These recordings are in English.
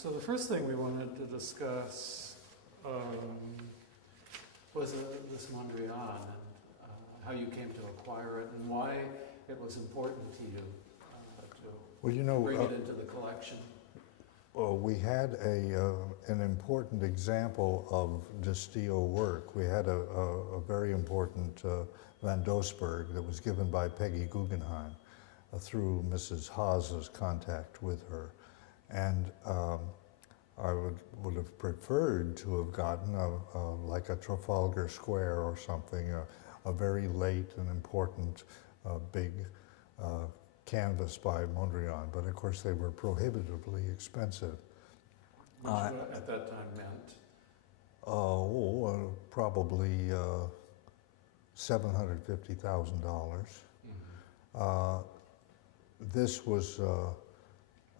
So the first thing we wanted to discuss was this Mondrian and how you came to acquire it and why it was important to you to bring it into the collection. Well, we had an important example of de Stijl work. We had a very important Van Doesburg that was given by Peggy Guggenheim through Mrs. Haas's contact with her. And I would have preferred to have gotten like a Trafalgar Square or something, a very late and important big canvas by Mondrian, but of course they were prohibitively expensive. Which at that time meant? Probably $750,000. Mm-hmm. This was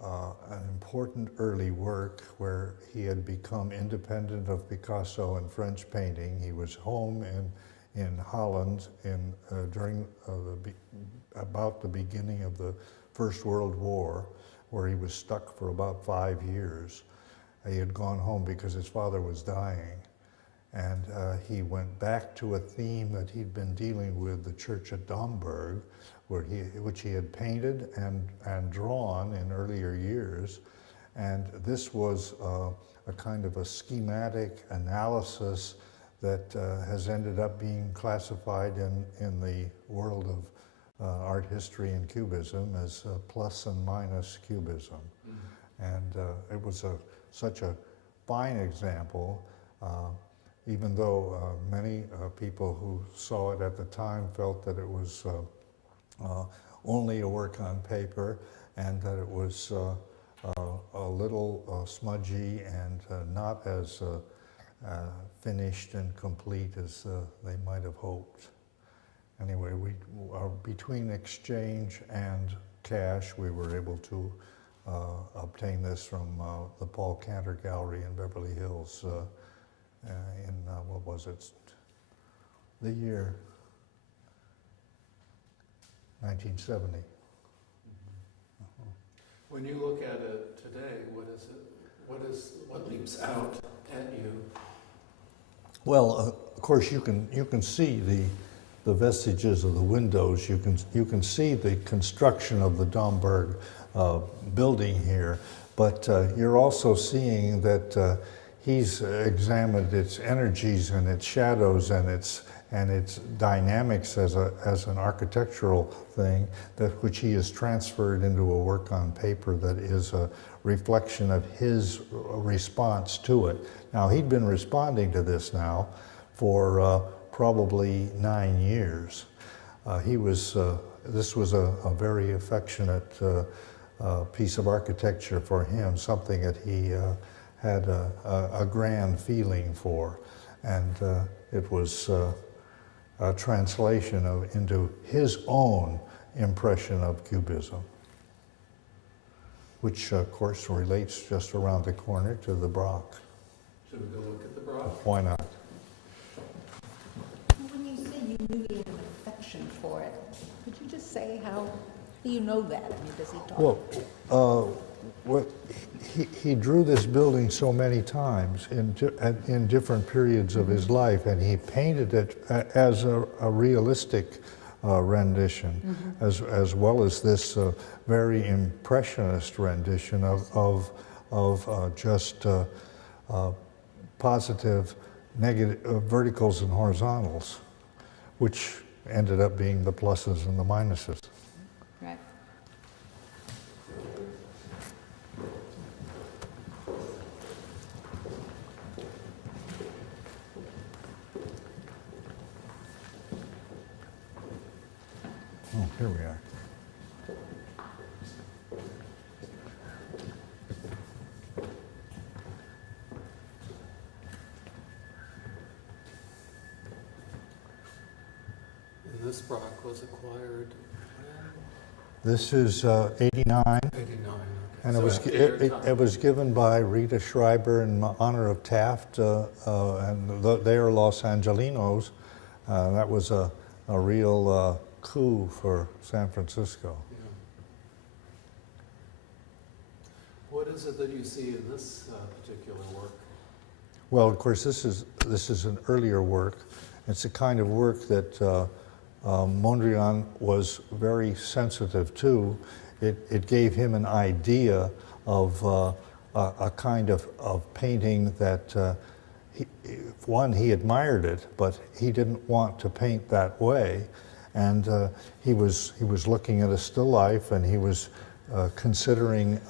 an important early work where he had become independent of Picasso and French painting. He was home in Holland during about the beginning of the First World War, where he was stuck for about 5 years. He had gone home because his father was dying, and he went back to a theme that he'd been dealing with, the church at Domburg, which he had painted and drawn in earlier years. And this was a kind of a schematic analysis that has ended up being classified in the world of art history and cubism as plus and minus cubism. Mm-hmm. And it was such a fine example, even though many people who saw it at the time felt that it was only a work on paper and that it was a little smudgy and not as finished and complete as they might have hoped. Anyway, between exchange and cash, we were able to obtain this from the Paul Cantor Gallery in Beverly Hills in, what was it, the year 1970. Mm-hmm. When you look at it today, what leaps out at you? Well, of course, you can see the vestiges of the windows. You can see the construction of the Domburg building here, but you're also seeing that he's examined its energies and its shadows and its dynamics as an architectural thing, which he has transferred into a work on paper that is a reflection of his response to it. Now, he'd been responding to this now for probably 9 years. This was a very affectionate piece of architecture for him, something that he had a grand feeling for, and it was a translation into his own impression of Cubism, which of course relates just around the corner to the Brock. Should we go look at the Brock? Why not? When you say you knew he had an affection for it, could you just say how do you know that? I mean, does he talk? Well, he drew this building so many times in different periods of his life, and he painted it as a realistic rendition, mm-hmm. as well as this very impressionist rendition of just positive, negative verticals and horizontals, which ended up being the pluses and the minuses. Right. Oh, here we are. And this Brock was acquired when? This is 89. 89. And So it was given by Rita Schreiber in honor of Taft, and they are Los Angelinos. That was a real coup for San Francisco. What is it that you see in this particular work? Well, of course, this is an earlier work. It's the kind of work that Mondrian was very sensitive to. It gave him an idea of a kind of painting that, he admired it, but he didn't want to paint that way. And he was looking at a still life, and he was considering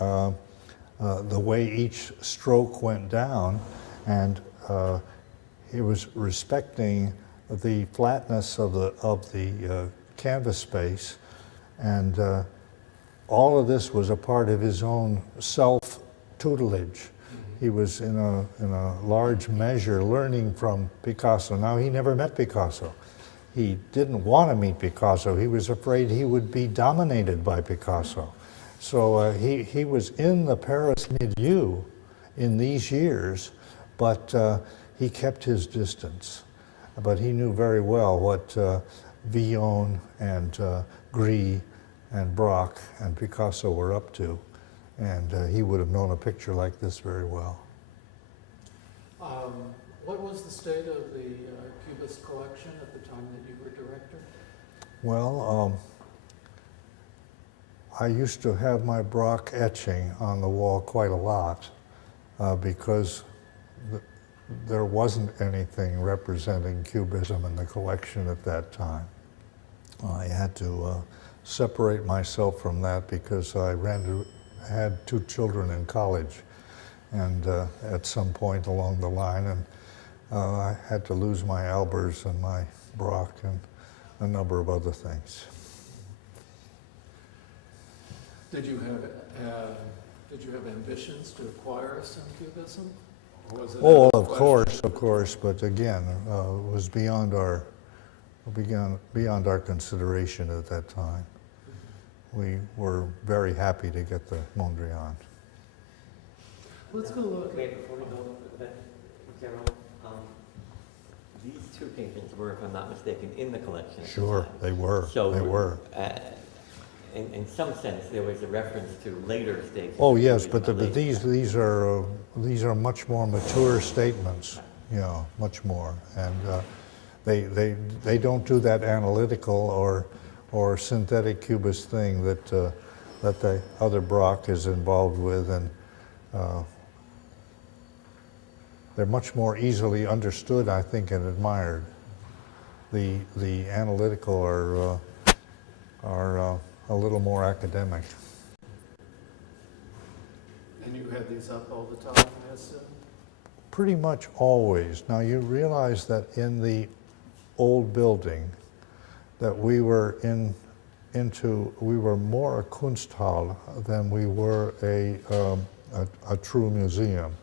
the way each stroke went down, and he was respecting the flatness of the canvas space, and all of this was a part of his own self-tutelage. He was in a large measure learning from Picasso. Now, he never met Picasso. He didn't want to meet Picasso. He was afraid he would be dominated by Picasso. So he was in the Paris milieu in these years, but he kept his distance. But he knew very well what Villon and Gris and Braque and Picasso were up to, and he would have known a picture like this very well. What was the state of the Cubist collection at the time that you were director? Well, I used to have my Braque etching on the wall quite a lot because there wasn't anything representing Cubism in the collection at that time. I had to separate myself from that because I had 2 children in college, and at some point along the line, and I had to lose my Albers and my Braque and a number of other things. Did you have ambitions to acquire some Cubism? Or was it Of course, but again, it was beyond our consideration at that time. We were very happy to get the Mondrian. Let's go look. Wait, before we go with that, Gerald, these 2 paintings were, if I'm not mistaken, in the collection. Sure, they were. So they were. In some sense, there was a reference to later stages. Oh yes, but these are much more mature statements. You know, much more, and they don't do that analytical or synthetic cubist thing that the other Braque is involved with, and they're much more easily understood, I think, and admired. The analytical are a little more academic. And you had these up all the time, I assume? Pretty much always. Now you realize that in the old building that we were more a Kunsthal than we were a true museum.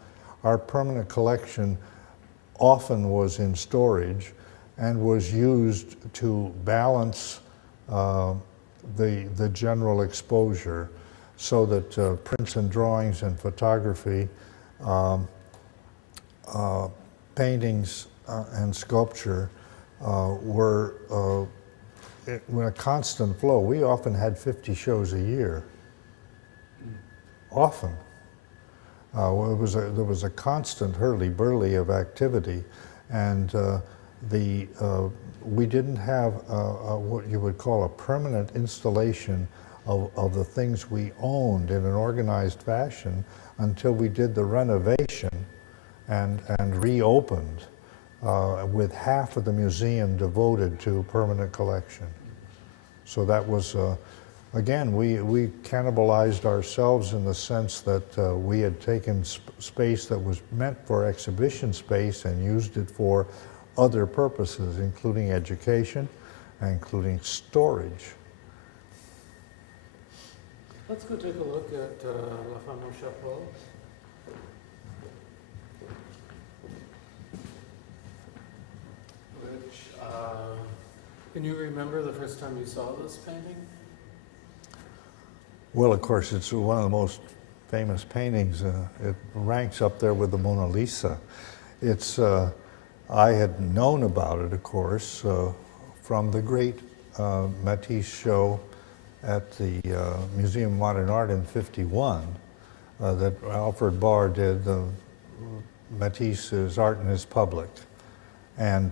Our permanent collection often was in storage and was used to balance the general exposure, so that prints and drawings and photography, paintings and sculpture were in a constant flow. We often had 50 shows a year. Often. There was a constant hurly-burly of activity, and we didn't have what you would call a permanent installation of the things we owned in an organized fashion until we did the renovation and reopened with half of the museum devoted to permanent collection. So that was, again, we cannibalized ourselves in the sense that we had taken space that was meant for exhibition space and used it for other purposes, including education, and including storage. Let's go take a look at La Femme au Chapeau. Which, can you remember the first time you saw this painting? Well, of course, it's one of the most famous paintings. It ranks up there with the Mona Lisa. It's, I had known about it, of course, from the great Matisse show at the Museum of Modern Art in '51. that Alfred Barr did, Matisse's Art in His Public. And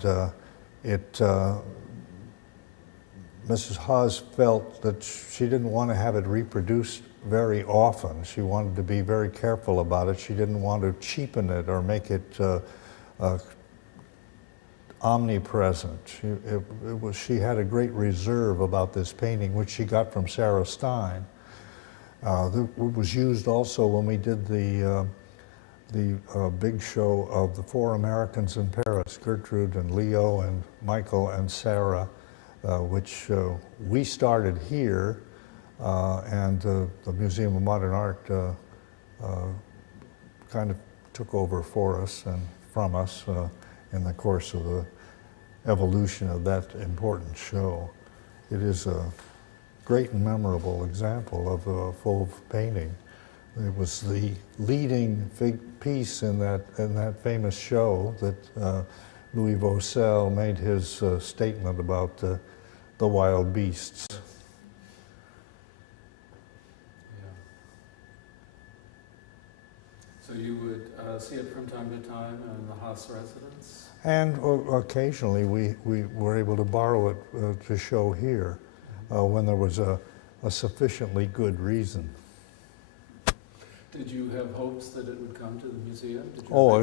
Mrs. Haas felt that she didn't want to have it reproduced very often. She wanted to be very careful about it. She didn't want to cheapen it or make it omnipresent. She had a great reserve about this painting, which she got from Sarah Stein. It was used also when we did the big show of the 4 Americans in Paris, Gertrude and Leo and Michael and Sarah, which we started here, and the Museum of Modern Art kind of took over for us and from us in the course of the evolution of that important show. It is a great and memorable example of a Fauve painting. It was the leading piece in that famous show that Louis Vaucel made his statement about the wild beasts. Yeah. So you would see it from time to time in the Haas residence? And occasionally we were able to borrow it to show here when there was a sufficiently good reason. Did you have hopes that it would come to the museum? Did you Oh,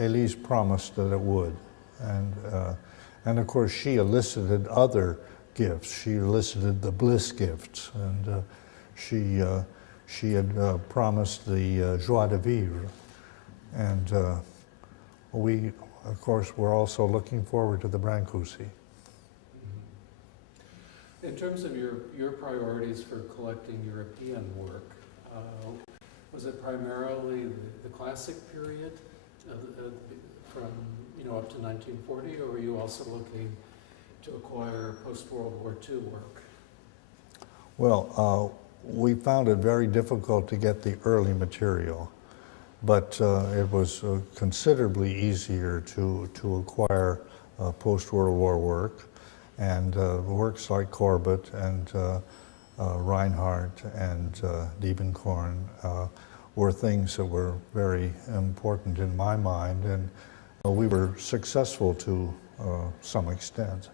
Elise promised that it would. And of course she elicited other gifts. She elicited the Bliss gifts, and she had promised the Joie de Vivre. And we, of course, were also looking forward to the Brancusi. In terms of your priorities for collecting European work, was it primarily the classic period from up to 1940, or were you also looking to acquire post-World War II work? Well, we found it very difficult to get the early material, but it was considerably easier to acquire post-World War work, and works like Corbett and Reinhardt and Diebenkorn were things that were very important in my mind, and we were successful to some extent.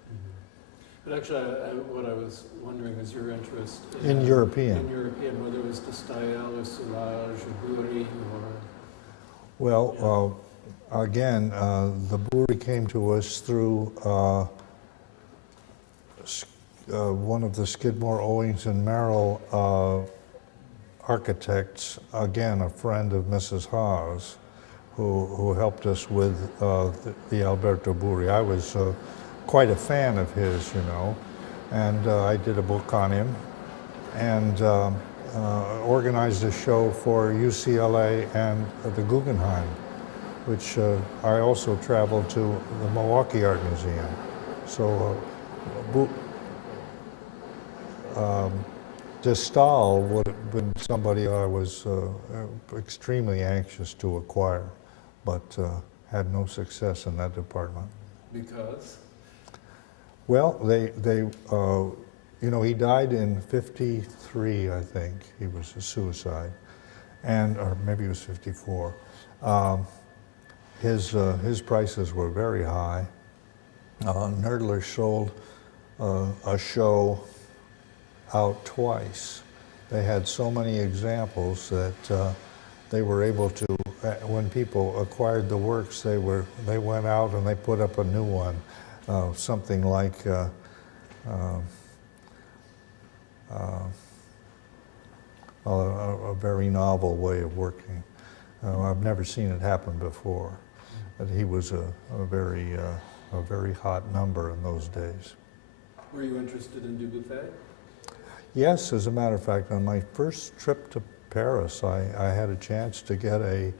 But actually, what I was wondering is your interest in European. In European, whether it was de Staël or Soulage or Boury or... Well, again, the Boury came to us through one of the Skidmore, Owings and Merrill architects, again a friend of Mrs. Haas, who helped us with the Alberto Boury. I was quite a fan of his, and I did a book on him, and organized a show for UCLA and the Guggenheim, which I also traveled to the Milwaukee Art Museum. So de Staël would have been somebody I was extremely anxious to acquire, but had no success in that department. Because? Well, he died in '53, I think. He was a suicide, or maybe it was '54. His prices were very high. Nerdler sold a show out twice. They had so many examples that they were able to, when people acquired the works, they went out and they put up a new one, something like a very novel way of working. I've never seen it happen before. But he was a very hot number in those days. Were you interested in Dubuffet? Yes, as a matter of fact, on my first trip to Paris, I had a chance to get a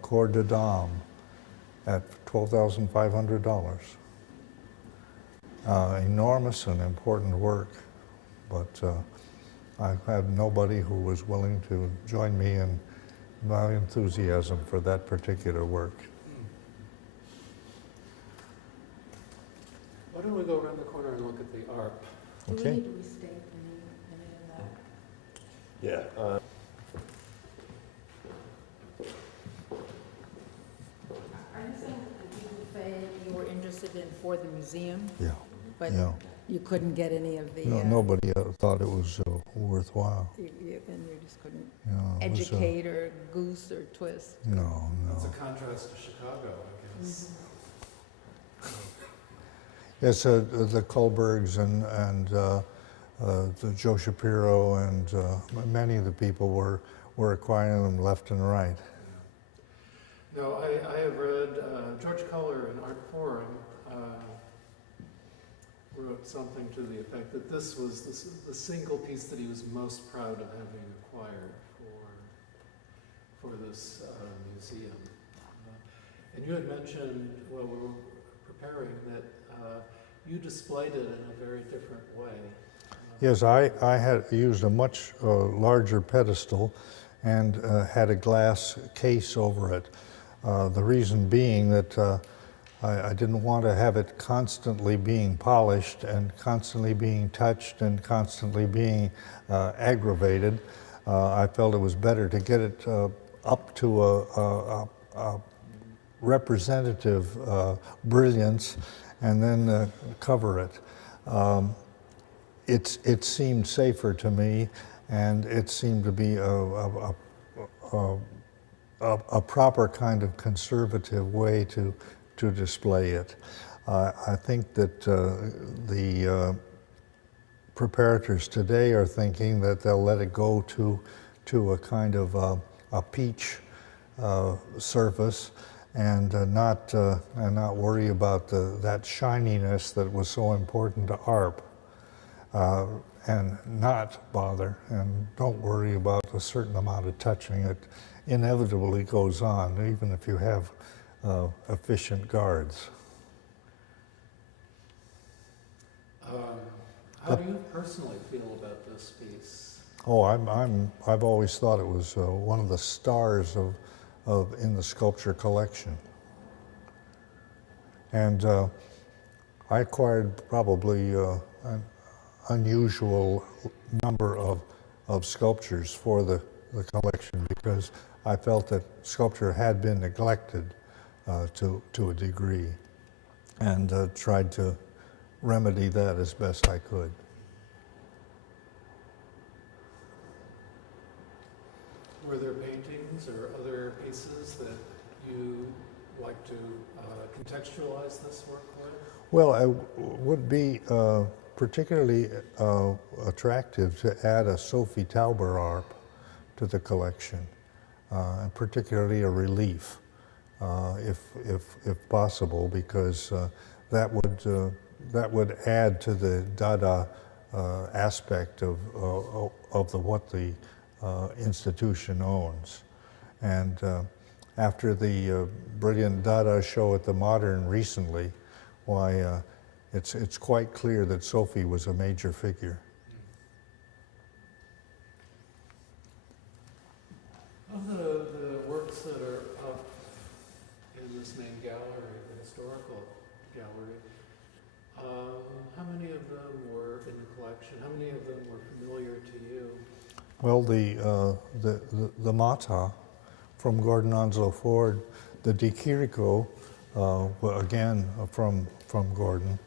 Corps de Dame at $12,500. Enormous and important work, but I had nobody who was willing to join me in my enthusiasm for that particular work. Why don't we go around the corner and look at the ARP? Okay. Do we need to restate any of that? Yeah. Are you saying that you would say you were interested in for the museum, Yeah. but Yeah. you couldn't get any of the, No, nobody thought it was worthwhile. and you just couldn't You know, it was, educate or goose or twist? No, It's a no. contrast to Chicago, I guess. Yes, the Kohlbergs and the Joe Shapiro and many of the people were acquiring them left and right. No, I have read, George Culler in Art Forum wrote something to the effect that this was the single piece that he was most proud of having acquired for this museum. And you had mentioned, while we were preparing, that you displayed it in a very different way. Yes, I had used a much larger pedestal and had a glass case over it. The reason being that I didn't want to have it constantly being polished and constantly being touched and constantly being aggravated. I felt it was better to get it up to a representative brilliance and then cover it. It seemed safer to me, and it seemed to be a proper kind of conservative way to display it. I think that the preparators today are thinking that they'll let it go to a kind of a peach surface and not worry about that shininess that was so important to ARP. And not bother, and don't worry about a certain amount of touching. It inevitably goes on, even if you have efficient guards. How do you personally feel about this piece? Oh, I've always thought it was one of the stars in the sculpture collection. And I acquired probably an unusual number of sculptures for the collection because I felt that sculpture had been neglected to a degree, and tried to remedy that as best I could. Were there paintings or other pieces that you like to contextualize this work with? Well, it would be particularly attractive to add a Sophie Tauber ARP to the collection, and particularly a relief, if possible, because that would add to the Dada aspect of what the institution owns. And after the brilliant Dada show at the Modern recently, why it's quite clear that Sophie was a major figure. Of the works that are up in this main gallery, the historical gallery, how many of them were in the collection? How many of them were familiar to you? Well, the Mata from Gordon Onslow Ford, the Di Chirico, again from Gordon.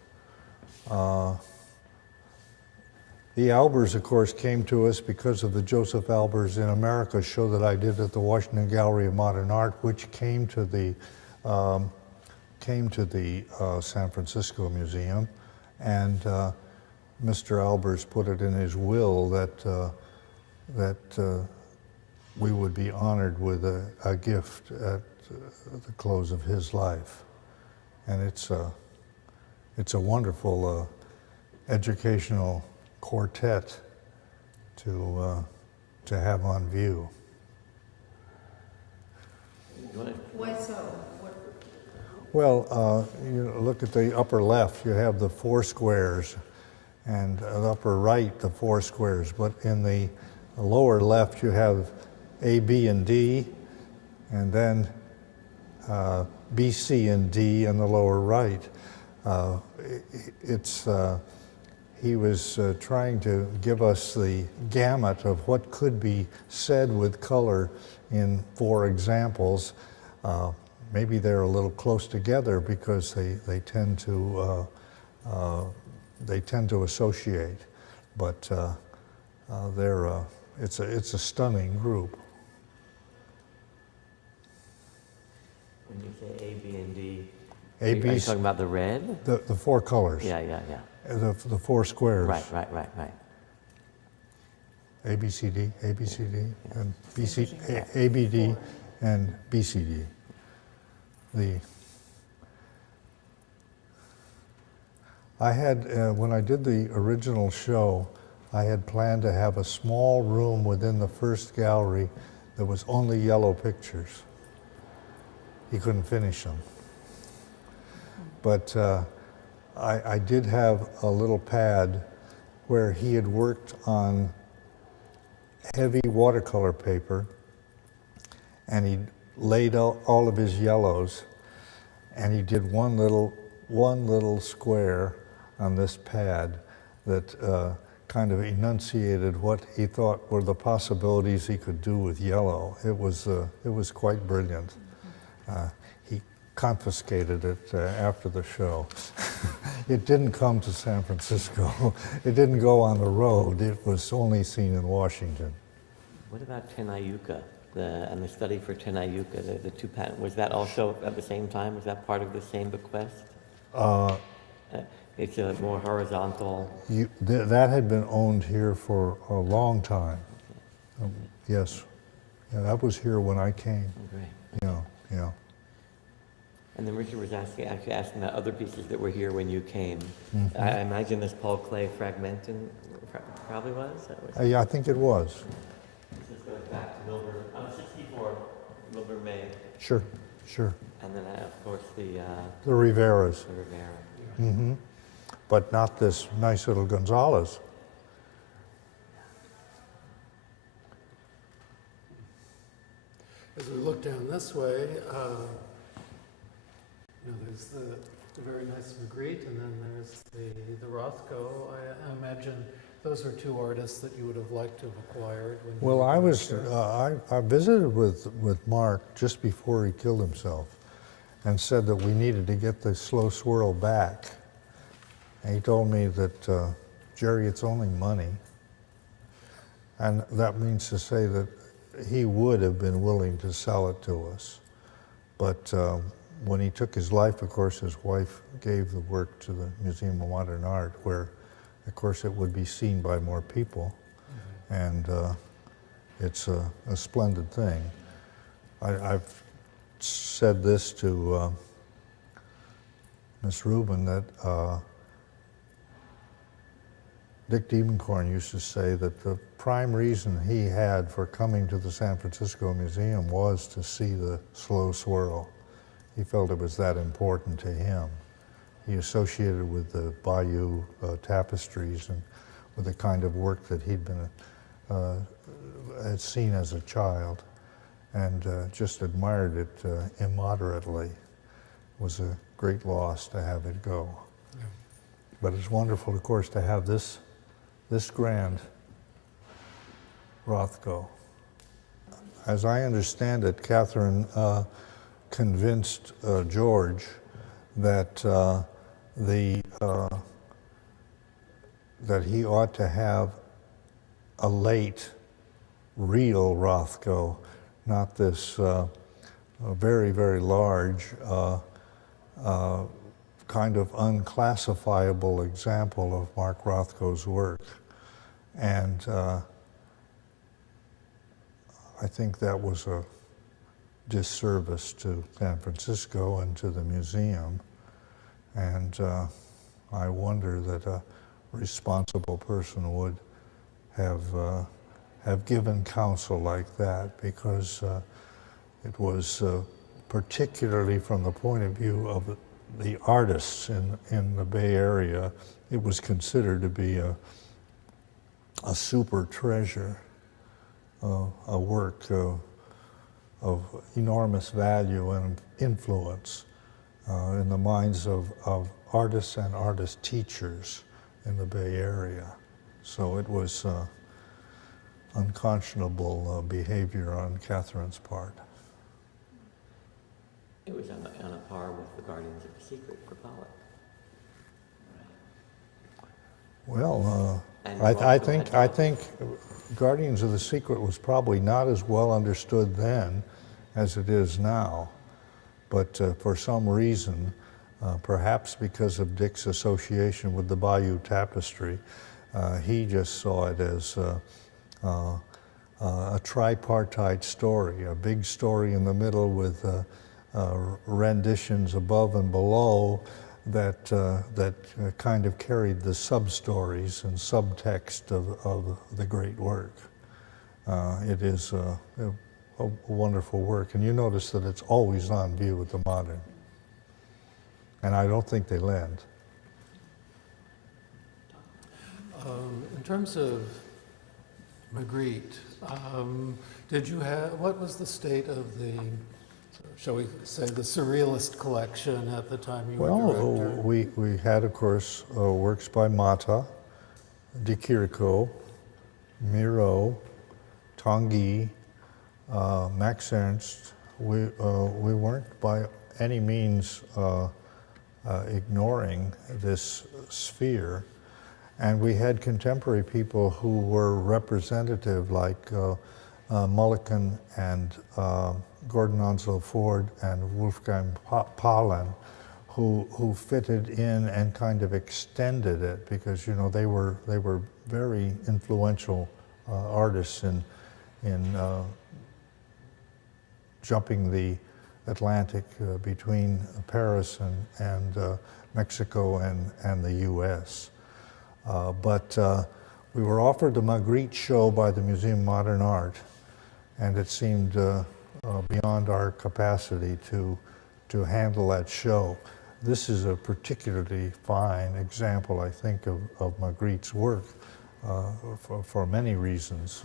The Albers, of course, came to us because of the Joseph Albers in America show that I did at the Washington Gallery of Modern Art, which came to the San Francisco Museum, and Mr. Albers put it in his will that we would be honored with a gift at the close of his life, and it's a wonderful educational quartet to have on view. Why so? Well, you look at the upper left, you have the four squares, and the upper right, the four squares. But in the lower left, you have A, B, and D, and then B, C, and D in the lower right. he was trying to give us the gamut of what could be said with color in 4 examples. Maybe they're a little close together because they tend to associate, but it's a stunning group. When you say A, B, and D, A, are B, you talking about the red? the 4 colors. Yeah. The 4 squares. Right. A, B, C, D, A, B, C, D, and B, C, A, B, D, and B, C, D. I had, when I did the original show, I had planned to have a small room within the first gallery that was only yellow pictures. He couldn't finish them. But I did have a little pad where he had worked on heavy watercolor paper, and he laid out all of his yellows, and he did one little square on this pad that kind of enunciated what he thought were the possibilities he could do with yellow. It was quite brilliant. He confiscated it after the show. It didn't come to San Francisco. It didn't go on the road. It was only seen in Washington. What about Tenayuka, and the study for Tenayuka, the 2 patent? Was that also at the same time? Was that part of the same bequest? It's a more horizontal. That had been owned here for a long time. Yes. Yeah, that was here when I came. Oh, great. Yeah. And then Richard was actually asking about other pieces that were here when you came. Mm-hmm. I imagine this Paul Klee Fragmentum probably was? Yeah, I think it was. This goes back to Wilbur, 64, Wilbur May. Sure. And then, of course, the Riveras. Rivera. Mm-hmm. But not this nice little Gonzalez. As we look down this way, there's the very nice Magritte, and then there's the Rothko. I imagine those are 2 artists that you would have liked to have acquired. Well, I visited with Mark just before he killed himself, and said that we needed to get the slow swirl back. And he told me that, Jerry, it's only money. And that means to say that he would have been willing to sell it to us. But when he took his life, of course, his wife gave the work to the Museum of Modern Art, where, of course, it would be seen by more people. Mm-hmm. And it's a splendid thing. I've said this to Miss Rubin, that Dick Diebenkorn used to say that the prime reason he had for coming to the San Francisco Museum was to see the slow swirl. He felt it was that important to him. He associated with the Bayou tapestries and with the kind of work that he'd had seen as a child, and just admired it immoderately. It was a great loss to have it go. Yeah. But it's wonderful, of course, to have this grand Rothko. As I understand it, Catherine convinced George that that he ought to have a late, real Rothko, not this very, very large, kind of unclassifiable example of Mark Rothko's work. And I think that was a disservice to San Francisco and to the museum. And I wonder that a responsible person would have given counsel like that, because it was particularly from the point of view of the artists in the Bay Area, it was considered to be a super treasure, a work of enormous value and influence in the minds of artists and artist teachers in the Bay Area. So it was unconscionable behavior on Catherine's part. It was on a par with the Guardians of the Secret for Pollock. Well, And I Roscoe think had Guardians of the Secret was probably not as well understood then as it is now, but for some reason, perhaps because of Dick's association with the Bayeux Tapestry, he just saw it as a tripartite story, a big story in the middle with renditions above and below that kind of carried the sub-stories and subtext of the great work. It is a wonderful work, and you notice that it's always on view with the modern, and I don't think they lend. In terms of Magritte, did you have, what was the state of the, shall we say, the Surrealist collection at the time you were director? Well, we had, of course, works by Mata, de Chirico, Miro, Tanguy, Max Ernst. We weren't by any means ignoring this sphere. And we had contemporary people who were representative, like Mulliken and Gordon Onslow Ford and Wolfgang Paulin, who fitted in and kind of extended it, because they were very influential artists in jumping the Atlantic between Paris and Mexico and the U.S. But we were offered the Magritte show by the Museum of Modern Art, and it seemed beyond our capacity to handle that show. This is a particularly fine example, I think, of Magritte's work for many reasons.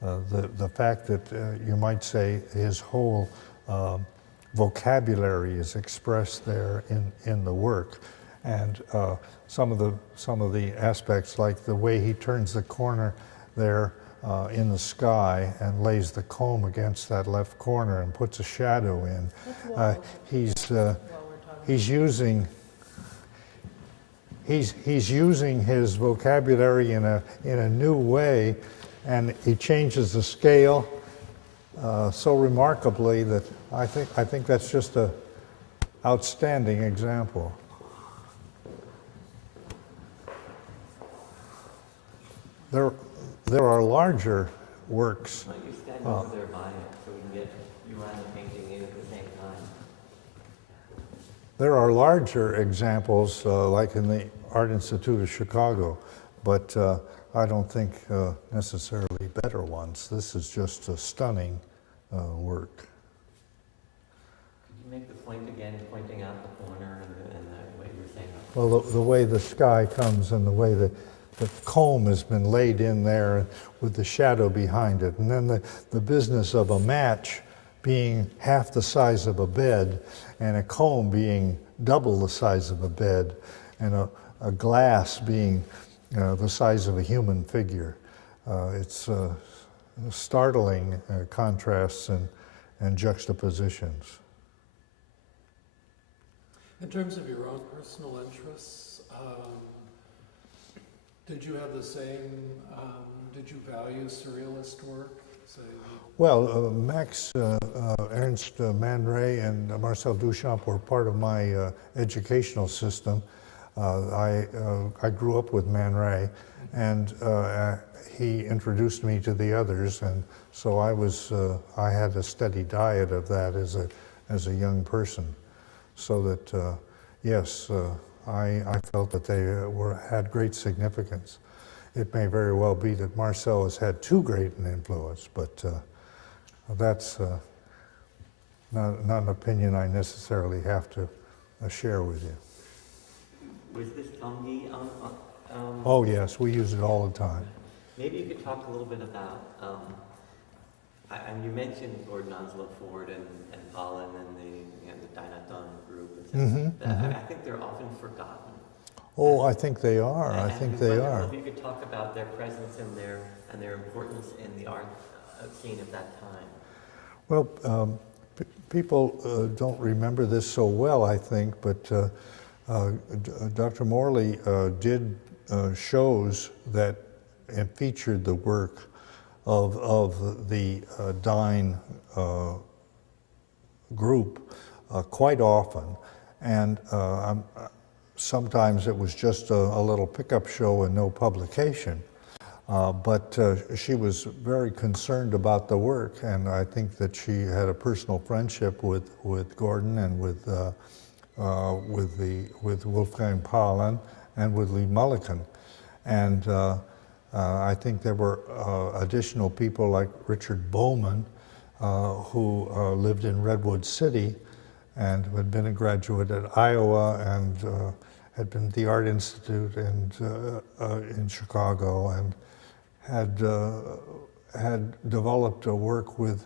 The fact that you might say his whole vocabulary is expressed there in the work, and some of the aspects, like the way he turns the corner there in the sky and lays the comb against that left corner and puts a shadow in. He's using his vocabulary in a new way, and he changes the scale so remarkably that I think that's just a outstanding example. There are larger works. Why don't you stand over there by it so we can get you and the painting in at the same time? There are larger examples, like in the Art Institute of Chicago, but I don't think necessarily better ones. This is just a stunning work. Could you make the point again, pointing out the corner and the way you were saying? Well, the way the sky comes and the way the comb has been laid in there with the shadow behind it. And then the business of a match being half the size of a bed and a comb being double the size of a bed and a glass being the size of a human figure. It's startling contrasts and juxtapositions. In terms of your own personal interests, did you have the same, did you value surrealist work? Say, Well, Max Ernst Man Ray and Marcel Duchamp were part of my educational system. I grew up with Man Ray, and he introduced me to the others, and so I had a steady diet of that as a young person, so that yes, I felt that they had great significance. It may very well be that Marcel has had too great an influence, but that's not an opinion I necessarily have to share with you. Was this Tanguy on? Oh yes, we use it all the time. Maybe you could talk a little bit about, and you mentioned Gordon Onslow Ford and Paulin and the Dynaton group. And Mm-hmm, I think they're often forgotten. Oh, I think they are. I think it'd be they wonderful are. If you could talk about their presence and their importance in the art scene of that time. Well, people don't remember this so well, I think, but Dr. Morley did shows that featured the work of the Dine group quite often, and sometimes it was just a little pickup show and no publication. But she was very concerned about the work, and I think that she had a personal friendship with Gordon and with Wolfgang Paulin and with Lee Mulliken. And I think there were additional people like Richard Bowman, who lived in Redwood City and had been a graduate at Iowa and had been at the Art Institute in Chicago, and had developed a work with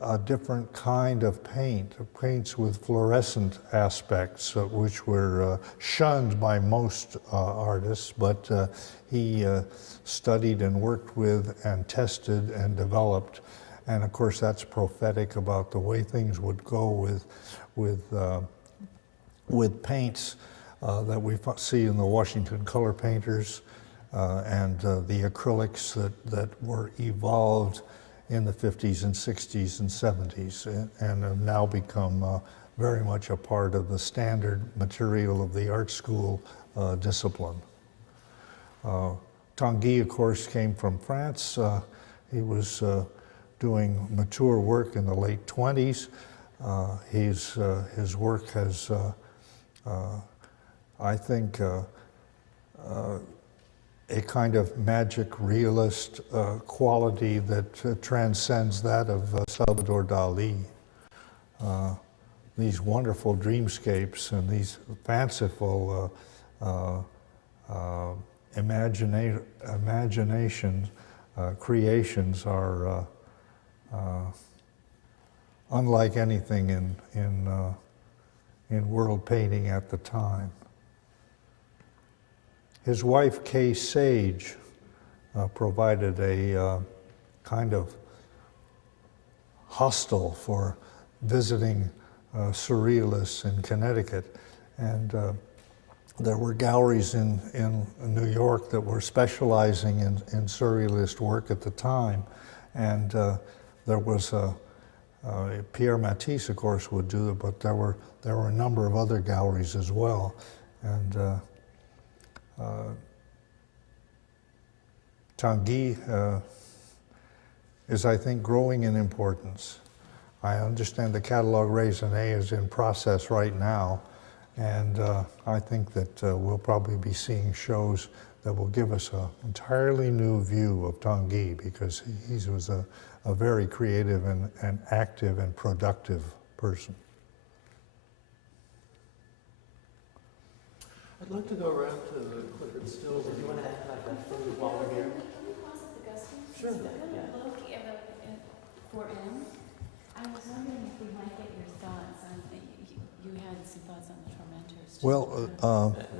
a different kind of paints with fluorescent aspects, which were shunned by most artists, but he studied and worked with and tested and developed. And of course, that's prophetic about the way things would go with paints that we see in the Washington color painters. And the acrylics that were evolved in the 50s and 60s and 70s and have now become very much a part of the standard material of the art school discipline. Tanguy, of course, came from France. He was doing mature work in the late 20s. His work has, I think, a kind of magic realist quality that transcends that of Salvador Dali. These wonderful dreamscapes and these fanciful imagination creations are unlike anything in world painting at the time. His wife, Kay Sage, provided a kind of hostel for visiting surrealists in Connecticut. And there were galleries in New York that were specializing in surrealist work at the time. And there was Pierre Matisse, of course, would do it, but there were a number of other galleries as well. And Tanguy is, I think, growing in importance. I understand the Catalogue Raisonné is in process right now, and I think that we'll probably be seeing shows that will give us an entirely new view of Tanguy, because he was a very creative and active and productive person. I'd like to go around to Clifford Still. Do you want to ask my question while we're here? Sure. For M, I was wondering if we might get your thoughts on, you had some thoughts on the tormentors. Well,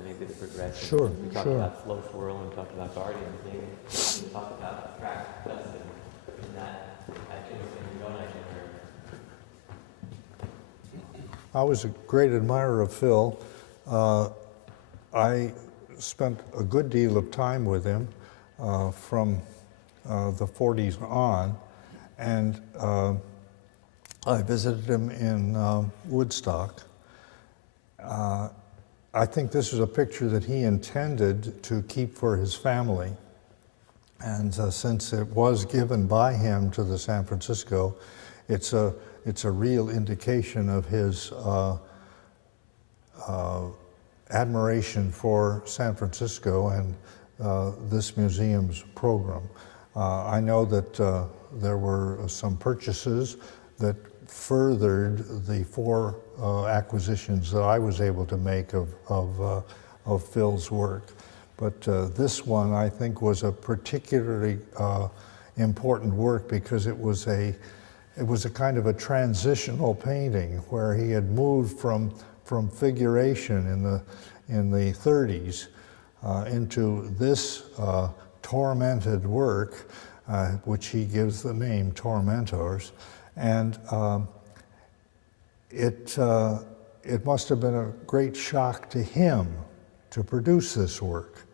Maybe the progression. Sure, We talked sure. about slow swirl and we talked about guardians. Maybe we talked about abstract custom in that itinerary, in your own itinerary. I was a great admirer of Phil. I spent a good deal of time with him from the 40s on, and I visited him in Woodstock. I think this was a picture that he intended to keep for his family, and since it was given by him to the San Francisco, it's a real indication of his admiration for San Francisco and this museum's program. I know that there were some purchases that furthered the 4 acquisitions that I was able to make of Phil's work. But this one, I think, was a particularly important work because it was a kind of a transitional painting where he had moved from figuration in the 30s into this tormented work, which he gives the name Tormentors. And it must have been a great shock to him to produce this work.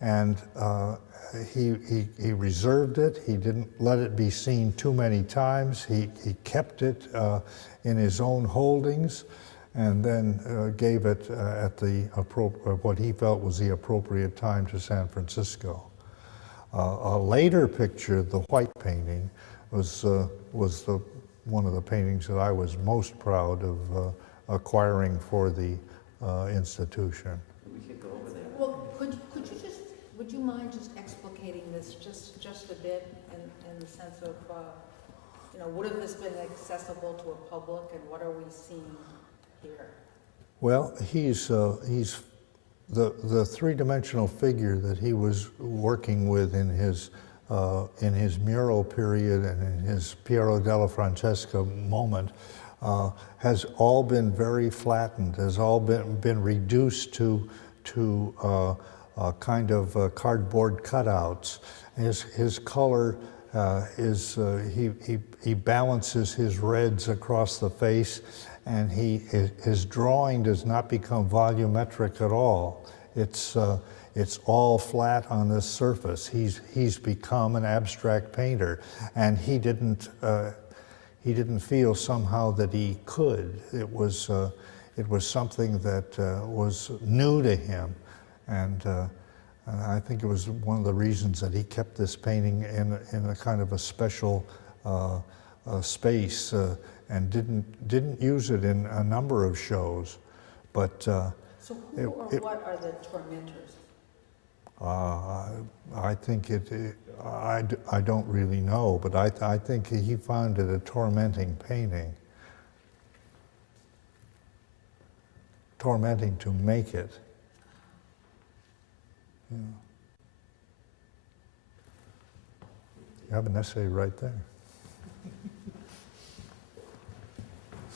And he reserved it. He didn't let it be seen too many times. He kept it in his own holdings, and then gave it at the what he felt was the appropriate time to San Francisco. A later picture, the white painting, was one of the paintings that I was most proud of acquiring for the institution. We should go over there. Well, would you mind just explicating this just a bit in the sense of, would have this been accessible to a public, and what are we seeing here? Well, he's the three-dimensional figure that he was working with in his mural period and in his Piero della Francesca moment has all been very flattened, has all been reduced to kind of cardboard cutouts. His color he balances his reds across the face, and his drawing does not become volumetric at all. It's all flat on this surface. He's become an abstract painter, and he didn't feel somehow that he could. It was something that was new to him, and I think it was one of the reasons that he kept this painting in a kind of a special space and didn't use it in a number of shows. But So who what are the tormentors? I think I don't really know, but I think he found it a tormenting painting. Tormenting to make it. Yeah. You have an essay right there.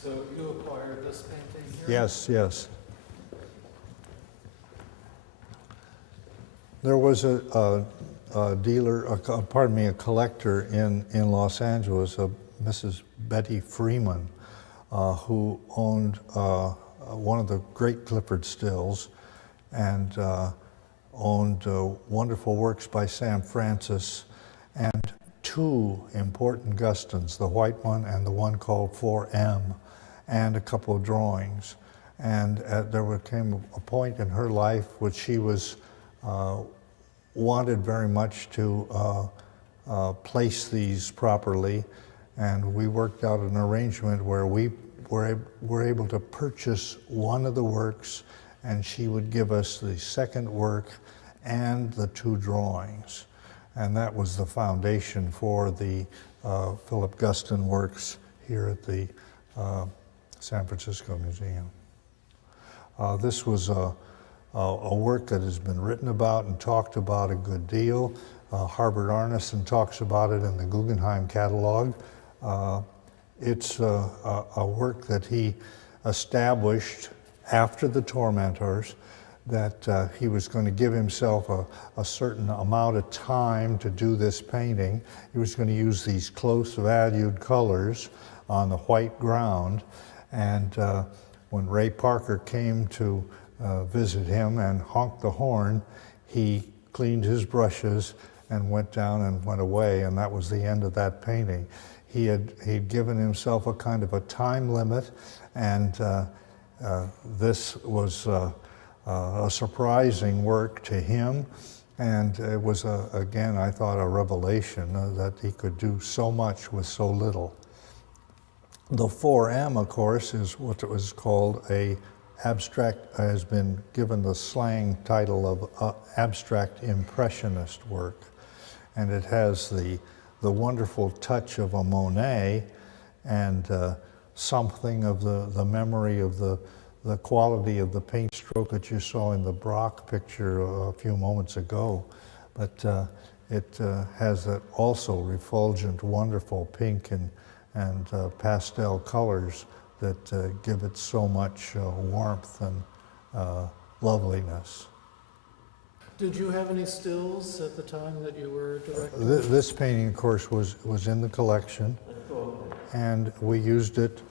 So you acquired this painting here? Yes. There was a dealer, a collector in Los Angeles, Mrs. Betty Freeman, who owned one of the great Clifford stills and owned wonderful works by Sam Francis and two important Gustons, the white one and the one called 4M, and a couple of drawings. And there came a point in her life which she was wanted very much to place these properly, and we worked out an arrangement where we were able to purchase one of the works, and she would give us the second work and the two drawings. And that was the foundation for the Philip Guston works here at the San Francisco Museum. This was a work that has been written about and talked about a good deal. Harbert Arneson talks about it in the Guggenheim catalog. It's a work that he established after the Tormentors, that he was going to give himself a certain amount of time to do this painting. He was going to use these close valued colors on the white ground. And when Ray Parker came to visit him and honked the horn, he cleaned his brushes and went down and went away, and that was the end of that painting. He'd given himself a kind of a time limit, and this was a surprising work to him, and it was, again, I thought, a revelation that he could do so much with so little. The 4M, of course, is what was called has been given the slang title of abstract impressionist work, and it has the wonderful touch of a Monet and something of the memory of the quality of the paint stroke that you saw in the Brock picture a few moments ago. But it has that also refulgent, wonderful pink and pastel colors that give it so much warmth loveliness. Did you have any stills at the time that you were directing? This painting, of course, was in the collection, and we used it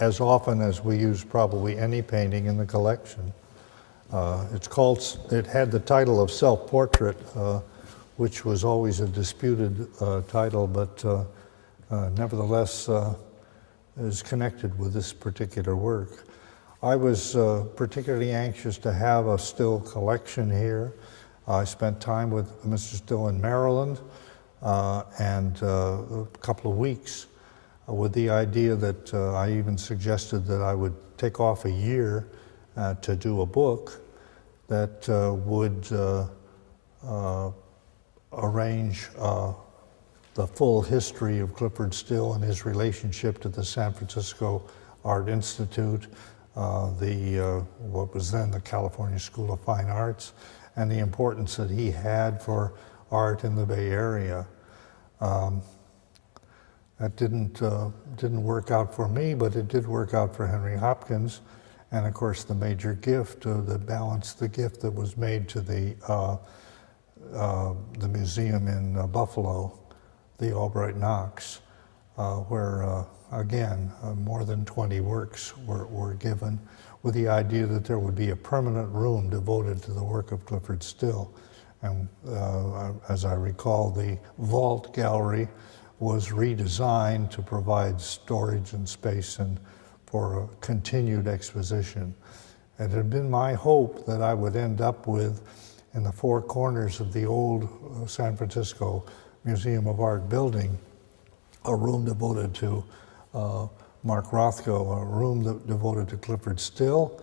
as often as we use probably any painting in the collection. It had the title of Self-Portrait, which was always a disputed title, but nevertheless is connected with this particular work. I was particularly anxious to have a still collection here. I spent time with Mr. Still in Maryland and a couple of weeks with the idea that I even suggested that I would take off a year to do a book that would arrange the full history of Clifford Still and his relationship to the San Francisco Art Institute, what was then the California School of Fine Arts, and the importance that he had for art in the Bay Area. That didn't work out for me, but it did work out for Henry Hopkins, and of course the major gift, the gift that was made to the museum in Buffalo, the Albright Knox, where again more than 20 works were given, with the idea that there would be a permanent room devoted to the work of Clifford Still. And as I recall, the vault gallery was redesigned to provide storage and space and for a continued exposition. It had been my hope that I would end up with, in the four corners of the old San Francisco Museum of Art building, a room devoted to Mark Rothko, a room devoted to Clifford Still,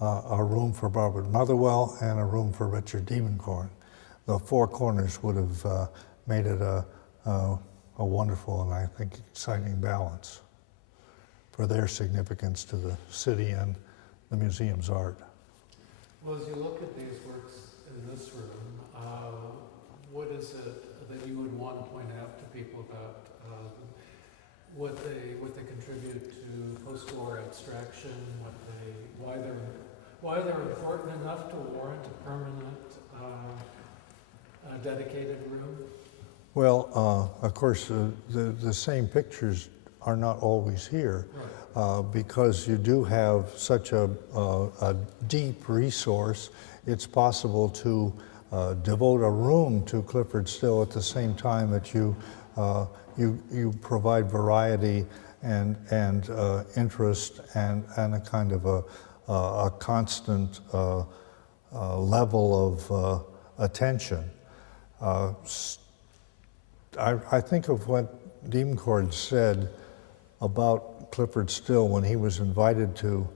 a room for Robert Motherwell, and a room for Richard Demoncorn. The four corners would have made it a wonderful and I think exciting balance for their significance to the city and the museum's art. Well, as you look at these works in this room, what is it that you would want to point out to people about what they contribute to post-war abstraction, why they're important enough to warrant a permanent dedicated room? Well, of course, the same pictures are not always here, because you do have such a deep resource. It's possible to devote a room to Clifford Still at the same time that you provide variety and interest and a kind of a constant level of attention. I think of what Demoncorn said about Clifford Still when he was invited to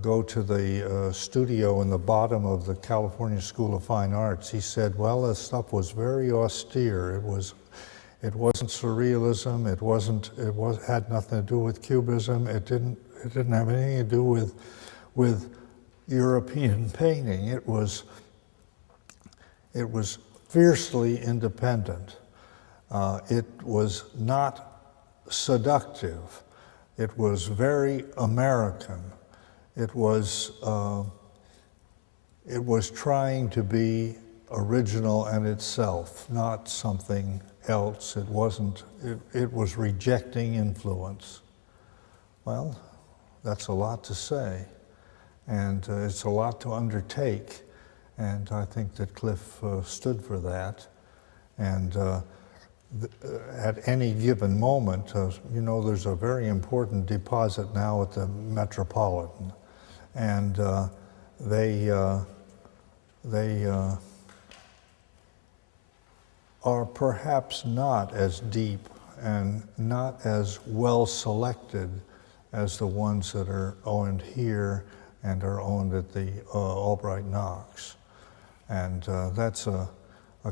go to the studio in the bottom of the California School of Fine Arts. He said, well, this stuff was very austere. It wasn't surrealism. It had nothing to do with cubism. It didn't have anything to do with European painting. It was fiercely independent. It was not seductive. It was very American. It was trying to be original in itself, not something else. It was rejecting influence. Well, that's a lot to say, and it's a lot to undertake, and I think that Cliff stood for that. And at any given moment, there's a very important deposit now at the Metropolitan, and they are perhaps not as deep and not as well selected as the ones that are owned here and are owned at the Albright Knox. And that's a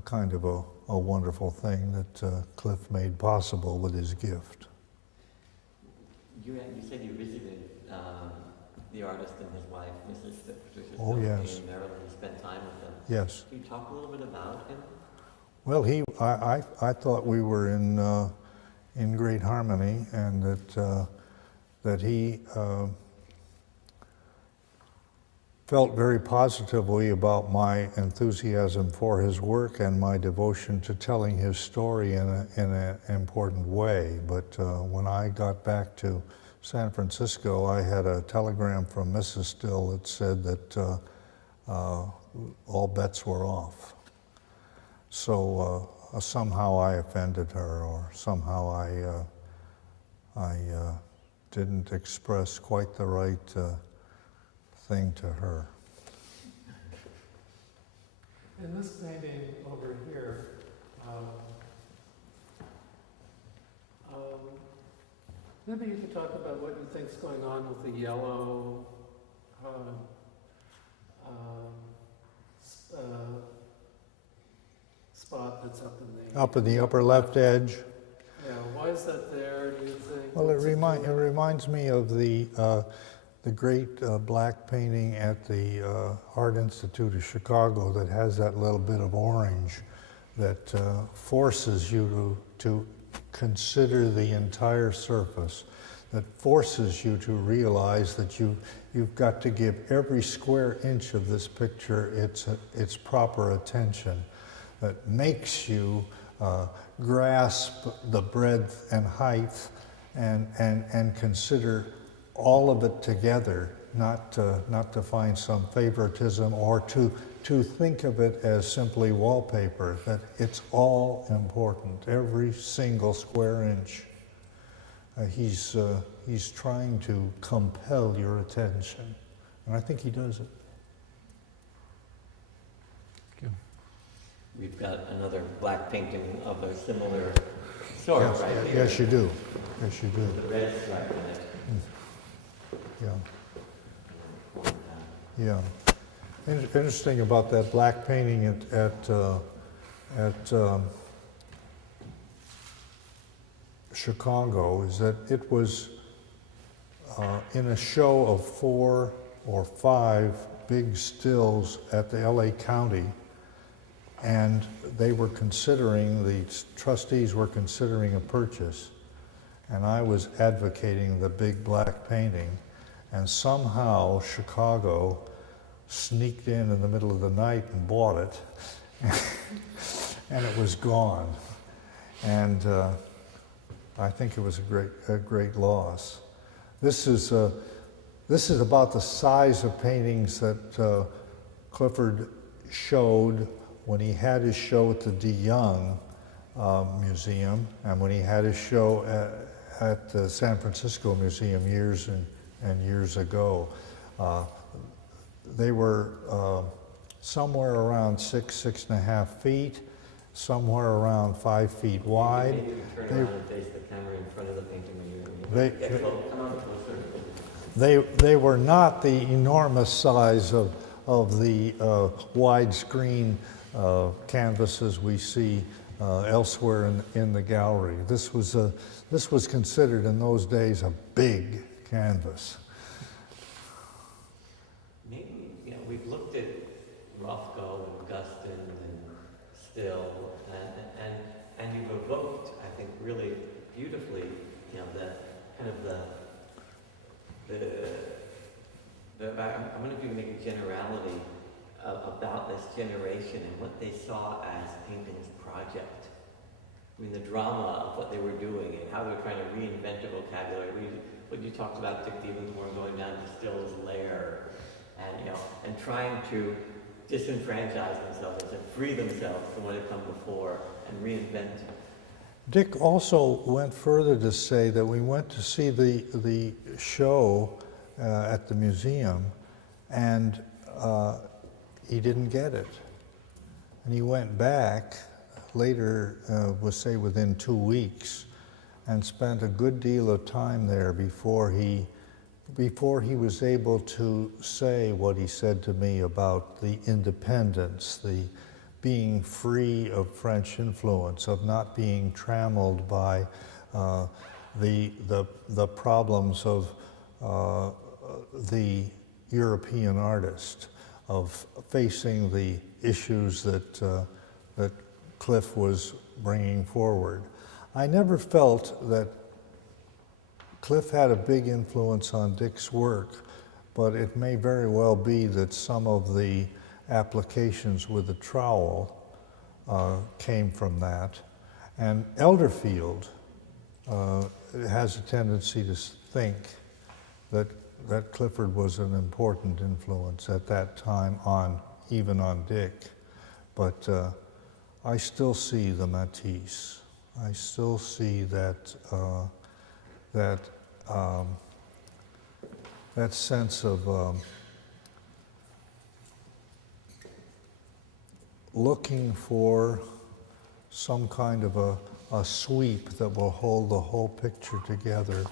kind of a wonderful thing that Cliff made possible with his gift. You said you visited the artist and his wife, Mrs. Patricia Oh, Still, yes. in Maryland. You spent time with them. Yes. Can you talk a little bit about him? Well, I thought we were in great harmony, and that he felt very positively about my enthusiasm for his work and my devotion to telling his story in an important way. But when I got back to San Francisco, I had a telegram from Mrs. Still that said that all bets were off. So somehow I offended her, or somehow I didn't express quite the right thing to her. In this painting over here, maybe you could talk about what you think's going on with the yellow spot that's up in the... Up in the upper left edge. Yeah, why is that there, do you think? Well, it What's doing? reminds me of the great black painting at the Art Institute of Chicago that has that little bit of orange that forces you to consider the entire surface, that forces you to realize that you've got to give every square inch of this picture its proper attention, that makes you grasp the breadth and height and consider all of it together, not to find some favoritism or to think of it as simply wallpaper, that it's all important, every single square inch. He's trying to compel your attention, and I think he does it. We've got another black painting of a similar sort, Yes, right here. yes, you do. Yes, you do. The red stripe in it. Yeah. Yeah. Interesting about that black painting at Chicago is that it was in a show of 4 or 5 big stills at the LA County, and they were considering, the trustees were considering a purchase, and I was advocating the big black painting, and somehow Chicago sneaked in the middle of the night and bought it, and it was gone. And I think it was a great loss. This is about the size of paintings that Clifford showed when he had his show at the De Young Museum, and when he had his show at the San Francisco Museum years and years ago. They were somewhere around 6.5 feet, somewhere around 5 feet wide. Maybe you turn around and face the camera in front of the painting when you get close. Come on closer. They were not the enormous size of the widescreen canvases we see elsewhere in the gallery. This was considered in those days a big canvas. Maybe, we've looked at Rothko and Guston and Still, and you've evoked, I think, really beautifully, the kind of I'm wondering if you can make a generality about this generation and what they saw as painting's project. I mean, the drama of what they were doing and how they were trying to reinvent a vocabulary. When you talked about Dick Devonmore going down to Still's lair, and trying to disenfranchise themselves and free themselves from what had come before and reinvent. Dick also went further to say that we went to see the show at the museum, and he didn't get it. And he went back later, we'll say within 2 weeks, and spent a good deal of time there before he was able to say what he said to me about the independence, the being free of French influence, of not being trammeled by the problems of the European artist, of facing the issues that Cliff was bringing forward. I never felt that Cliff had a big influence on Dick's work, but it may very well be that some of the applications with the trowel came from that. And Elderfield has a tendency to think that Clifford was an important influence at that time even on Dick. But I still see the Matisse. I still see that sense of looking for some kind of a sweep that will hold the whole picture together.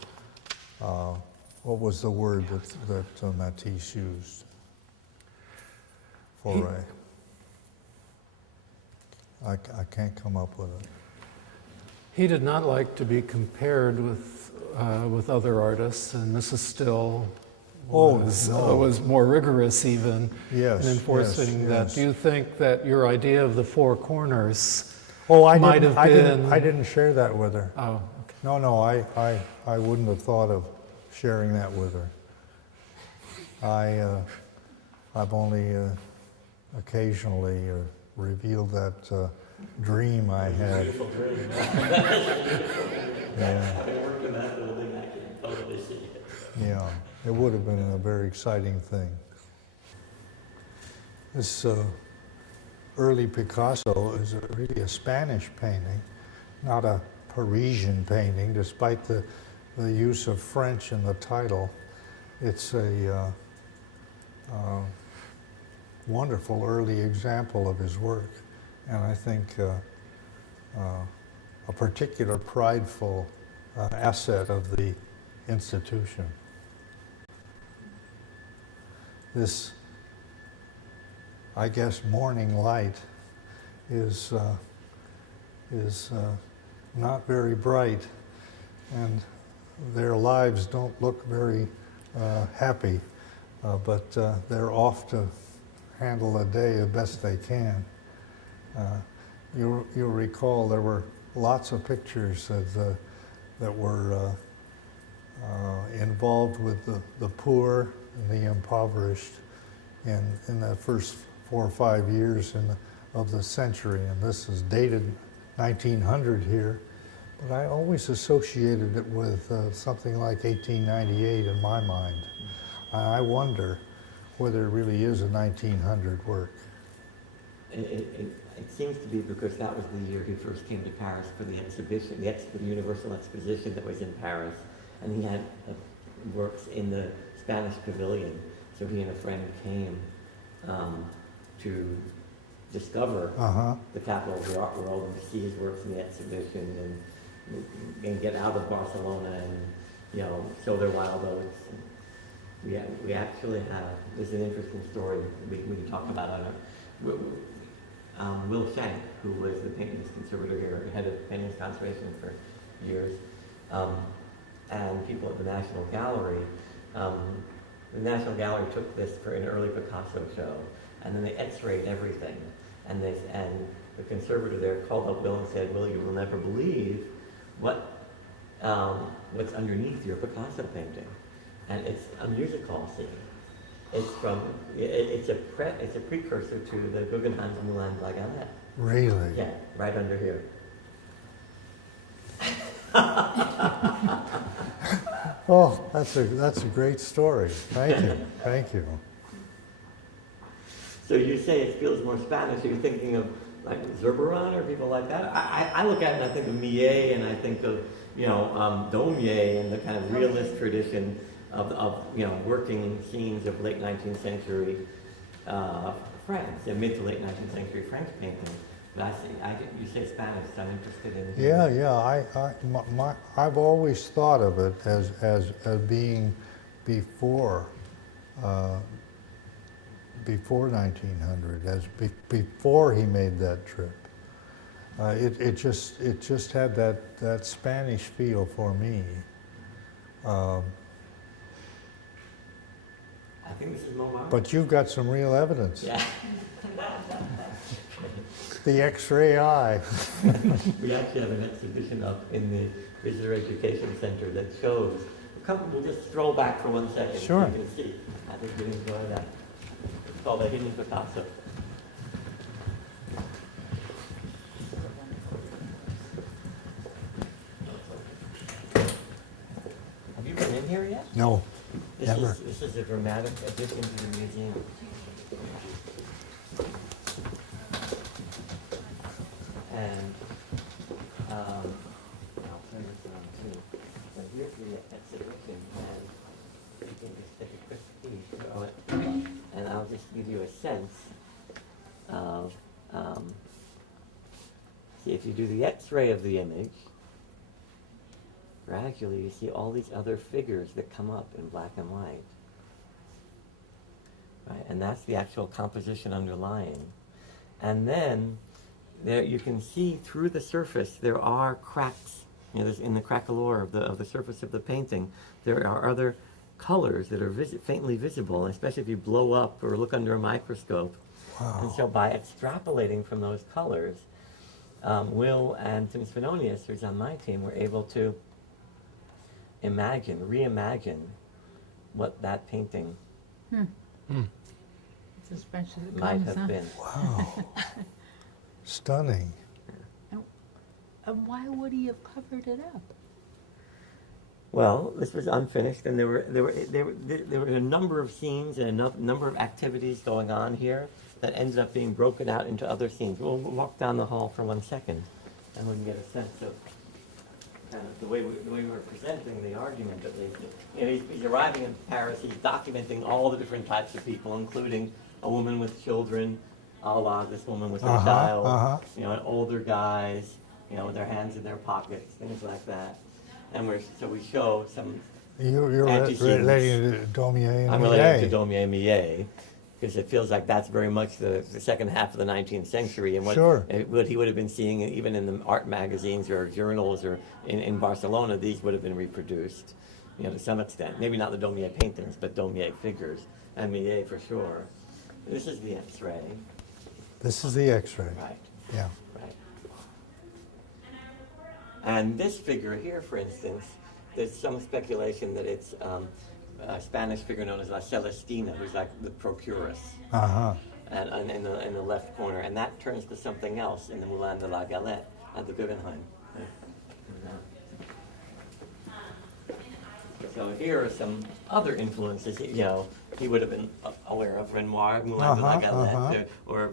What was the word that Matisse used? Foray. I can't come up with it. He did not like to be compared with other artists, and Mrs. Still was more rigorous even in enforcing that. Do you think that your idea of the four corners might have been... I didn't share that with her. Oh, okay. No, I wouldn't have thought of sharing that with her. I've only occasionally revealed that dream I had. Beautiful dream. Yeah. Having worked in that building, I can totally see it. Yeah, it would have been a very exciting thing. This early Picasso is really a Spanish painting, not a Parisian painting, despite the use of French in the title. It's a wonderful early example of his work, and I think a particular prideful asset of the institution. This, I guess, morning light is not very bright, and their lives don't look very happy, but they're off to handle the day the best they can. You'll recall there were lots of pictures that were involved with the poor and the impoverished in the first 4 or 5 years of the century, and this is dated 1900 here, but I always associated it with something like 1898 in my mind. I wonder whether it really is a 1900 work. It seems to be because that was the year he first came to Paris for the exhibition, the Universal Exposition that was in Paris, and he had works in the Spanish Pavilion. So he and a friend came to discover the capital of the art world and to see his works in the exhibition and get out of Barcelona and show their wild oats. We actually have, this is an interesting story we can talk about on it. Will Schenck, who was the paintings conservator here, head of paintings conservation for years, and people at the National Gallery. The National Gallery took this for an early Picasso show, and then they x-rayed everything. And the conservator there called up Will and said, "Will, you will never believe what's underneath your Picasso painting." And it's a music hall scene. It's a precursor to the Guggenheim's Moulin de la Galette. Really? Yeah, right under here. Oh, that's a great story. Thank you. So you say it feels more Spanish. Are you thinking of like Zurbaran or people like that? I look at it and I think of Millet and I think of Daumier and the kind of realist tradition of working scenes of late 19th century France and mid to late 19th century French painting. But you say Spanish, so I'm interested in. Yeah. I've always thought of it as being before 1900, before he made that trip. It just had that Spanish feel for me. I think this is MoMA. But you've got some real evidence. Yeah. The X-ray eye. We actually have an exhibition up in the Visitor Education Center that shows we'll just stroll back for 1 second. Sure. So you can see. I think you'll enjoy that. It's called a hidden Picasso. Have you been in here yet? No, never. This is a dramatic addition to the museum. And I'll turn this on too. So here's the exhibition, and you can just take a quick peek of it. And I'll just give you a sense of, see, if you do the X-ray of the image, gradually you see all these other figures that come up in black and white. Right? And that's the actual composition underlying. And then there you can see through the surface there are cracks. You know, there's in the craquelure of the surface of the painting, there are other colors that are faintly visible, especially if you blow up or look under a microscope. Wow. And so by extrapolating from those colors, Will and Tim Svenonius, who's on my team, were able to reimagine what that painting might have been. Wow. Stunning. And why would he have covered it up? Well, this was unfinished, and there were a number of scenes and a number of activities going on here that ended up being broken out into other scenes. We'll walk down the hall for 1 second, and we can get a sense of kind of the way we were presenting the argument. At least, you know, he's arriving in Paris. He's documenting all the different types of people, including a woman with children, a la this woman with her child. You know, and older guys, you know, with their hands in their pockets, things like that. And we show some. You're relating to Daumier and I'm Millet. relating to Daumier and Millet because it feels like that's very much the second half of the 19th century, and what he would have been seeing even in the art magazines or journals or in Barcelona. These would have been reproduced, you know, to some extent. Maybe not the Daumier paintings, but Daumier figures and Millet for sure. This is the X-ray. This is the X-ray. Right. Yeah. Right. And this figure here, for instance, there's some speculation that it's a Spanish figure known as La Celestina, who's like the procuress, and in the left corner, and that turns to something else in the Moulin de la Galette at the Guggenheim. So here are some other influences. You know, he would have been aware of Renoir, Moulin de la Galette, or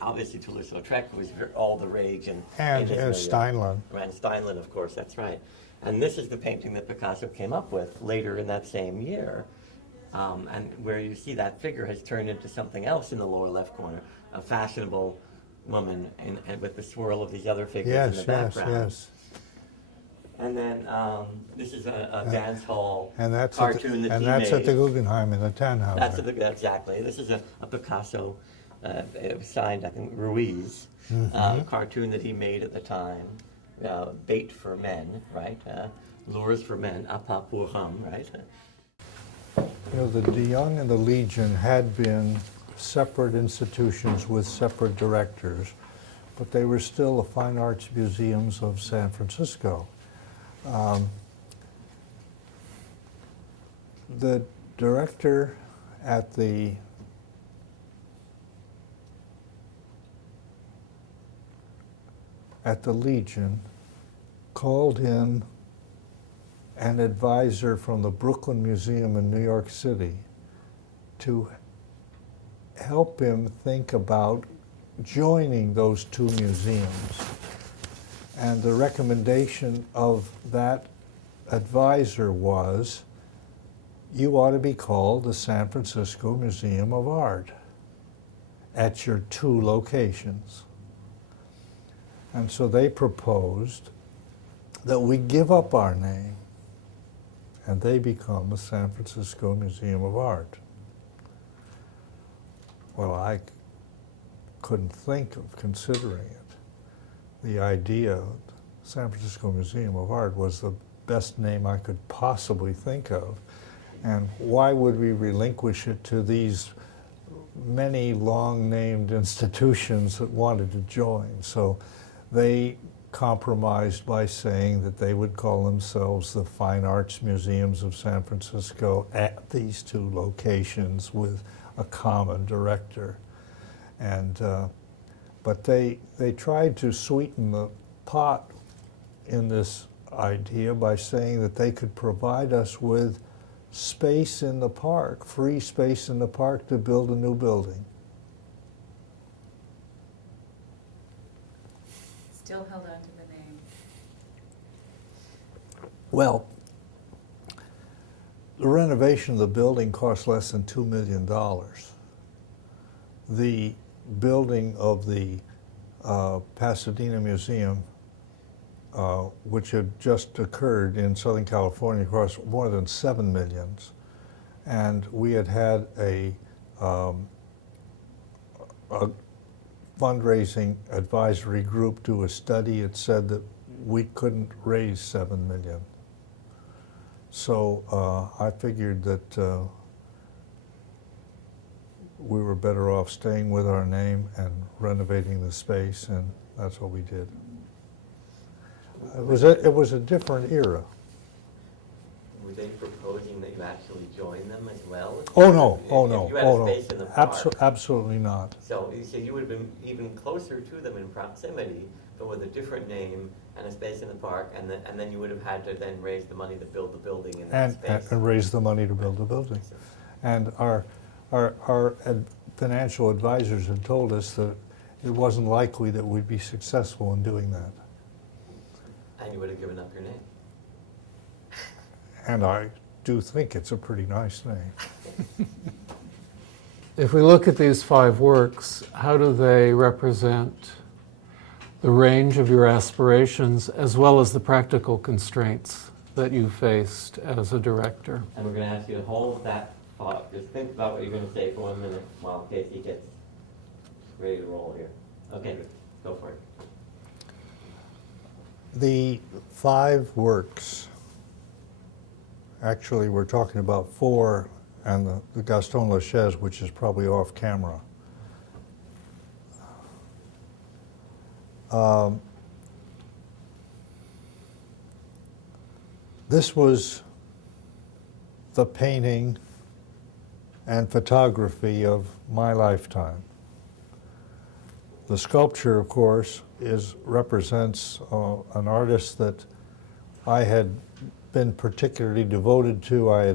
obviously Toulouse-Lautrec was all the rage in Steinlen. And Steinlen, of course, that's right. And this is the painting that Picasso came up with later in that same year, and where you see that figure has turned into something else in the lower left corner, a fashionable woman, and with the swirl of these other figures in the background. Yes. And then this is a dance hall And cartoon that he that's made. at the Guggenheim in the Tannhauser. Exactly. This is a Picasso, it was signed, I think, Ruiz, cartoon that he made at the time. Bait for men, right? Lures for men, appât pour hommes, right? You know, the De Young and the Legion had been separate institutions with separate directors, but they were still the fine arts museums of San Francisco. The director at the Legion called in an advisor from the Brooklyn Museum in New York City to help him think about joining those two museums. And the recommendation of that advisor was, you ought to be called the San Francisco Museum of Art at your two locations. And so they proposed that we give up our name and they become the San Francisco Museum of Art. Well, I couldn't think of considering it. The idea of San Francisco Museum of Art was the best name I could possibly think of. And why would we relinquish it to these many long-named institutions that wanted to join? So they compromised by saying that they would call themselves the Fine Arts Museums of San Francisco at these two locations with a common director. And, but they tried to sweeten the pot in this idea by saying that they could provide us with space in the park, free space in the park to build a new building. Still held on to the name. Well, the renovation of the building cost less than $2 million. The building of the Pasadena Museum, which had just occurred in Southern California, cost more than $7 million. And we had had a fundraising advisory group do a study. It said that we couldn't raise $7 million. So I figured that we were better off staying with our name and renovating the space, and that's what we did. It was a different era. Were they proposing that you actually join them as well? Oh no! If Oh no! you had Oh a no! space in the park. Absolutely not. So you would have been even closer to them in proximity, but with a different name and a space in the park, and then you would have had to then raise the money to build the building in that space. And raise the money to build the building. And our financial advisors had told us that it wasn't likely that we'd be successful in doing that. And you would have given up your name. And I do think it's a pretty nice name. If we look at these 5 works, how do they represent the range of your aspirations as well as the practical constraints that you faced as a director? And we're going to ask you to hold that thought. Just think about what you're going to say for 1 minute while Casey gets ready to roll here. Okay, go for it. The 5 works, actually we're talking about 4 and the Gaston Lachaise, which is probably off camera. This was the painting and photography of my lifetime. The sculpture, of course, represents an artist that I had been particularly devoted to. I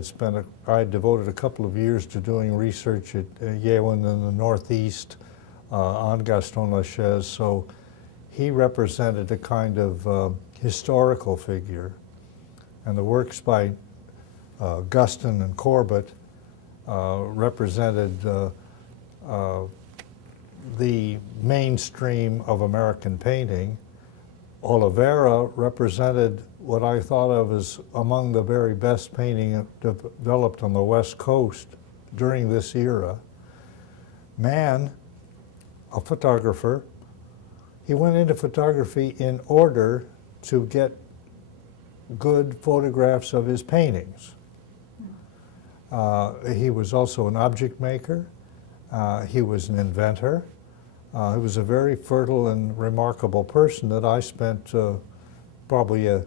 had devoted a couple of years to doing research at Yale and in the Northeast on Gaston Lachaise, so he represented a kind of historical figure. And the works by Guston and Corbett represented the mainstream of American painting. Oliveira represented what I thought of as among the very best painting developed on the West Coast during this era. Mann, a photographer, he went into photography in order to get good photographs of his paintings. He was also an object maker. He was an inventor. He was a very fertile and remarkable person that I spent probably a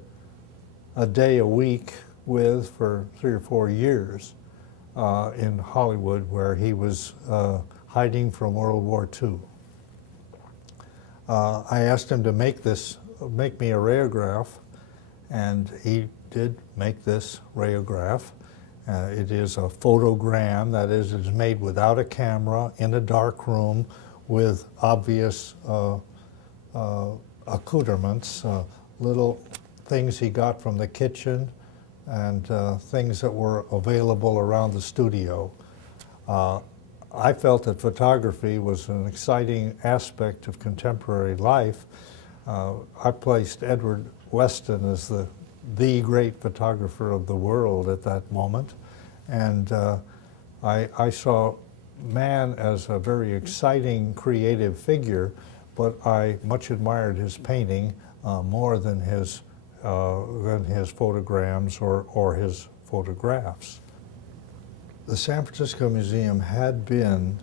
day a week with for 3 or 4 years in Hollywood, where he was hiding from World War II. I asked him to make me a rheograph, and he did make this rheograph. It is a photogram, that is, it's made without a camera in a dark room with obvious accoutrements, little things he got from the kitchen and things that were available around the studio. I felt that photography was an exciting aspect of contemporary life. I placed Edward Weston as the great photographer of the world at that moment, and I saw Mann as a very exciting creative figure, but I much admired his painting more than his photograms or his photographs. The San Francisco Museum had been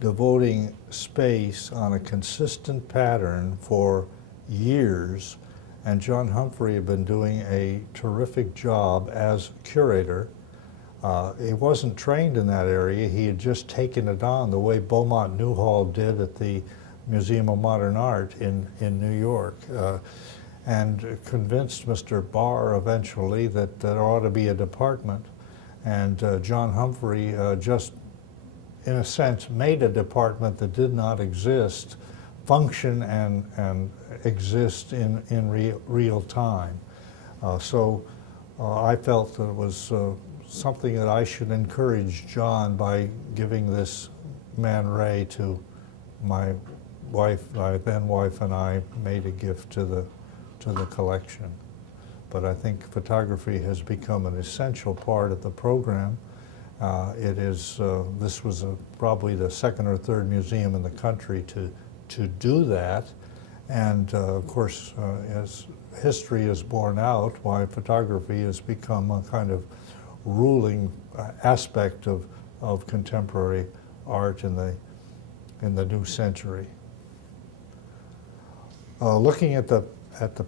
devoting space on a consistent pattern for years, and John Humphrey had been doing a terrific job as curator. He wasn't trained in that area. He had just taken it on the way Beaumont Newhall did at the Museum of Modern Art in New York, and convinced Mr. Barr eventually that there ought to be a department. And John Humphrey just, in a sense, made a department that did not exist, function and exist in real time. So I felt that it was something that I should encourage John by giving this Man Ray to my wife, my then wife, and I made a gift to the collection. But I think photography has become an essential part of the program. This was probably the second or third museum in the country to do that. And of course, as history is borne out, why photography has become a kind of ruling aspect of contemporary art in the new century. Looking at the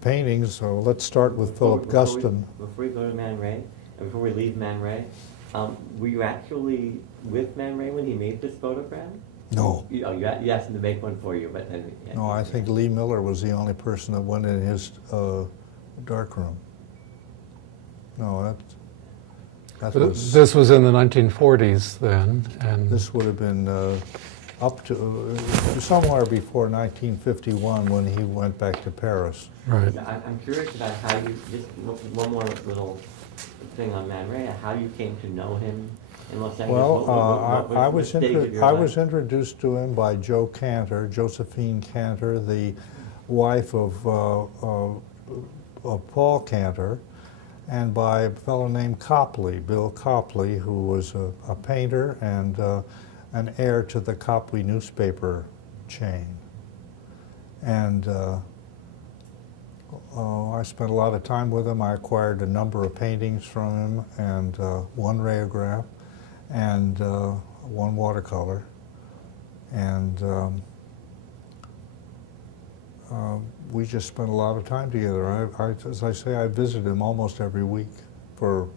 paintings, so let's start with Philip Guston. Before we go to Man Ray, and before we leave Man Ray, were you actually with Man Ray when he made this photograph? No. You asked him to make one for you, but then... No, I think Lee Miller was the only person that went in his darkroom. No, that was... This was in the 1940s then, and... This would have been up to somewhere before 1951 when he went back to Paris. Right. I'm curious about how you, just one more little thing on Man Ray, how you came to know him in Los Angeles. Well, I was life? introduced to him by Josephine Cantor, the wife of Paul Cantor, and by a fellow named Copley, Bill Copley, who was a painter and an heir to the Copley newspaper chain. And I spent a lot of time with him. I acquired a number of paintings from him, and one rayograph, and one watercolor. And we just spent a lot of time together. As I say, I visited him almost every week for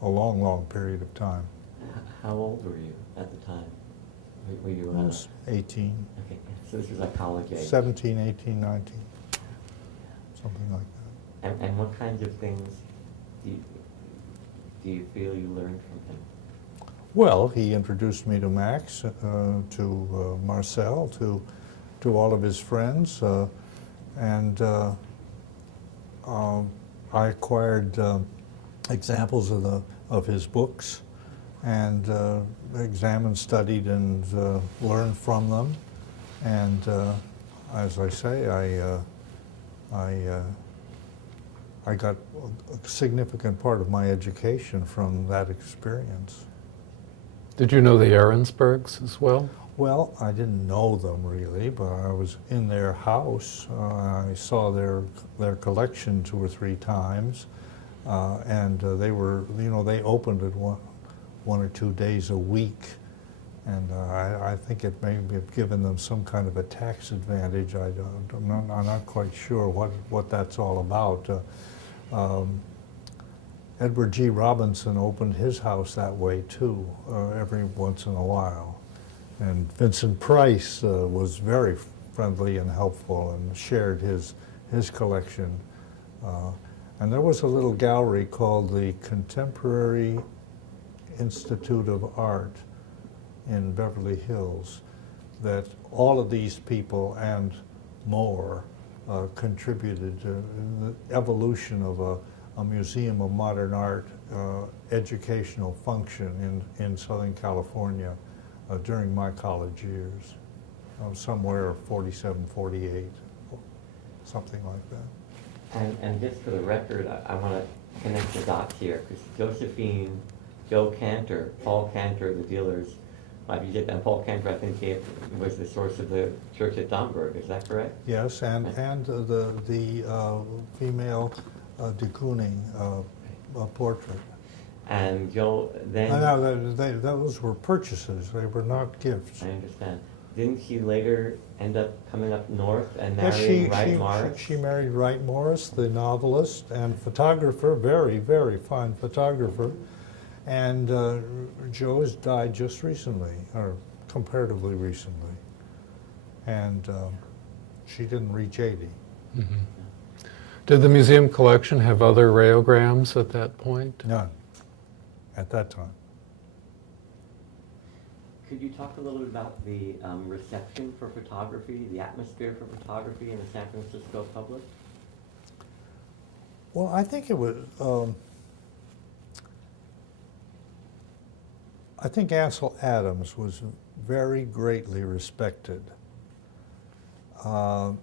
a long, long period of time. How old were you at the time? Were you... I was 18. Okay, so this was like college age. 17, 18, 19. Something like that. And what kinds of things do you feel you learned from him? Well, he introduced me to Max, to Marcel, to all of his friends, and I acquired examples of his books, and examined, studied, and learned from them. And as I say, I got a significant part of my education from that experience. Did you know the Ahrensbergs as well? Well, I didn't know them really, but I was in their house. I saw their collection 2 or 3 times, and they were, they opened it one or 2 days a week, and I think it may have given them some kind of a tax advantage. I'm not quite sure what that's all about. Edward G. Robinson opened his house that way too, every once in a while. And Vincent Price was very friendly and helpful and shared his collection. And there was a little gallery called the Contemporary Institute of Art in Beverly Hills that all of these people and more contributed to the evolution of a museum of modern art educational function in Southern California during my college years, somewhere 47, 48, something like that. And just for the record, I want to connect the dots here, because Josephine, Joe Cantor, Paul Cantor, the dealers, and Paul Cantor, I think, was the source of the church at Domburg. Is that correct? Yes, and the female de Kooning portrait. And Joe then... No, those were purchases. They were not gifts. I understand. didn't she later end up coming up north and Yes, marrying Wright Morris? she married Wright Morris, the novelist and photographer, very, very fine photographer. And Jo has died just recently, or comparatively recently. And she didn't reach 80. Mhm. Did the museum collection have other radiograms at that point? None, at that time. Could you talk a little bit about the reception for photography, the atmosphere for photography in the San Francisco public? Well, I think it was, I think Ansel Adams was very greatly respected. I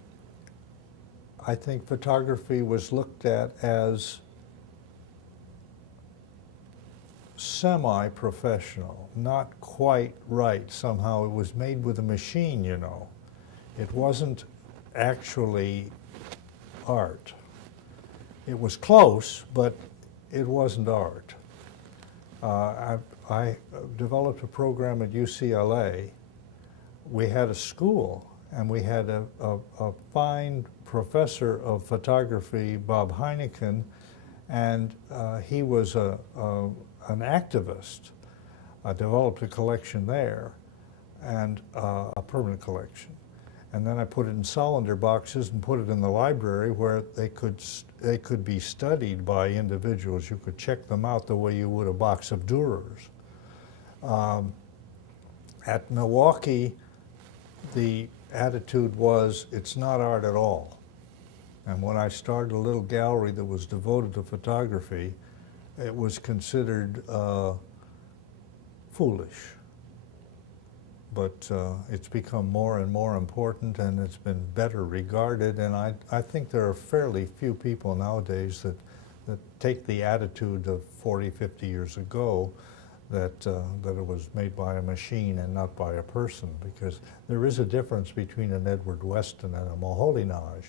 think photography was looked at as semi-professional, not quite right. Somehow it was made with a machine, you know. It wasn't actually art. It was close, but it wasn't art. I developed a program at UCLA. We had a school, and we had a fine professor of photography, Bob Heineken, and he was an activist. I developed a collection there, and a permanent collection. And then I put it in cylinder boxes and put it in the library where they could be studied by individuals. You could check them out the way you would a box of Durers. At Milwaukee, the attitude was, it's not art at all. And when I started a little gallery that was devoted to photography, it was considered foolish. But it's become more and more important, and it's been better regarded. And I think there are fairly few people nowadays that take the attitude of 40, 50 years ago that it was made by a machine and not by a person, because there is a difference between an Edward Weston and a Moholy-Nagy,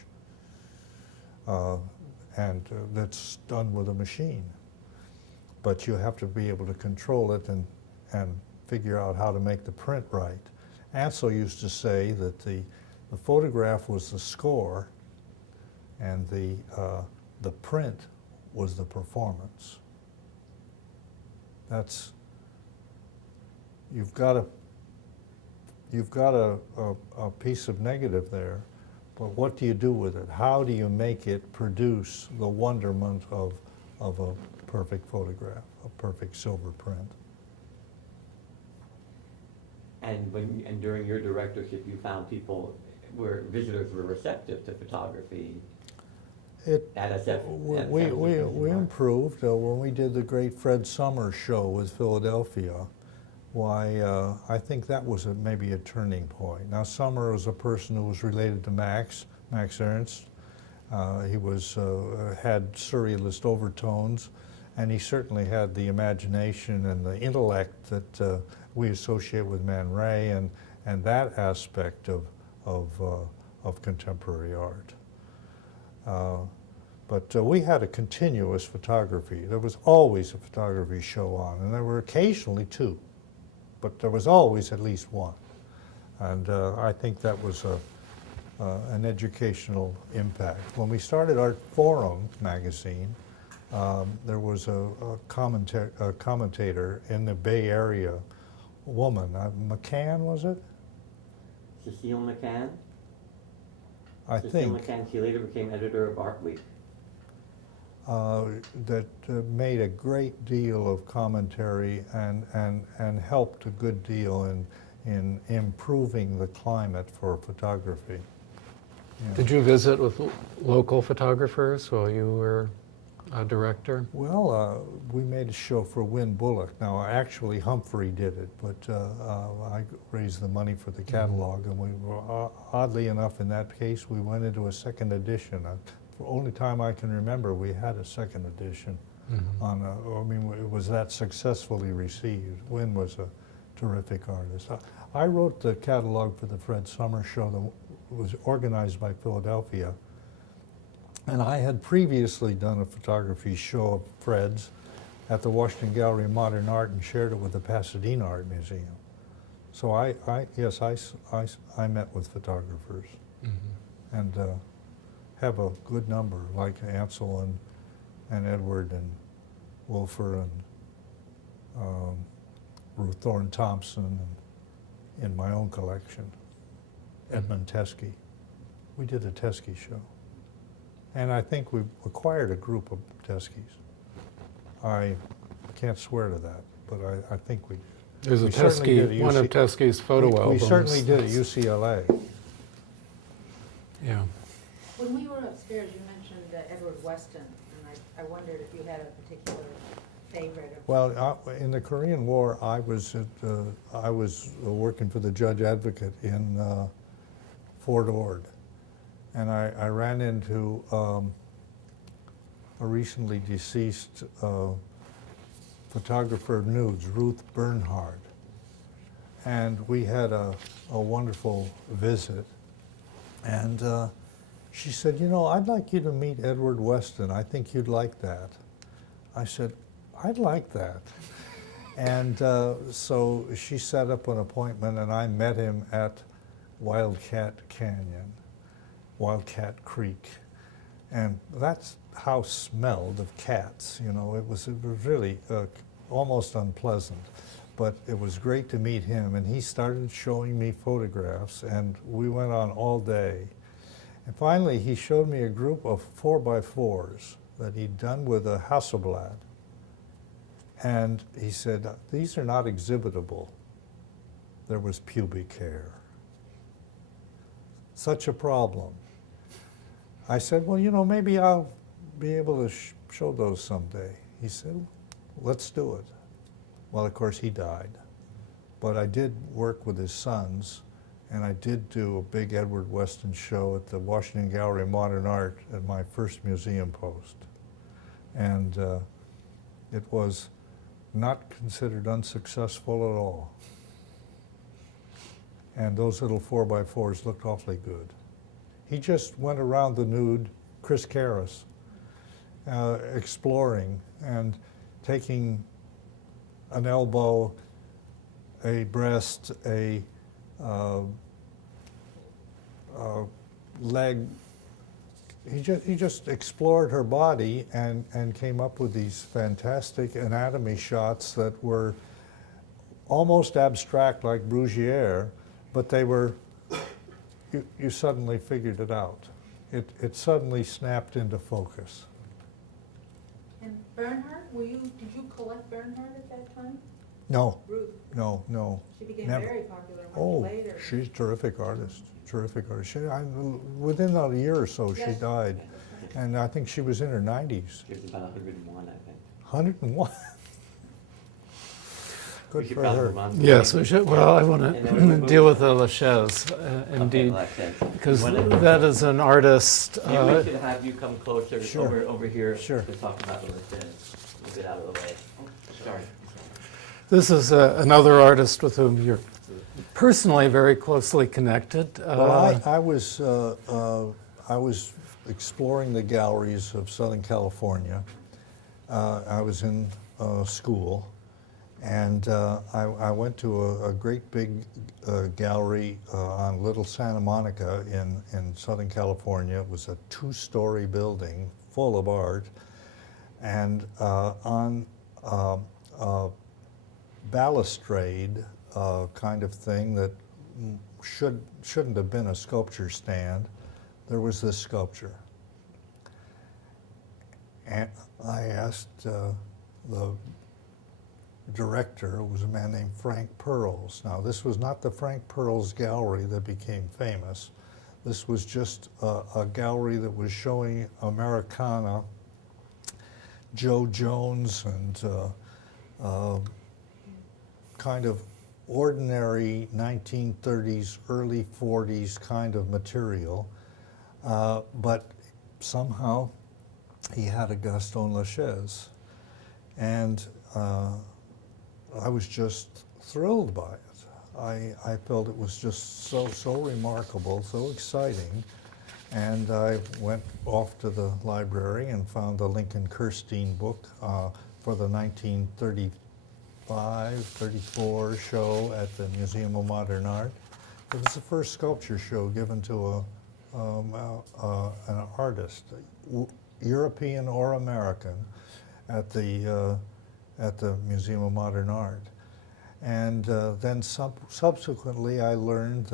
and that's done with a machine. But you have to be able to control it and figure out how to make the print right. Ansel used to say that the photograph was the score and the print was the performance. That's, you've got a piece of negative there, but what do you do with it? How do you make it produce the wonderment of a perfect photograph, a perfect silver print? And during your directorship, you found visitors were receptive to photography at SF? We improved when we did the great Fred Summers show with Philadelphia. Why, I think that was maybe a turning point. Now, Summer was a person who was related to Max Ernst. He had surrealist overtones, and he certainly had the imagination and the intellect that we associate with Man Ray and that aspect of contemporary art. But we had a continuous photography. There was always a photography show on, and there were occasionally two, but there was always at least one. And I think that was an educational impact. When we started Art Forum magazine, there was a commentator in the Bay Area, a woman, McCann, was it? Cecile McCann? I Cecile think. McCann, she later became editor of Art Week. That made a great deal of commentary and helped a good deal in improving the climate for photography. Yeah. Did you visit with local photographers while you were a director? Well, we made a show for Win Bullock. Now, actually, Humphrey did it, but I raised the money for the catalog, and we were, oddly enough, in that case, we went into a second edition. The only time I can remember we had a second edition on it was that successfully received. Win was a terrific artist. I wrote the catalog for the Fred Summers show that was organized by Philadelphia. And I had previously done a photography show of Fred's at the Washington Gallery of Modern Art and shared it with the Pasadena Art Museum. So yes, I met with photographers and have a good number, like Ansel and Edward and Wolfer and Ruth Thorne Thompson and in my own collection, Edmund Teskey. We did a Teskey show. And I think we acquired a group of Teskies. I can't swear to that, but I think we did. There's a We certainly did Teskey, one of Teskey's photo we albums. certainly did at UCLA. Yeah. When we were upstairs, you mentioned Edward Weston, and I wondered if you had a particular favorite. Well, in the Korean War, I was working for the judge advocate in Fort Ord, and I ran into a recently deceased photographer of nudes, Ruth Bernhard, and we had a wonderful visit, and she said, you know, I'd like you to meet Edward Weston. I think you'd like that. I said, I'd like that. And so she set up an appointment, and I met him at Wildcat Canyon, Wildcat Creek. And that house smelled of cats, you know. It was really almost unpleasant. But it was great to meet him, and he started showing me photographs, and we went on all day. And finally, he showed me a group of 4x4s that he'd done with a Hasselblad. And he said, these are not exhibitable. There was pubic hair. Such a problem. I said, well, you know, maybe I'll be able to show those someday. He said, let's do it. Well, of course, he died. But I did work with his sons, and I did do a big Edward Weston show at the Washington Gallery of Modern Art at my first museum post. And it was not considered unsuccessful at all. And those little 4x4s looked awfully good. He just went around the nude, Chris Karras, exploring and taking an elbow, a breast, a leg. He just explored her body and came up with these fantastic anatomy shots that were almost abstract like Brugiere, but they were, you suddenly figured it out. It suddenly snapped into focus. And Bernhard, did you collect Bernhard at that time? No, Ruth, no. she became Never. very popular Oh, much later. she's a terrific artist, terrific artist. Within a year or so, she Yes. died. And I think she was in her 90s. She was about 101, I think. 101. We Good should for probably her. move on. Yes, we should, well, I want And then to we'll deal move- with the Lachaise, indeed, Okay, Alexis. because You wanna- that is an artist. Maybe we should have you come closer Sure. over here Sure. to talk about the list. We'll get out of the way. Sorry. This is another artist with whom you're personally very closely connected. Well, I was exploring the galleries of Southern California. I was in school, and I went to a great big gallery on Little Santa Monica in Southern California. It was a 2-story building full of art, and on a balustrade kind of thing that shouldn't have been a sculpture stand, there was this sculpture. And I asked the director, it was a man named Frank Pearls. Now, this was not the Frank Pearls gallery that became famous. This was just a gallery that was showing Americana, Joe Jones, and kind of ordinary 1930s, early 40s kind of material, but somehow he had a Gaston Lachaise, and I was just thrilled by it. I felt it was just so remarkable, so exciting, and I went off to the library and found the Lincoln Kirstein book for the 1933 35, 34 show at the Museum of Modern Art. It was the first sculpture show given to an artist, European or American, at the Museum of Modern Art. And then subsequently I learned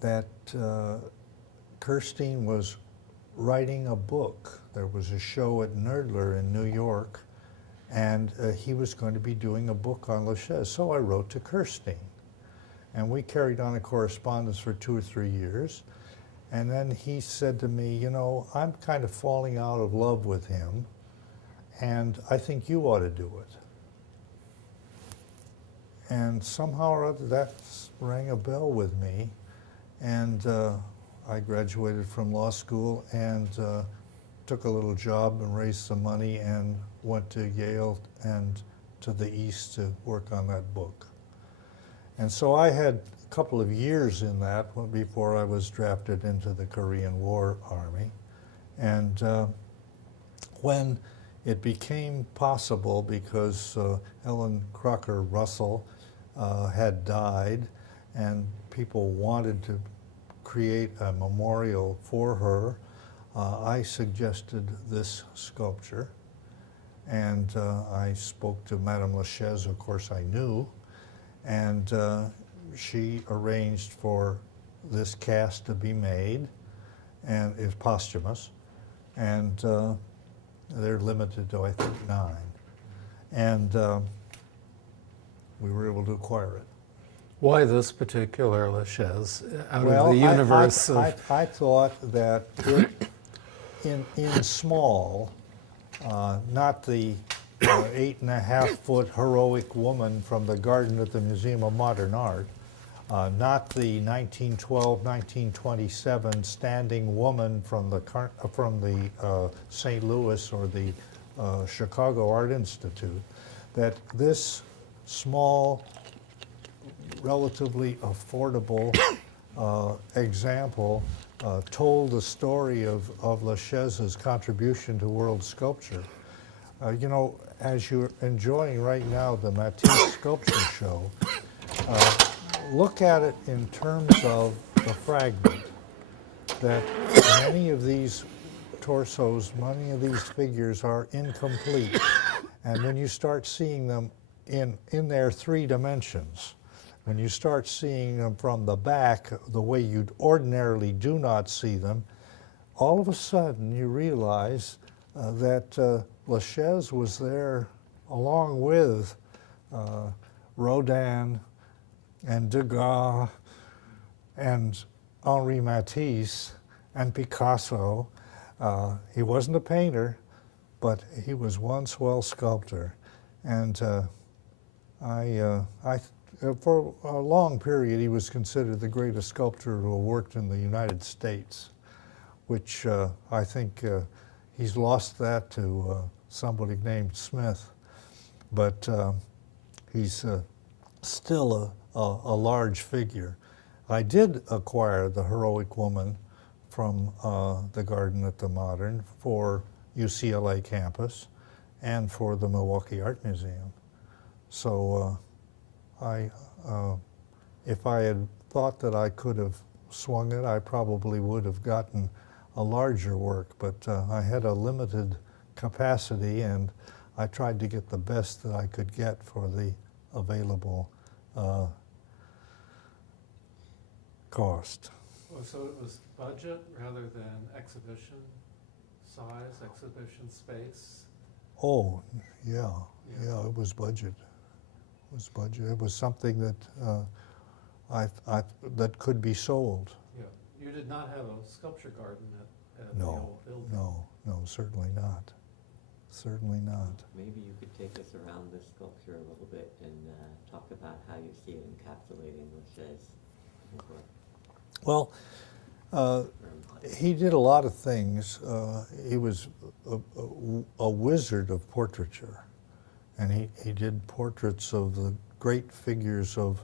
that Kirstein was writing a book. There was a show at Nerdler in New York, and he was going to be doing a book on Lachaise. So I wrote to Kirstein. And we carried on a correspondence for 2 or 3 years. And then he said to me, you know, I'm kind of falling out of love with him, and I think you ought to do it. And somehow or other that rang a bell with me. And I graduated from law school and took a little job and raised some money and went to Yale and to the East to work on that book. And so I had a couple of years in that before I was drafted into the Korean War Army. And when it became possible, because Ellen Crocker Russell had died and people wanted to create a memorial for her, I suggested this sculpture. And I spoke to Madame Lachaise, of course I knew, and she arranged for this cast to be made, and it's posthumous, and they're limited to, I think, 9. And we were able to acquire it. Why this particular Lachaise out Well, of the universe I thought that in small, not the 8.5-foot heroic woman from the garden at the Museum of Modern Art, not the 1912, 1927 standing woman from the St. Louis or the Chicago Art Institute, that this small, relatively affordable example told the story of Lachaise's contribution to world sculpture. You know, as you're enjoying right now the Matisse Sculpture Show, look at it in terms of the fragment, that many of these torsos, many of these figures are incomplete. And when you start seeing them in their 3 dimensions, when you start seeing them from the back the way you'd ordinarily do not see them, all of a sudden you realize that Lachaise was there along with Rodin and Degas and Henri Matisse and Picasso. He wasn't a painter, but he was one swell sculptor. And for a long period, he was considered the greatest sculptor who worked in the United States, which I think he's lost that to somebody named Smith. But he's still a large figure. I did acquire the heroic woman from the garden at the Modern for UCLA campus and for the Milwaukee Art Museum. So if I had thought that I could have swung it, I probably would have gotten a larger work, but I had a limited capacity, and I tried to get the best that I could get for the available cost. Well, so it was budget rather than exhibition size, exhibition space? Oh, yeah, it was budget. It was budget. It was something that that could be sold. Yeah. You did not have a sculpture garden at the No, old building? no, certainly not. Certainly not. Maybe you could take us around this sculpture a little bit and talk about how you see it encapsulating Lachaise. Well, he did a lot of things. He was a wizard of portraiture, and he did portraits of the great figures of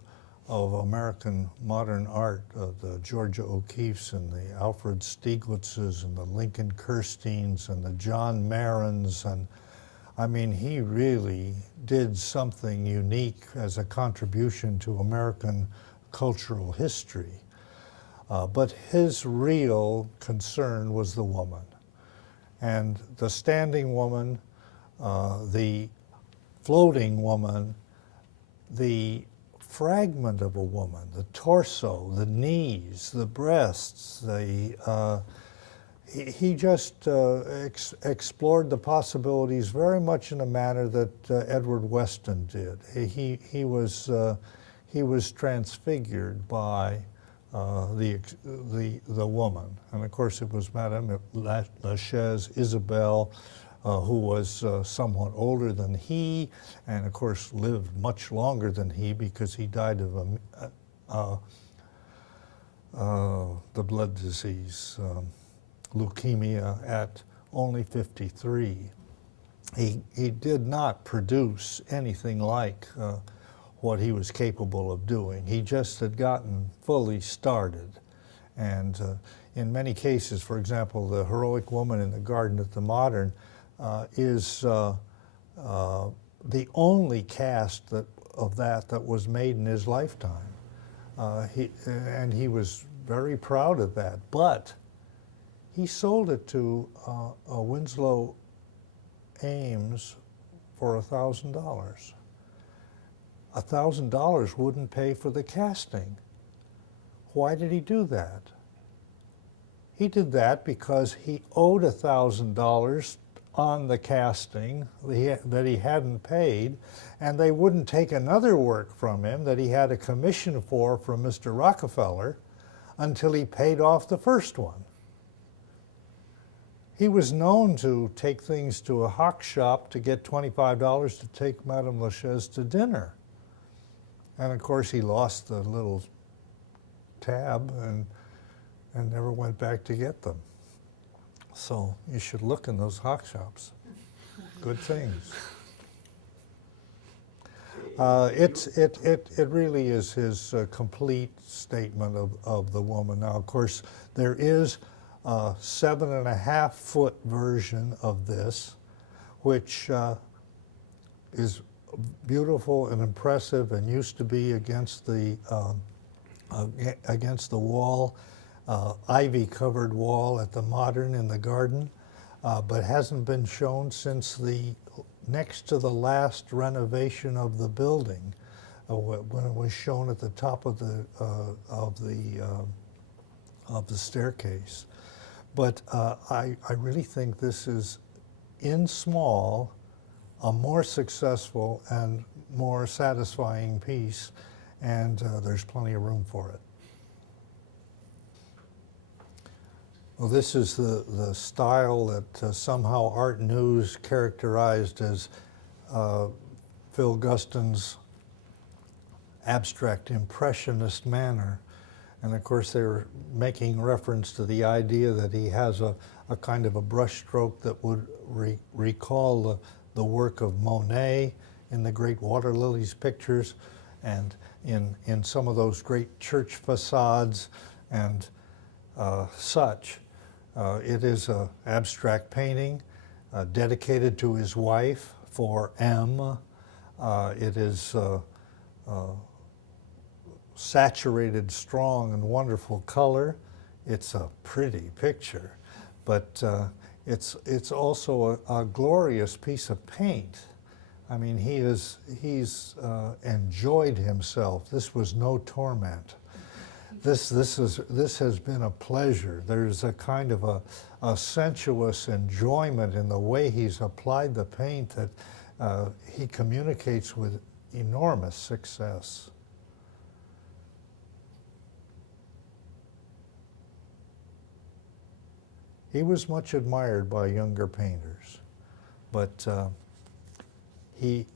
American modern art, the Georgia O'Keeffes and the Alfred Stieglitzes and the Lincoln Kirsteins and the John Marins and I mean, he really did something unique as a contribution to American cultural history. But his real concern was the woman. And the standing woman, the floating woman, the fragment of a woman, the torso, the knees, the breasts, he just explored the possibilities very much in a manner that Edward Weston did. He was transfigured by the woman, and of course it was Madame Lachaise, Isabel, who was somewhat older than he, and of course lived much longer than he because he died of the blood disease, leukemia, at only 53. He did not produce anything like what he was capable of doing. He just had gotten fully started. And in many cases, for example, the heroic woman in the garden at the Modern is the only cast of that was made in his lifetime. And he was very proud of that. But he sold it to Winslow Ames for $1,000. $1,000 wouldn't pay for the casting. Why did he do that? He did that because he owed $1,000 on the casting that he hadn't paid, and they wouldn't take another work from him that he had a commission for from Mr. Rockefeller until he paid off the first one. He was known to take things to a hock shop to get $25 to take Madame Lachaise to dinner. And of course he lost the little tab and never went back to get them. So you should look in those hock shops. Good things. It really is his complete statement of the woman. Now, of course, there is a 7.5-foot version of this, which is beautiful and impressive and used to be against the wall, ivy-covered wall at the Modern in the garden, but hasn't been shown since next to the last renovation of the building, when it was shown at the top of the staircase. But I really think this is, in small, a more successful and more satisfying piece, and there's plenty of room for it. Well, this is the style that somehow Art News characterized as Phil Guston's abstract impressionist manner. And of course they were making reference to the idea that he has a kind of a brush stroke that would recall the work of Monet in the great water lilies pictures, and in some of those great church facades and such. It is an abstract painting dedicated to his wife for M. It is saturated, strong, and wonderful color. It's a pretty picture, but it's also a glorious piece of paint. I mean, he's enjoyed himself. This was no torment. This has been a pleasure. There's a kind of a sensuous enjoyment in the way he's applied the paint that he communicates with enormous success. He was much admired by younger painters, but he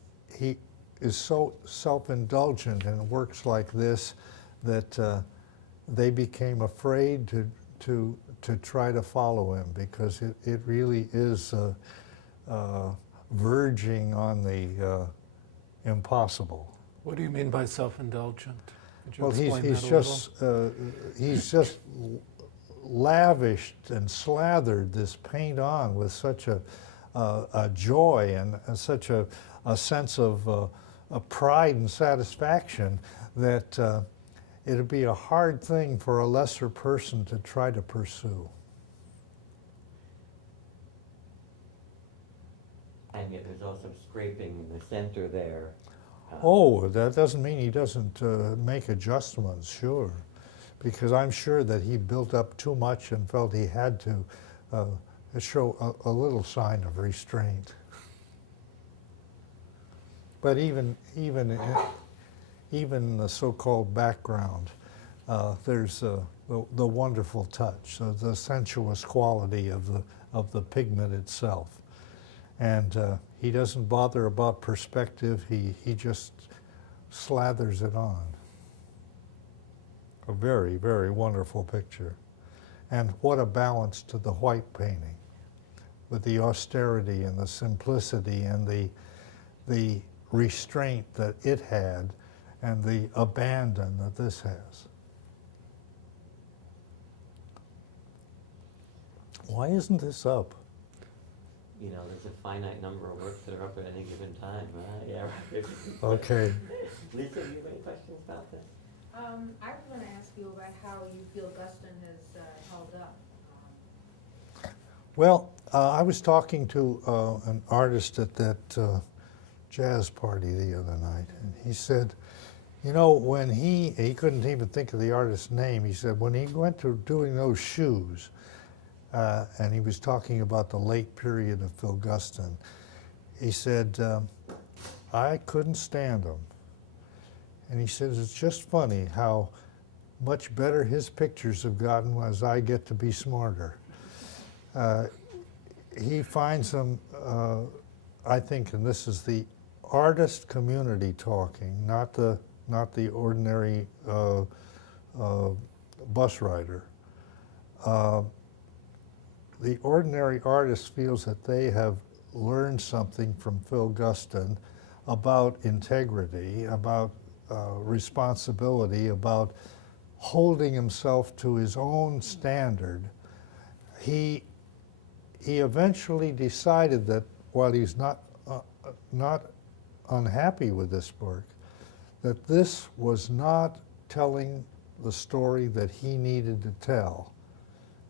is so self-indulgent in works like this that they became afraid to try to follow him, because it really is verging on the impossible. What do you mean by self-indulgent? Could you Well, explain he's that a little? he's just lavished and slathered this paint on with such a a joy and such a sense of a pride and satisfaction that it'd be a hard thing for a lesser person to try to pursue. And yet there's also scraping in the center there. Oh, that doesn't mean he doesn't make adjustments, sure. Because I'm sure that he built up too much and felt he had to show a little sign of restraint. But even in the so-called background, there's the wonderful touch, the sensuous quality of the pigment itself. And he doesn't bother about perspective, he just slathers it on. A very, very wonderful picture. And what a balance to the white painting, with the austerity and the simplicity and the restraint that it had and the abandon that this has. Why isn't this up? You know, there's a finite number of works that are up at any given time, right? Yeah, right. Okay. Lisa, do you have any questions about this? I was going to ask you about how you feel Guston has held up. Well, I was talking to an artist at that jazz party the other night, and he said, you know, when he couldn't even think of the artist's name, he said when he went to doing those shoes, and he was talking about the late period of Phil Guston, he said, I couldn't stand him. And he says, it's just funny how much better his pictures have gotten as I get to be smarter. He finds them, I think, and this is the artist community talking, not the ordinary bus rider. The ordinary artist feels that they have learned something from Phil Guston about integrity, about responsibility, about holding himself to his own standard. He eventually decided that while he's not unhappy with this work, that this was not telling the story that he needed to tell.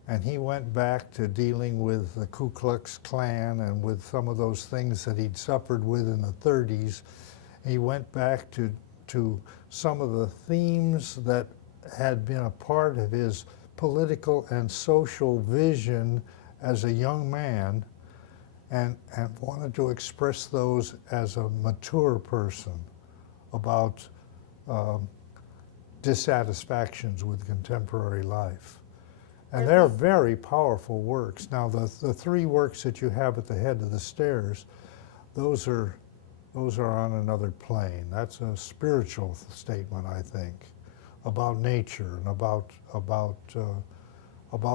And he went back to dealing with the Ku Klux Klan and with some of those things that he'd suffered with in the 30s. He went back to some of the themes that had been a part of his political and social vision as a young man, and wanted to express those as a mature person about dissatisfactions with contemporary life. And they're very powerful works. Now, the three works that you have at the head of the stairs, those are on another plane. That's a spiritual statement, I think, about nature and about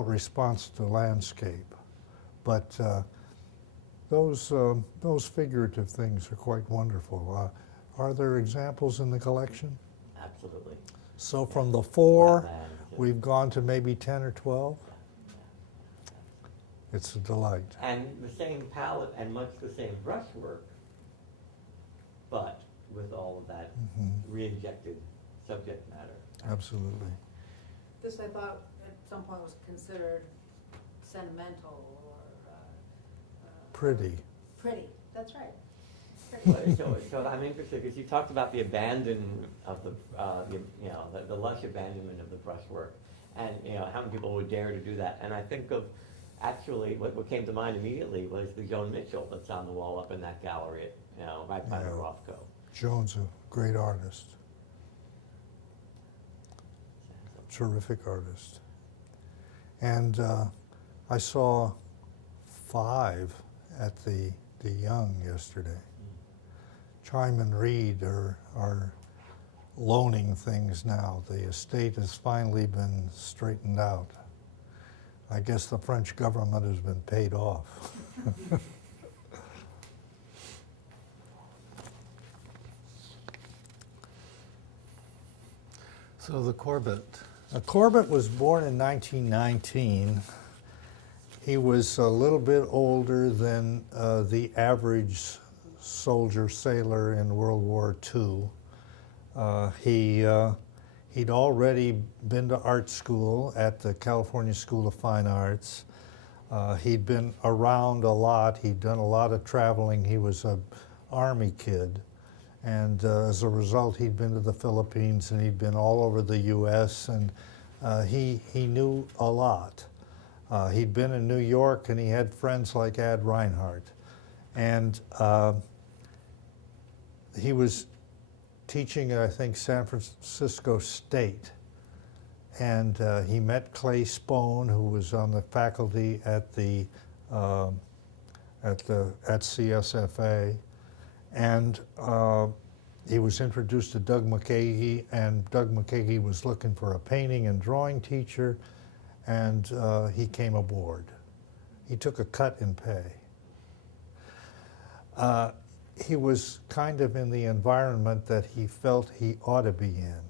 response to landscape. But those figurative things are quite wonderful. Are there examples in the collection? Absolutely. So from the 4, Flatland, we've gone to maybe 10 or 12. It's a delight. And the same palette and much the same brushwork, but with all of that re-injected subject matter. Absolutely. This, I thought, at some point was considered sentimental or Pretty. pretty. That's right. So I'm interested because you talked about the abandon of the lush abandonment of the brushwork, and how many people would dare to do that. And I think of actually what came to mind immediately was the Joan Mitchell that's on the wall up in that gallery, right by the Rothko. Joan's a great artist. Terrific artist. And I saw 5 at the Young yesterday. Chime and Reed are loaning things now. The estate has finally been straightened out. I guess the French government has been paid off. So the Corbett. Corbett was born in 1919 He was a little bit older than the average soldier sailor in World War II. He'd already been to art school at the California School of Fine Arts. He'd been around a lot. He'd done a lot of traveling. He was an Army kid. And as a result, he'd been to the Philippines and he'd been all over the U.S. and he knew a lot. He'd been in New York and he had friends like Ad Reinhardt. And he was teaching at, I think, San Francisco State. And he met Clay Spohn, who was on the faculty at CSFA. And he was introduced to Doug McKagy, and Doug McKagy was looking for a painting and drawing teacher, and he came aboard. He took a cut in pay. He was kind of in the environment that he felt he ought to be in.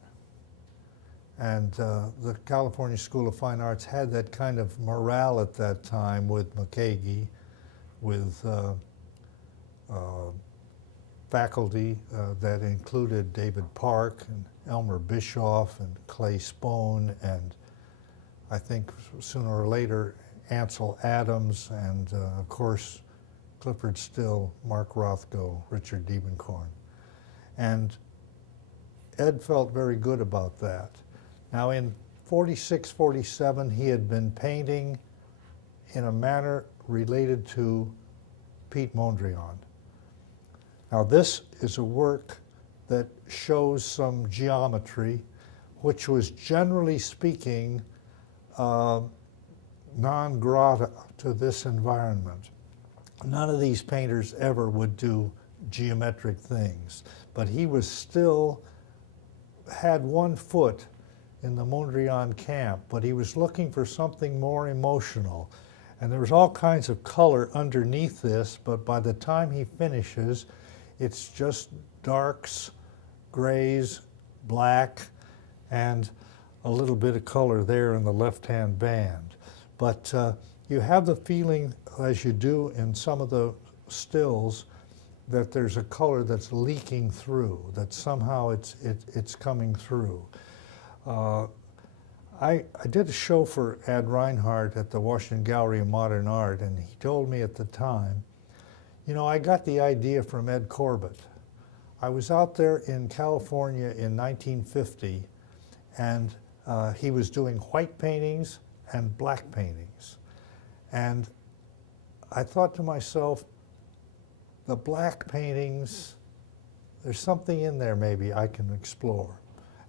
And the California School of Fine Arts had that kind of morale at that time with McKagy, with faculty that included David Park and Elmer Bischoff and Clay Spohn, and I think sooner or later Ansel Adams, and of course Clifford Still, Mark Rothko, Richard Diebenkorn. And Ed felt very good about that. Now in 46, 47, he had been painting in a manner related to Pete Mondrian. Now this is a work that shows some geometry, which was generally speaking non grata to this environment. None of these painters ever would do geometric things, but he was still had one foot in the Mondrian camp, but he was looking for something more emotional. And there was all kinds of color underneath this, but by the time he finishes, it's just darks, grays, black, and a little bit of color there in the left-hand band. But you have the feeling, as you do in some of the stills, that there's a color that's leaking through, that somehow it's coming through. I did a show for Ad Reinhardt at the Washington Gallery of Modern Art, and he told me at the time, you know, I got the idea from Ed Corbett. I was out there in California in 1950, and he was doing white paintings and black paintings. And I thought to myself, the black paintings, there's something in there maybe I can explore.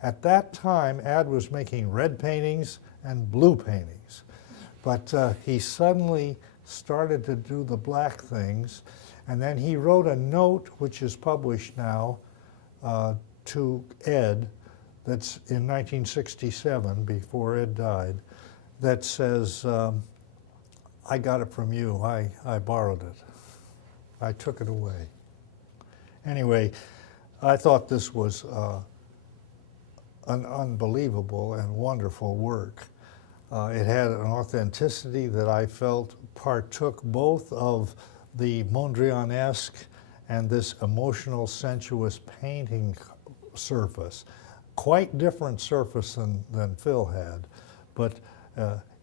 At that time, Ad was making red paintings and blue paintings. But he suddenly started to do the black things. And then he wrote a note, which is published now, to Ed, that's in 1967, before Ed died, that says, I got it from you, I borrowed it. I took it away. Anyway, I thought this was an unbelievable and wonderful work. It had an authenticity that I felt partook both of the Mondrian-esque and this emotional, sensuous painting surface. Quite different surface than Phil had, but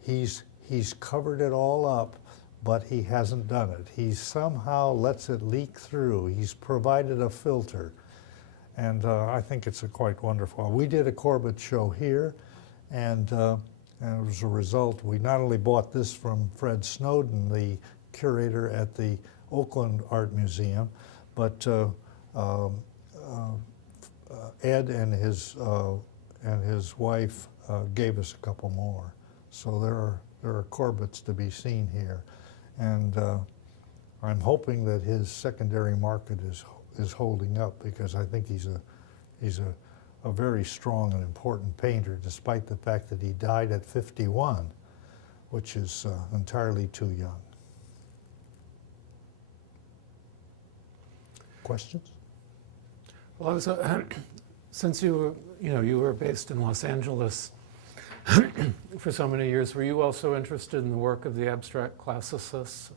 he's covered it all up, but he hasn't done it. He somehow lets it leak through. He's provided a filter, and I think it's quite wonderful. We did a Corbett show here, and as a result, we not only bought this from Fred Snowden, the curator at the Oakland Art Museum, but Ed and his wife gave us a couple more. So there are Corbetts to be seen here, and I'm hoping that his secondary market is holding up, because I think he's a very strong and important painter, despite the fact that he died at 51, which is entirely too young. Questions? Well, I was, since you were based in Los Angeles for so many years, were you also interested in the work of the abstract classicists,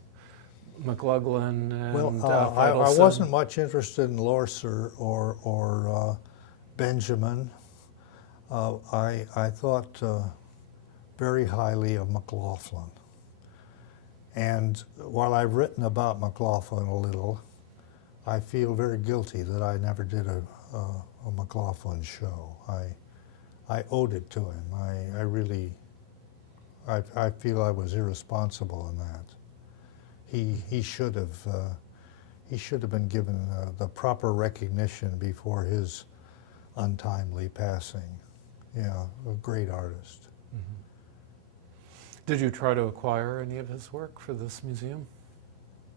McLaughlin and Well, I Friedelson? wasn't much interested in Lorser or Benjamin. I thought very highly of McLaughlin. And while I've written about McLaughlin a little, I feel very guilty that I never did a McLaughlin show. I owed it to him. I feel I was irresponsible in that. He should have been given the proper recognition before his untimely passing. Yeah, a great artist. Mhm. Did you try to acquire any of his work for this museum?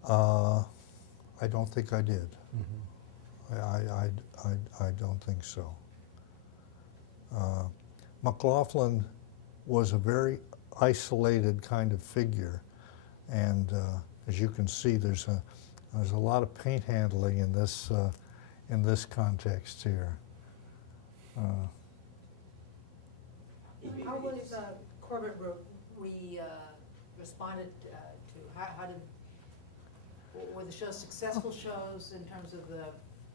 I don't think I did. Mhm. I don't think so. McLaughlin was a very isolated kind of figure, and as you can see, there's a lot of paint handling in this context here. How was Corbett responded to? How did, were the shows successful shows in terms of the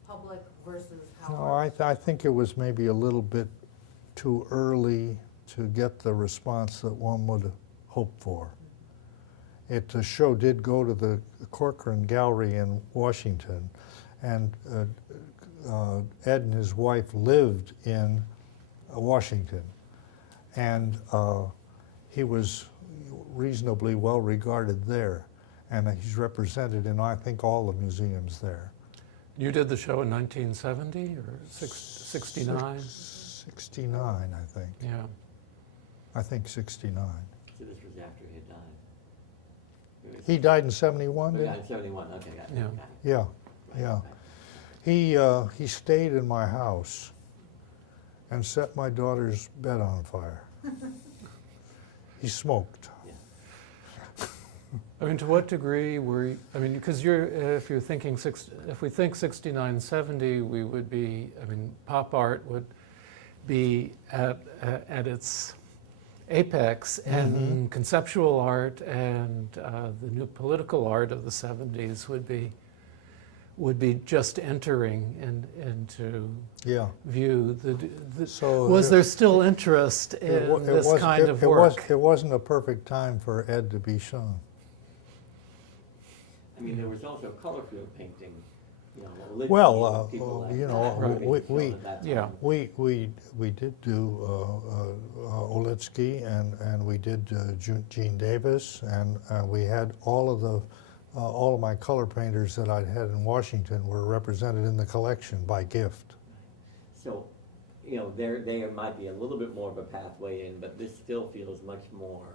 public versus how? No, I think it was maybe a little bit too early to get the response that one would hope for. The show did go to the Corcoran Gallery in Washington, and Ed and his wife lived in Washington, and he was reasonably well regarded there, and he's represented in, I think, all the museums there. You did the show in 1970 or 69? 69, I think. Yeah. I think 69. So this was after he had died. He died in 71, Oh, did yeah, he? in 71, okay, got it. Yeah. got it. Yeah, Right, yeah. right. He stayed in my house and set my daughter's bed on fire. He smoked. I mean, to what degree were you, I mean, because if you're thinking, if we think 69, 70, we would be, I mean, pop art would be at its apex, and conceptual art and the new political art of the 70s would be just entering into Yeah. view. So Was there still interest in this kind of work? It wasn't a perfect time for Ed to be shown. I mean, there was also color field painting, you know, Litchi, Well, people like you that know, were being we- shown at that yeah. time. We did do Olitsky, and we did Gene Davis, and we had all of my color painters that I'd had in Washington were represented in the collection by gift. So, you know, there might be a little bit more of a pathway in, but this still feels much more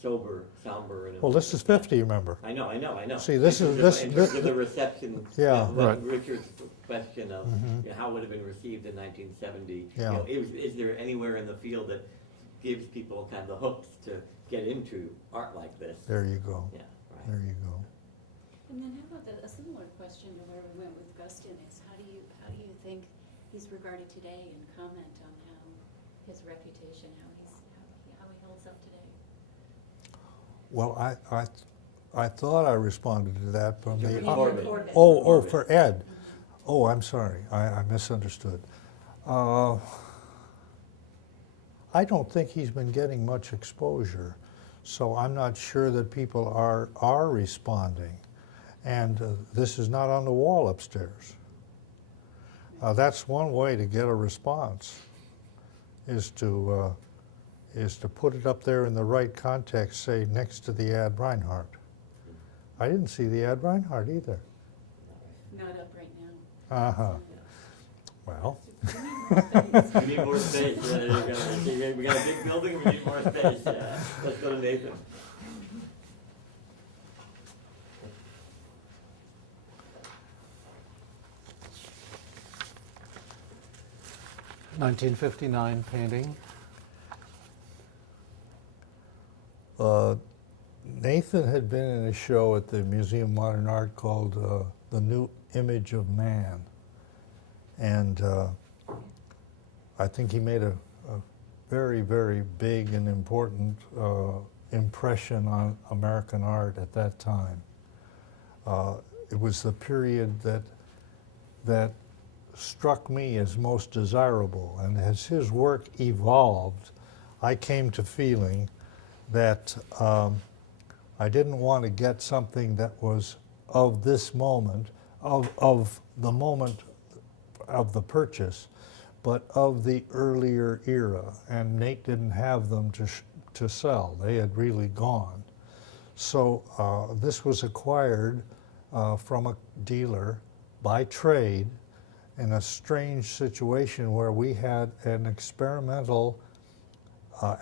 sober, somber. And Well, this is 50, remember? I know. See, this is- In this- terms of the reception. Yeah. Right. Richard's question of Mhm. you know, how it would have been received in 1970. Yeah. You know, is there anywhere in the field that gives people kind of the hooks to get into art like this? There you go. Yeah, right. There you go. And then how about a similar question to where we went with Gustin is how do you think he's regarded today, and comment on how his reputation, how he holds up today? Well, I thought I responded to that from Richard the. Corbett. Oh, for Ed. Oh, I'm sorry. I misunderstood. I don't think he's been getting much exposure, so I'm not sure that people are responding. And this is not on the wall upstairs. That's one way to get a response, is to put it up there in the right context, say next to the Ad Reinhardt. I didn't see the Ad Reinhardt either. Not up right now. Uh-huh. Well, We need more space. We got a big building, we need more space. Let's go to Nathan. (1959) painting. Nathan had been in a show at the Museum of Modern Art called The New Image of Man. And I think he made a very, very big and important impression on American art at that time. It was the period that struck me as most desirable, and as his work evolved, I came to feeling that I didn't want to get something that was of this moment, of the moment of the purchase, but of the earlier era, and Nate didn't have them to sell. They had really gone. So this was acquired from a dealer by trade in a strange situation where we had an experimental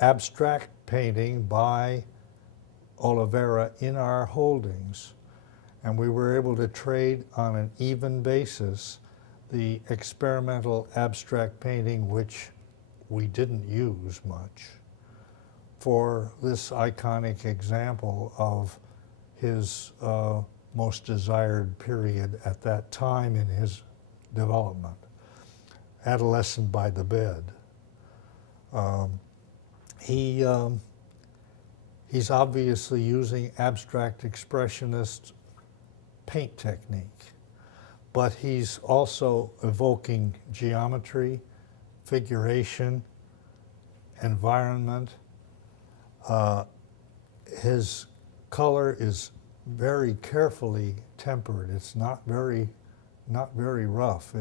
abstract painting by Oliveira in our holdings, and we were able to trade on an even basis the experimental abstract painting, which we didn't use much, for this iconic example of his most desired period at that time in his development, Adolescent by the Bed. He's obviously using abstract expressionist paint technique, but he's also evoking geometry, figuration, environment. His color is very carefully tempered. It's not very rough.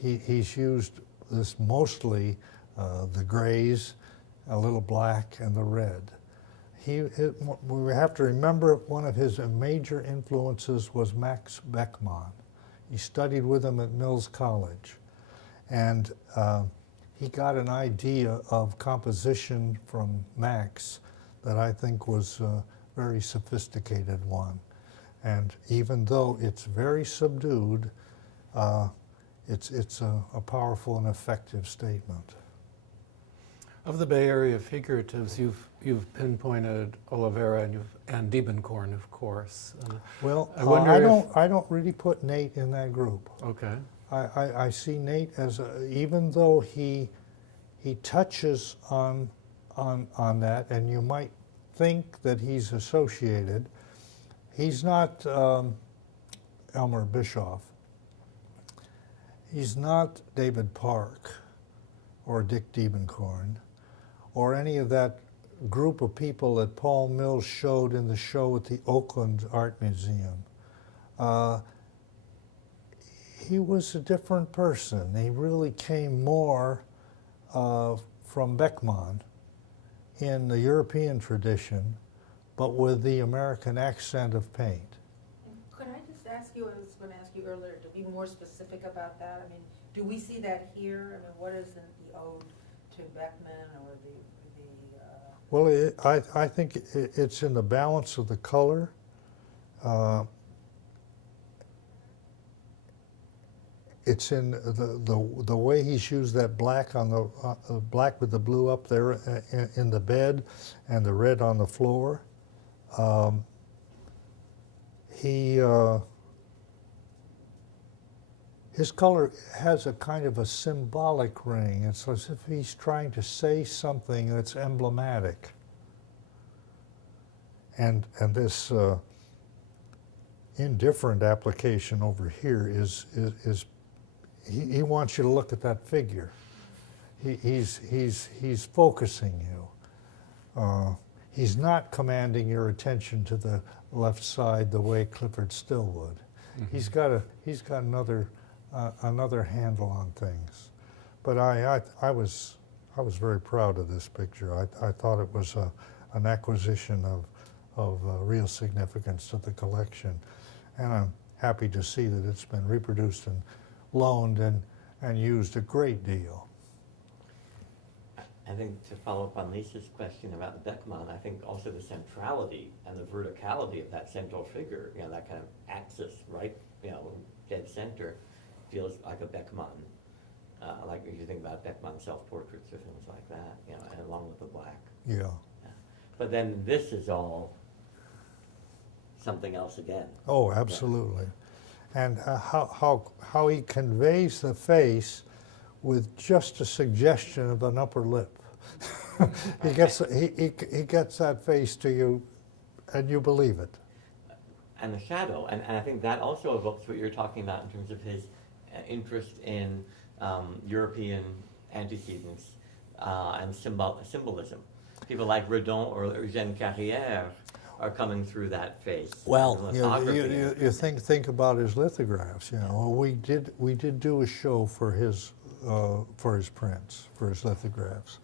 He's used this mostly the grays, a little black, and the red. We have to remember one of his major influences was Max Beckmann. He studied with him at Mills College, and he got an idea of composition from Max that I think was a very sophisticated one. And even though it's very subdued, it's a powerful and effective statement. Of the Bay Area figuratives, you've pinpointed Oliveira and Diebenkorn, of course. Well, I wonder I don't really put Nate in that group. Okay. I see Nate as even though he touches on that, and you might think that he's associated. He's not Elmer Bischoff. He's not David Park or Dick Diebenkorn or any of that group of people that Paul Mills showed in the show at the Oakland Art Museum. He was a different person. He really came more from Beckmann in the European tradition, but with the American accent of paint. And could I just ask you, I was going to ask you earlier, to be more specific about that? I mean, do we see that here? I mean, what is the ode to Beckmann or the Well, I think it's in the balance of the color. It's in the way he's used that black on the black with the blue up there in the bed, and the red on the floor. His color has a kind of a symbolic ring. It's as if he's trying to say something that's emblematic. And this indifferent application over here is he wants you to look at that figure. He's focusing you. He's not commanding your attention to the left side the way Clifford Still would. Mm-hmm. He's got another handle on things. But I was very proud of this picture. I thought it was an acquisition of real significance to the collection, and I'm happy to see that it's been reproduced and loaned and used a great deal. I think to follow up on Lisa's question about Beckmann, I think also the centrality and the verticality of that central figure, that kind of axis, right, dead center, feels like a Beckmann. Like if you think about Beckmann self-portraits or things like that, and along with the black. Yeah. But then this is all something else again. Oh, absolutely. And how he conveys the face with just a suggestion of an upper lip. he gets that face to you, and you believe it. And the shadow, and I think that also evokes what you're talking about in terms of his interest in European antecedents and symbolism. People like Redon or Eugène Carrière are coming through that face. Well, you think about his lithographs. You know, we did do a show for his prints, for his lithographs.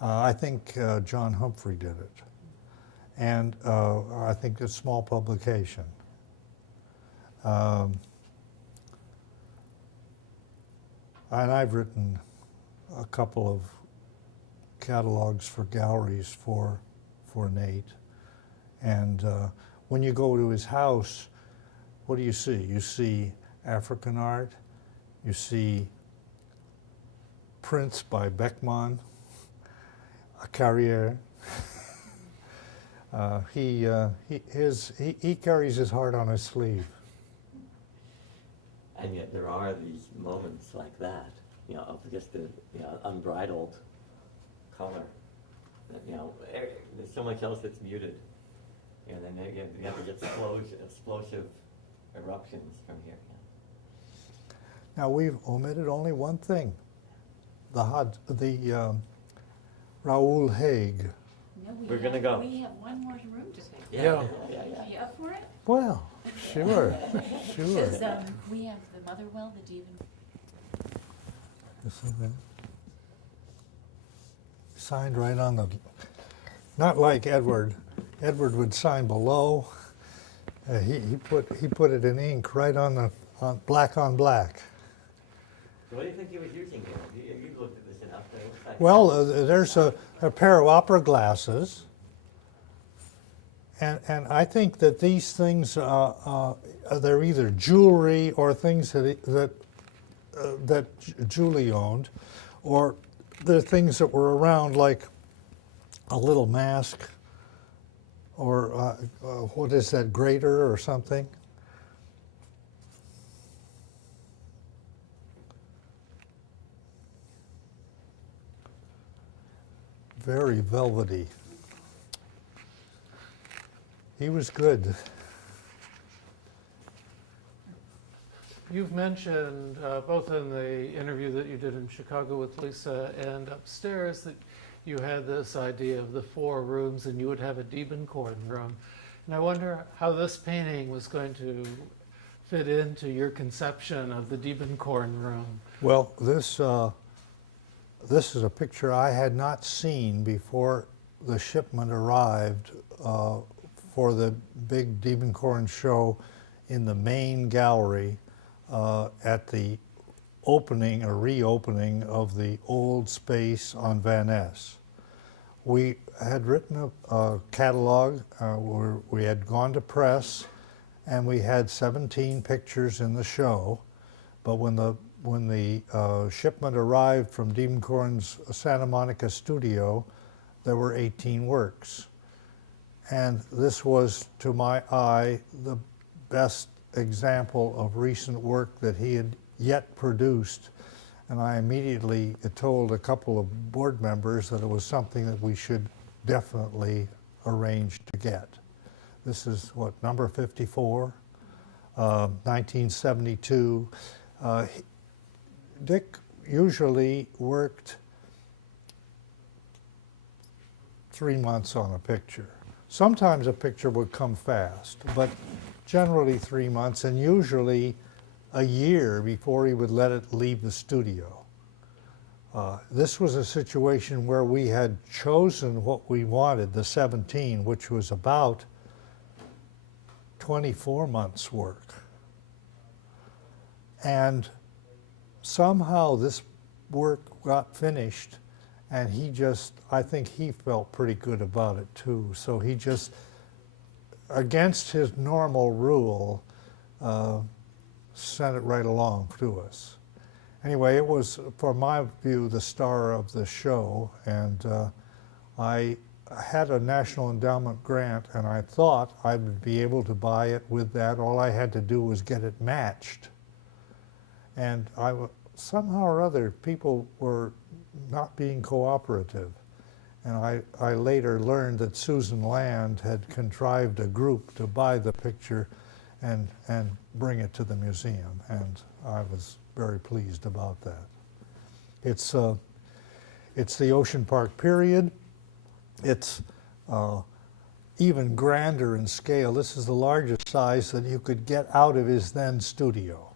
I think John Humphrey did it, and I think it's a small publication. And I've written a couple of catalogs for galleries for Nate. And when you go to his house, what do you see? You see African art, you see prints by Beckmann, Carrière. He carries his heart on his sleeve. And yet there are these moments like that, you know, of just the unbridled color. There's so much else that's muted. And then you have to get explosive eruptions from here. Now we've omitted only one thing: the Raoul Haig. No, We're gonna go. We have one more room to take. Yeah. Are you up for it? Well, sure. Because we have the Motherwell, the Dieven. Signed right on the, not like Edward. Edward would sign below. He put it in ink right on black on black. So what do you think he was using here? You've looked at this enough. It looks like Well, there's a pair of opera glasses, and I think that these things they're either jewelry or things that Julie owned, or they're things that were around, like a little mask, or what is that, grater or something. Very velvety. He was good. You've mentioned, both in the interview that you did in Chicago with Lisa and upstairs, that you had this idea of the 4 rooms and you would have a Diebenkorn room. And I wonder how this painting was going to fit into your conception of the Diebenkorn room. Well, this is a picture I had not seen before the shipment arrived for the big Diebenkorn show in the main gallery at the opening or reopening of the old space on Van Ness. We had written a catalog, where we had gone to press, and we had 17 pictures in the show, but when the shipment arrived from Diebenkorn's Santa Monica studio, there were 18 works. And this was, to my eye, the best example of recent work that he had yet produced. And I immediately told a couple of board members that it was something that we should definitely arrange to get. This is what, number 54, 1972. Dick usually worked 3 months on a picture. Sometimes a picture would come fast, but generally 3 months, and usually a year before he would let it leave the studio. This was a situation where we had chosen what we wanted, the 17, which was about 24 months' work. And somehow this work got finished, and I think he felt pretty good about it too. So he just, against his normal rule, sent it right along to us. Anyway, it was, for my view, the star of the show, and I had a National Endowment grant, and I thought I would be able to buy it with that. All I had to do was get it matched. And somehow or other, people were not being cooperative. And I later learned that Susan Land had contrived a group to buy the picture and bring it to the museum, and I was very pleased about that. It's the Ocean Park period. It's even grander in scale. This is the largest size that you could get out of his then studio.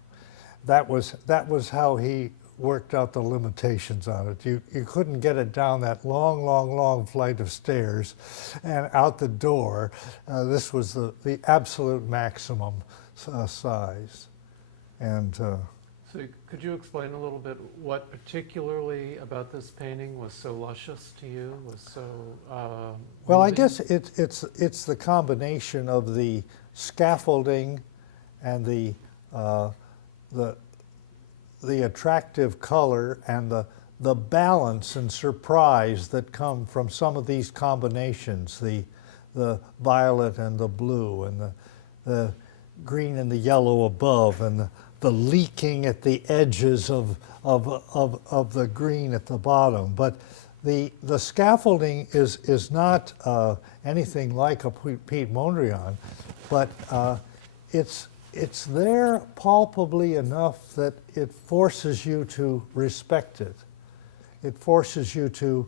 That was how he worked out the limitations on it. You couldn't get it down that long flight of stairs and out the door. This was the absolute maximum size. And So could you explain a little bit what particularly about this painting was so luscious to you, was so well, I moving? guess it's the combination of the scaffolding and the attractive color and the balance and surprise that come from some of these combinations, the violet and the blue and the green and the yellow above, and the leaking at the edges of the green at the bottom. But the scaffolding is not anything like a Piet Mondrian, but it's there palpably enough that it forces you to respect it. It forces you to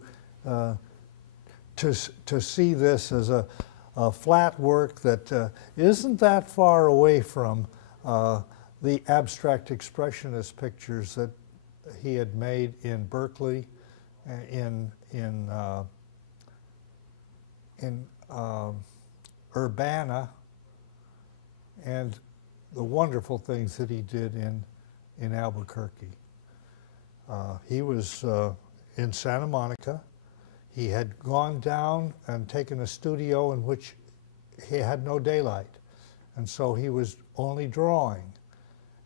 see this as a flat work that isn't that far away from the abstract expressionist pictures that he had made in Berkeley, in Urbana, and the wonderful things that he did in Albuquerque. He was in Santa Monica. He had gone down and taken a studio in which he had no daylight, and so he was only drawing.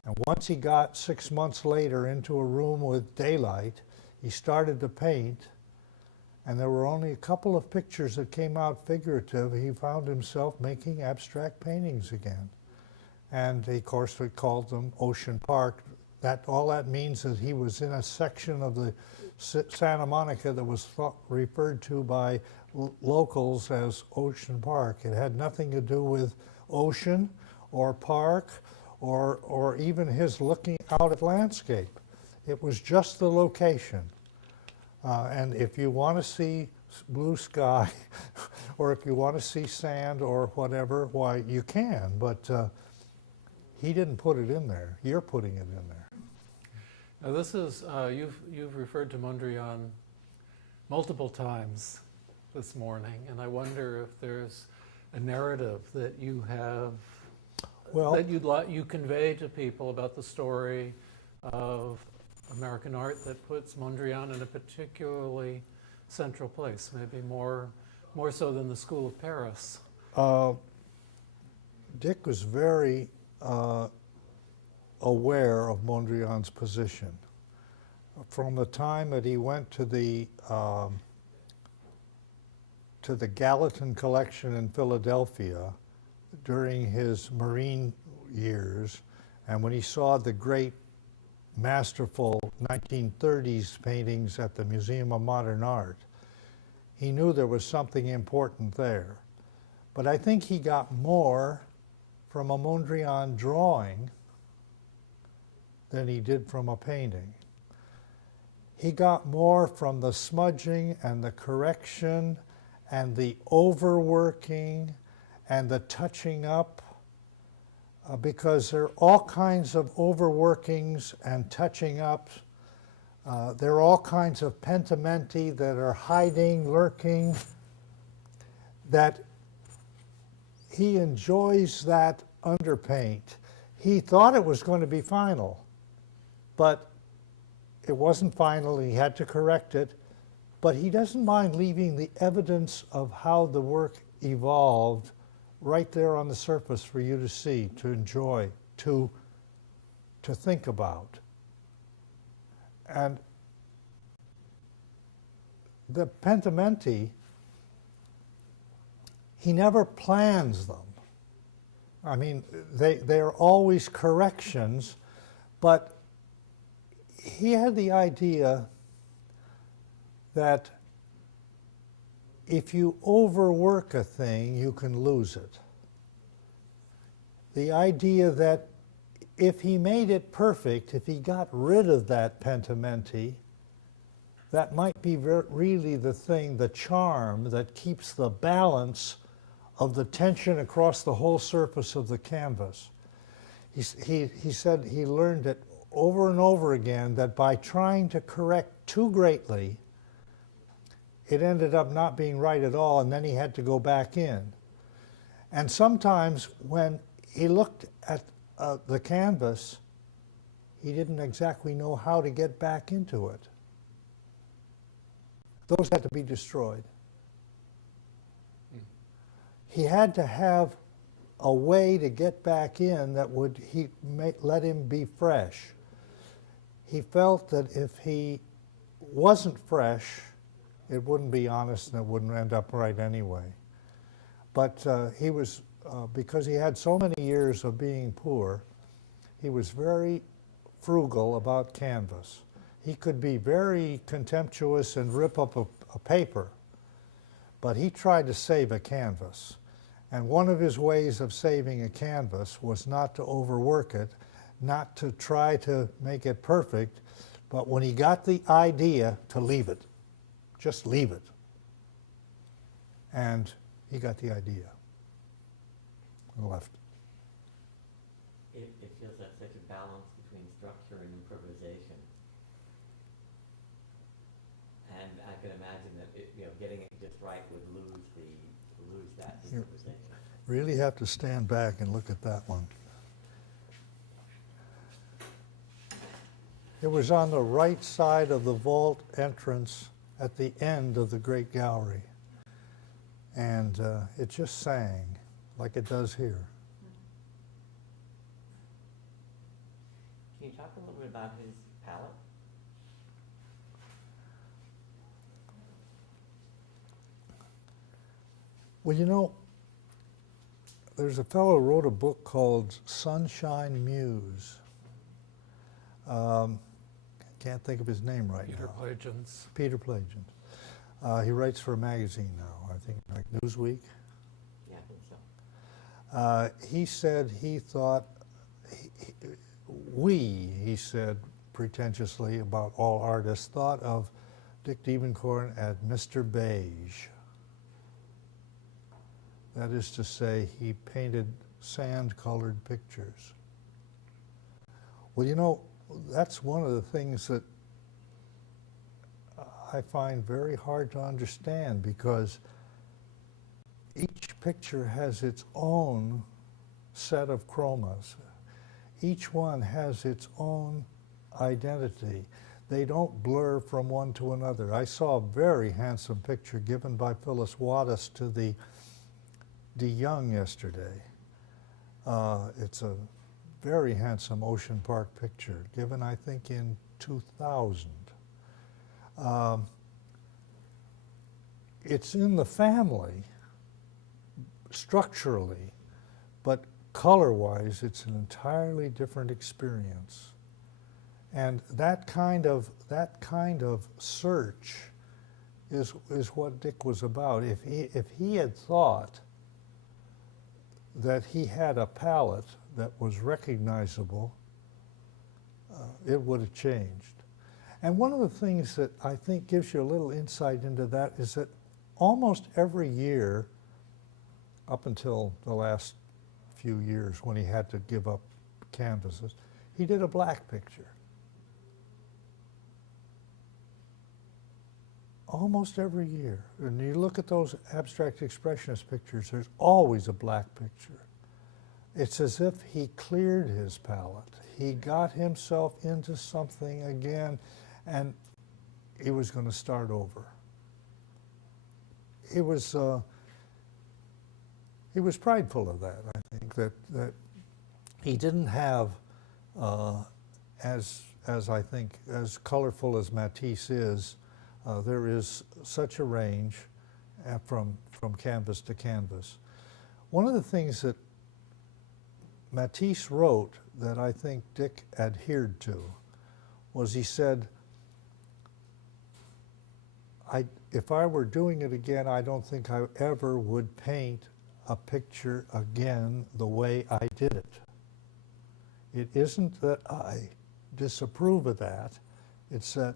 And once he got 6 months later into a room with daylight, he started to paint, and there were only a couple of pictures that came out figurative. He found himself making abstract paintings again. And of course, we called them Ocean Park. All that means is he was in a section of the Santa Monica that was referred to by locals as Ocean Park. It had nothing to do with ocean or park or even his looking out at landscape. It was just the location. And if you want to see blue sky, or if you want to see sand or whatever, why, you can, but he didn't put it in there. You're putting it in there. Now this is, you've referred to Mondrian multiple times this morning, and I wonder if there's a narrative that you have, that you convey to people about the story of American art that puts Mondrian in a particularly central place, maybe more so than the School of Paris. Dick was very aware of Mondrian's position. From the time that he went to the Gallatin collection in Philadelphia during his Marine years, and when he saw the great masterful 1930s paintings at the Museum of Modern Art, he knew there was something important there. But I think he got more from a Mondrian drawing than he did from a painting. He got more from the smudging and the correction and the overworking and the touching up, because there are all kinds of overworkings and touching ups. There are all kinds of pentimenti that are hiding, lurking, that he enjoys that underpaint. He thought it was going to be final, but it wasn't final. He had to correct it, but he doesn't mind leaving the evidence of how the work evolved right there on the surface for you to see, to enjoy, to think about. And the pentimenti, he never plans them. I mean, they're always corrections, but he had the idea that if you overwork a thing, you can lose it. The idea that if he made it perfect, if he got rid of that pentimenti, that might be really the thing, the charm that keeps the balance of the tension across the whole surface of the canvas. He said he learned it over and over again that by trying to correct too greatly, it ended up not being right at all, and then he had to go back in. And sometimes when he looked at the canvas, he didn't exactly know how to get back into it. Those had to be destroyed. He had to have a way to get back in that would let him be fresh. He felt that if he wasn't fresh, it wouldn't be honest and it wouldn't end up right anyway. But he was, because he had so many years of being poor, he was very frugal about canvas. He could be very contemptuous and rip up a paper, but he tried to save a canvas. And one of his ways of saving a canvas was not to overwork it, not to try to make it perfect, but when he got the idea, to leave it. Just leave it. And he got the idea and left. It feels like such a balance between structure and improvisation. And I can imagine that getting it just right would lose that improvisation. Really have to stand back and look at that one. It was on the right side of the vault entrance at the end of the Great Gallery. And it just sang like it does here. Can you talk a little bit about his palette? Well, you know, there's a fellow who wrote a book called Sunshine Muse. Can't think of his name right Peter now. Plagins. Peter Plagins. He writes for a magazine now, I think, like Newsweek. Yeah, I think so. He said he thought, he said pretentiously about all artists, thought of Dick Diebenkorn as Mr. Beige. That is to say, he painted sand-colored pictures. Well, you know, that's one of the things that I find very hard to understand, because each picture has its own set of chromas. Each one has its own identity. They don't blur from one to another. I saw a very handsome picture given by Phyllis Wattis to the De Young yesterday. It's a very handsome Ocean Park picture, given I think in 2000. It's in the family structurally, but color-wise it's an entirely different experience. And that kind of search is what Dick was about. If he had thought that he had a palette that was recognizable, it would have changed. And one of the things that I think gives you a little insight into that is that almost every year, up until the last few years when he had to give up canvases, he did a black picture. Almost every year. And you look at those abstract expressionist pictures, there's always a black picture. It's as if he cleared his palette. He got himself into something again, and he was going to start over. He was prideful of that, I think, that he didn't have, as I think, as colorful as Matisse is, there is such a range from canvas to canvas. One of the things that Matisse wrote that I think Dick adhered to was he said, if I were doing it again, I don't think I ever would paint a picture again the way I did it. It isn't that I disapprove of that, it's that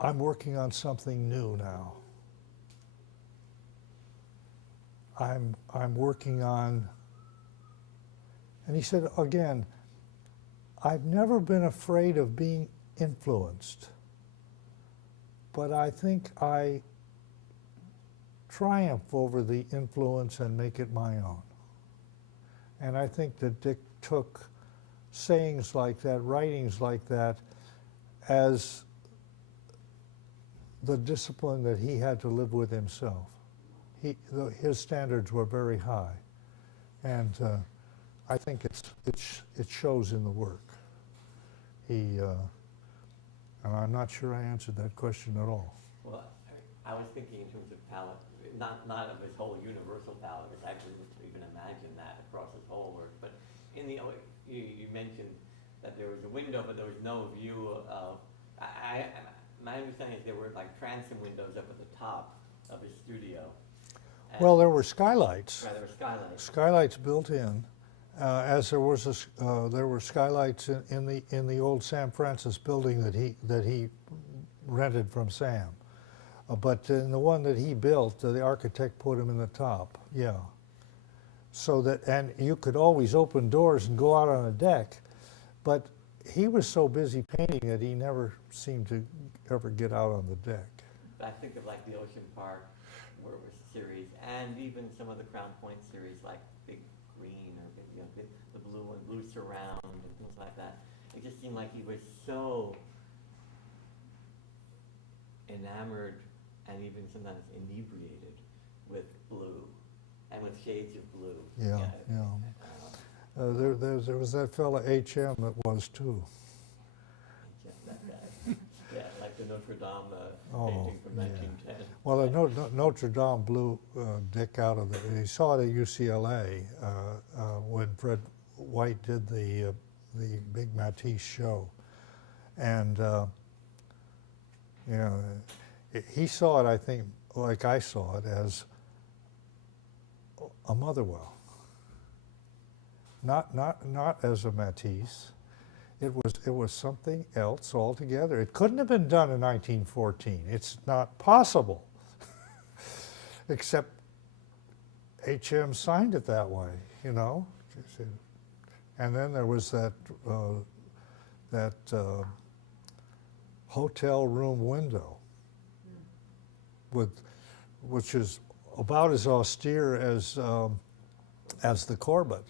I'm working on something new now. I'm working on, and he said again, I've never been afraid of being influenced, but I think I triumph over the influence and make it my own. And I think that Dick took sayings like that, writings like that, as the discipline that he had to live with himself. His standards were very high, and I think it shows in the work. And I'm not sure I answered that question at all. Well, I was thinking in terms of palette, not of his whole universal palette. It's actually to even imagine that across his whole work. But in the you mentioned that there was a window, but there was no view of. My understanding is there were like transom windows up at the top of his studio. Well, there were skylights. Right, there were skylights. Skylights built in, as there were skylights in the old Sam Francis building that he rented from Sam. But in the one that he built, the architect put him in the top. Yeah. So that, and you could always open doors and go out on a deck, but he was so busy painting that he never seemed to ever get out on the deck. I think of like the Ocean Park series, and even some of the Crown Point series, like Big Green or the blue and blue surround and things like that. It just seemed like he was so enamored and even sometimes inebriated with blue and with shades of blue. Yeah. There was that fella H.M. that was too. Just that guy. Yeah, like the Notre Dame painting from 1910. Well, Notre Dame blew Dick out of he saw it at UCLA when Fred White did the big Matisse show, and he saw it, I think, like I saw it, as a Motherwell, not as a Matisse. It was something else altogether. It couldn't have been done in 1914. It's not possible, except H.M. signed it that way, you know. And then there was that hotel room window, which is about as austere as the Corbett.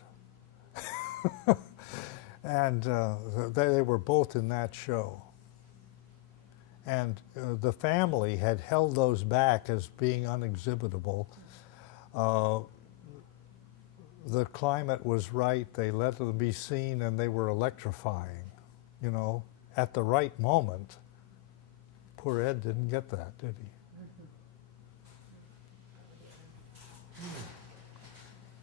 And they were both in that show. And the family had held those back as being unexhibitable. The climate was right, they let them be seen, and they were electrifying, you know, at the right moment. Poor Ed didn't get that, did he?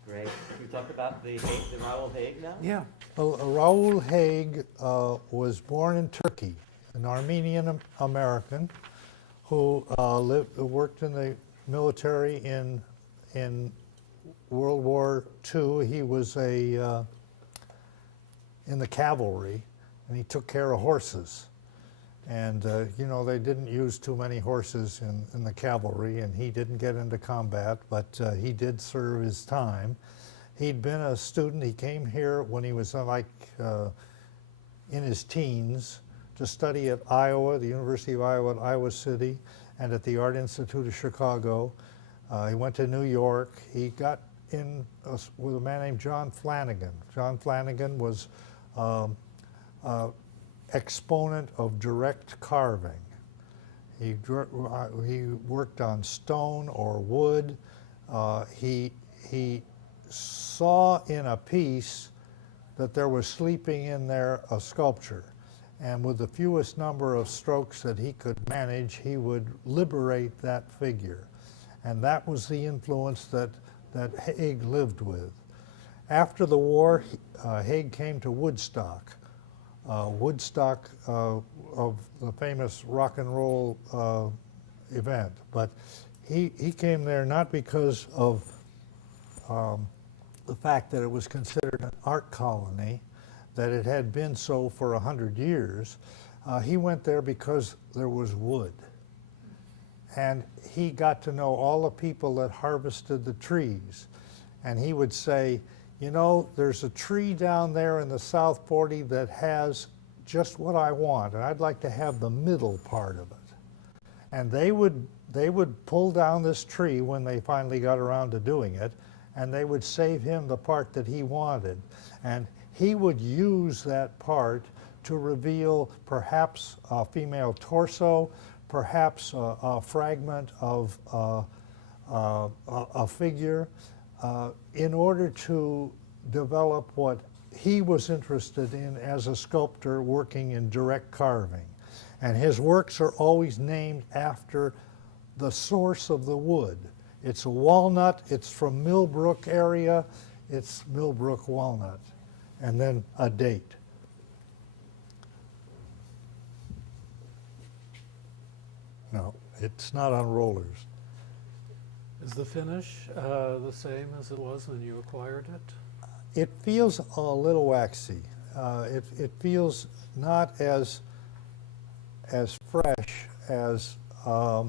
Great. We talked about the Raoul Haig now? Yeah. Well, Raoul Haig was born in Turkey, an Armenian American who worked in the military in World War II. He was in the cavalry, and he took care of horses. And they didn't use too many horses in the cavalry, and he didn't get into combat, but he did serve his time. He'd been a student. He came here when he was in his teens to study at Iowa, the University of Iowa at Iowa City, and at the Art Institute of Chicago. He went to New York. He got in with a man named John Flanagan. John Flanagan was exponent of direct carving. He worked on stone or wood. He saw in a piece that there was sleeping in there a sculpture, and with the fewest number of strokes that he could manage, he would liberate that figure. And that was the influence that Haig lived with. After the war, Haig came to Woodstock Woodstock of the famous rock and roll event. But he came there not because of the fact that it was considered an art colony, that it had been so for 100 years. He went there because there was wood. And he got to know all the people that harvested the trees. And he would say, you know, there's a tree down there in the South 40 that has just what I want, and I'd like to have the middle part of it. And they would pull down this tree when they finally got around to doing it, and they would save him the part that he wanted. And he would use that part to reveal perhaps a female torso, perhaps a fragment of a figure, in order to develop what he was interested in as a sculptor working in direct carving. And his works are always named after the source of the wood. It's a walnut, it's from Millbrook area, it's Millbrook walnut, and then a date. No, it's not on rollers. Is the finish the same as it was when you acquired it? It feels a little waxy. It feels not as fresh as I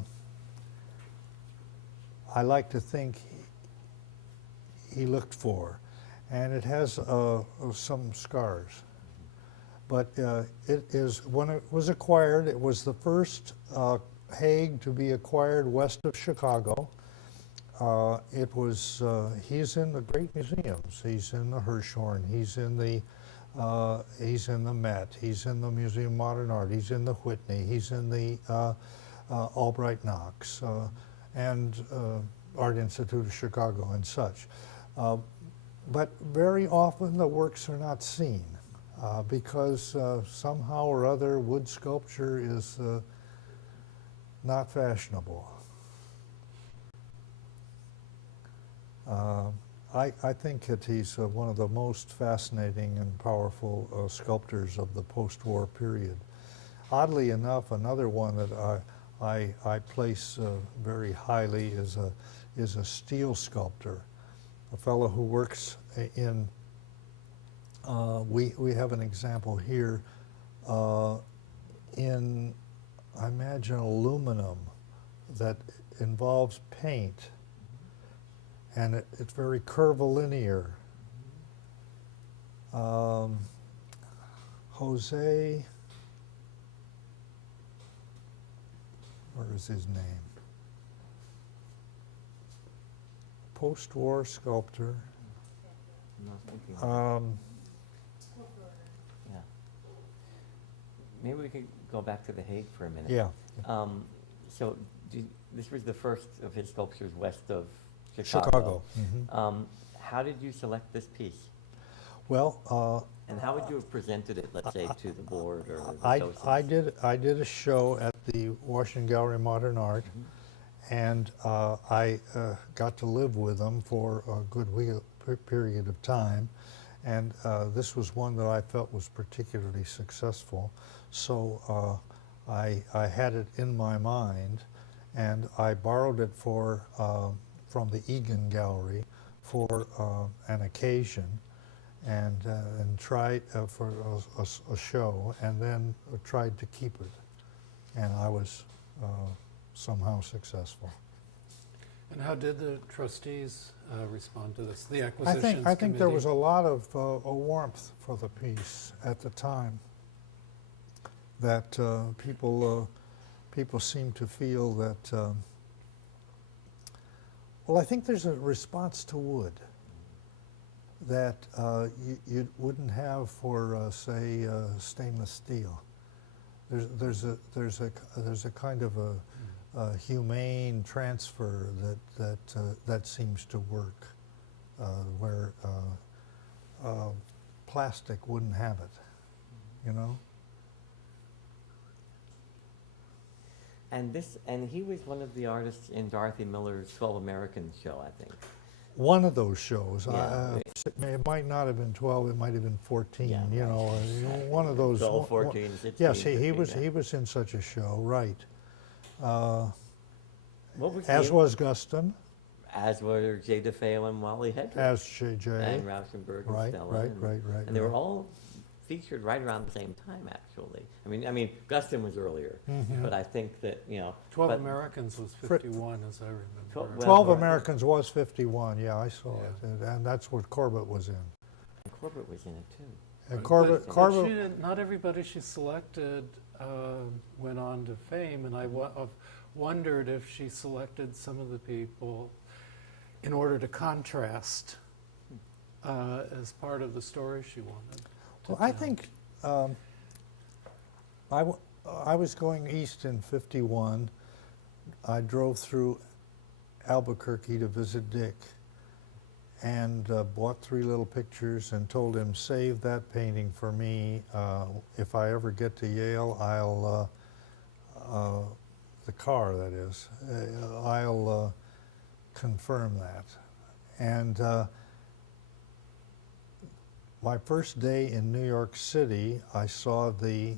like to think he looked for. And it has some scars. But it is, when it was acquired, it was the first Hague to be acquired west of Chicago. It was, he's in the great museums. He's in the Hirshhorn, he's in the Met, he's in the Museum of Modern Art, he's in the Whitney, he's in the Albright Knox, and Art Institute of Chicago and such. But very often the works are not seen because somehow or other wood sculpture is not fashionable. I think that he's one of the most fascinating and powerful sculptors of the post-war period. Oddly enough, another one that I place very highly is a steel sculptor, a fellow who works in, we have an example here in, I imagine, aluminum that involves paint. And it's very curvilinear. Jose, where is his name? Post-war sculptor. I'm not thinking. Yeah. Maybe we could go back to The Hague for a minute. Yeah. So this was the first of his sculptures west of Chicago. Chicago. Mm-hmm. How did you select this piece? Well, And how would you have presented it, let's say, to the board or the I associates? did a show at the Washington Gallery of Modern Art, and I got to live with them for a good period of time, and this was one that I felt was particularly successful. So I had it in my mind, and I borrowed it from the Egan Gallery for an occasion, and tried for a show, and then tried to keep it, and I was somehow successful. And how did the trustees respond to this, the acquisitions I think there committee? was a lot of a warmth for the piece at the time, that people seem to feel that, well, I think there's a response to wood that you wouldn't have for, say, stainless steel. There's a kind of a humane transfer that seems to work, where plastic wouldn't have it, you know. And he was one of the artists in Dorothy Miller's 12 Americans show, I think. one of those shows. Yeah. It might not have been 12, it might have been 14, Yeah, you right. know, one of those. 12, 14, 16. Yes, he 15, was, yeah. he was in such a show, right. What was As the- was Guston, As were Jay DeFeo and Wally Hedrick. as J.J. And Rauschenberg and Right, Stella. right, and, right, right, And they were right. all featured right around the same time, actually. I mean, Guston was earlier, Mhm. but I think that, you know. 12 but- Americans was Fri- 51, as I remember. 12 well, 12 right. Americans was 51, yeah, I saw Yeah. it, and that's what Corbett was in. And Corbett was in it too. And But- Corbett, but Corbett, she didn't- not everybody she selected went on to fame, and I've wondered if she selected some of the people in order to contrast as part of the story she wanted to well, I tell. think, I was going east in 51. I drove through Albuquerque to visit Dick and bought 3 little pictures and told him, save that painting for me. If I ever get to Yale, I'll, the car that is, I'll confirm that. And my first day in New York City, I saw the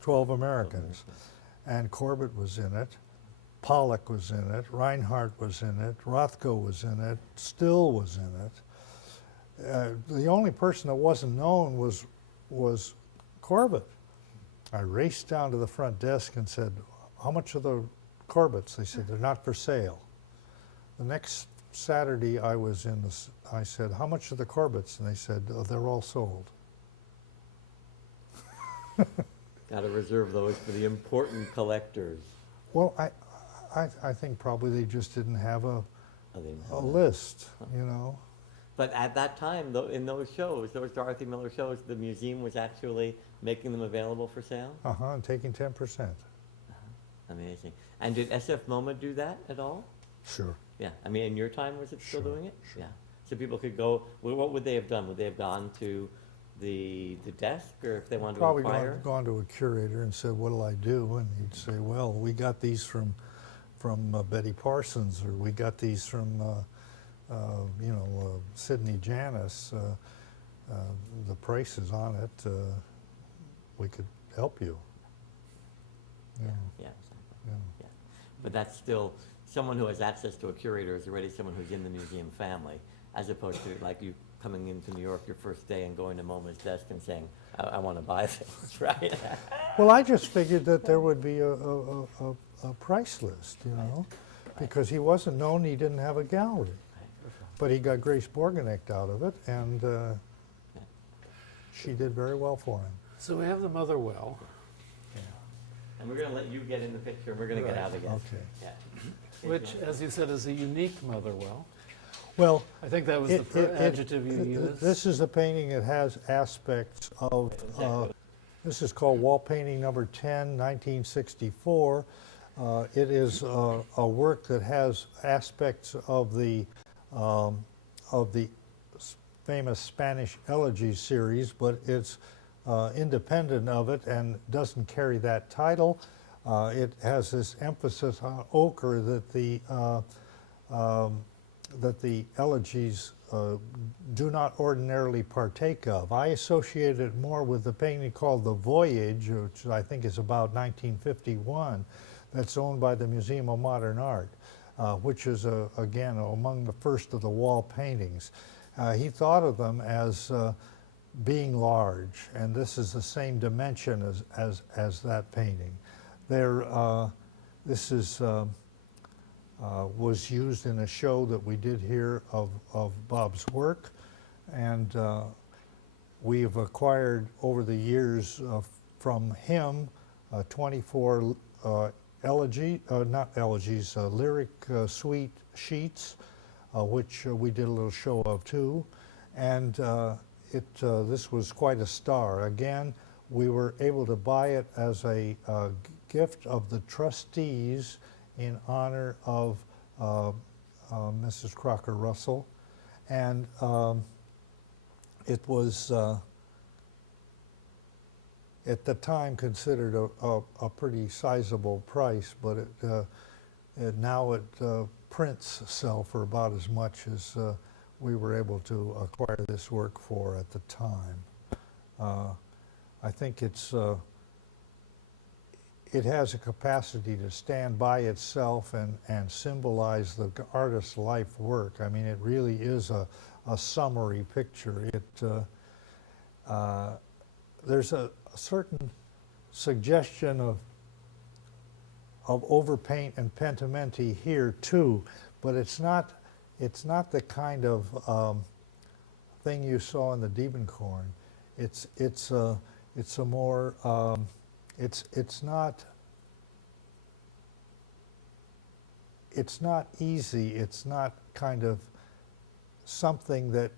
12 Americans, and Corbett was in it, Pollock was in it, Reinhardt was in it, Rothko was in it, Still was in it. The only person that wasn't known was Corbett. I raced down to the front desk and said, how much are the Corbetts? They said, they're not for sale. The next Saturday I was in this, I said, how much are the Corbetts? And they said, oh, they're all sold. Got to reserve those for the important collectors. Well, I think probably they just didn't have Oh, they didn't a have that. list, you know. But at that time, though, in those shows, those Dorothy Miller shows, the museum was actually making them available for sale. And taking 10%. Amazing. And did SFMOMA do that at all? Sure. Yeah. I mean, in your time, was it still Sure, doing it? sure. Yeah. So people could go. Well, what would they have done? Would they have gone to the desk, or if they wanted Probably to inquire? gone to a curator and said, what'll I do? And he'd say, well, we got these from Betty Parsons, or we got these from, Sidney Janis. The price is on it. We could help you. Yeah. Yeah, Yeah. Exactly. yeah. Yeah. But that's still someone who has access to a curator is already someone who's in the museum family, as opposed to like you coming into New York your first day and going to MoMA's desk and saying, I want to buy things, right? Well, I just figured that there would be a price list, you know, because he wasn't known, he didn't have a gallery. But he got Grace Borgenecht out of it, and she did very well for him. So we have the Motherwell. And we're going to let you get in the picture, and we're going to get Right. out again. Okay. Yeah. Which, as you said, is a unique Motherwell. Well, I think that was the adjective you used. this is a painting that has aspects of, this is called wall painting number 10, 1964. It is a work that has aspects of the famous Spanish Elegy series, but it's independent of it and doesn't carry that title. It has this emphasis on ochre that the elegies do not ordinarily partake of. I associate it more with the painting called The Voyage, which I think is about 1951, that's owned by the Museum of Modern Art, which is, again, among the first of the wall paintings. He thought of them as being large, and this is the same dimension as that painting. This is was used in a show that we did here of Bob's work, and we have acquired over the years from him 24 lyric suite sheets, which we did a little show of too, and this was quite a star. Again, we were able to buy it as a gift of the trustees in honor of Mrs. Crocker Russell, and it was at the time considered a pretty sizable price, but now it prints sell for about as much as we were able to acquire this work for at the time. I think it has a capacity to stand by itself and symbolize the artist's life work. I mean, it really is a summary picture. There's a certain suggestion of overpaint and pentimenti here too, but it's not the kind of thing you saw in the Diebenkorn. It's a more it's not easy. It's not kind of something that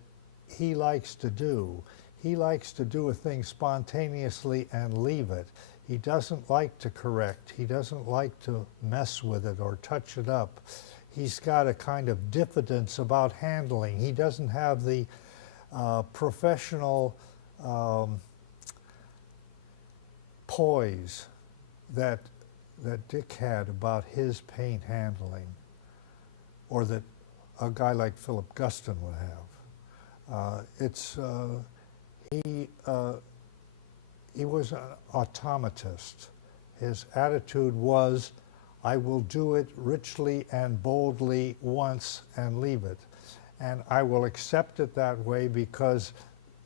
he likes to do. He likes to do a thing spontaneously and leave it. He doesn't like to correct. He doesn't like to mess with it or touch it up. He's got a kind of diffidence about handling. He doesn't have the professional poise that Dick had about his paint handling, or that a guy like Philip Guston would have. He was an automatist. His attitude was, I will do it richly and boldly once and leave it. And I will accept it that way because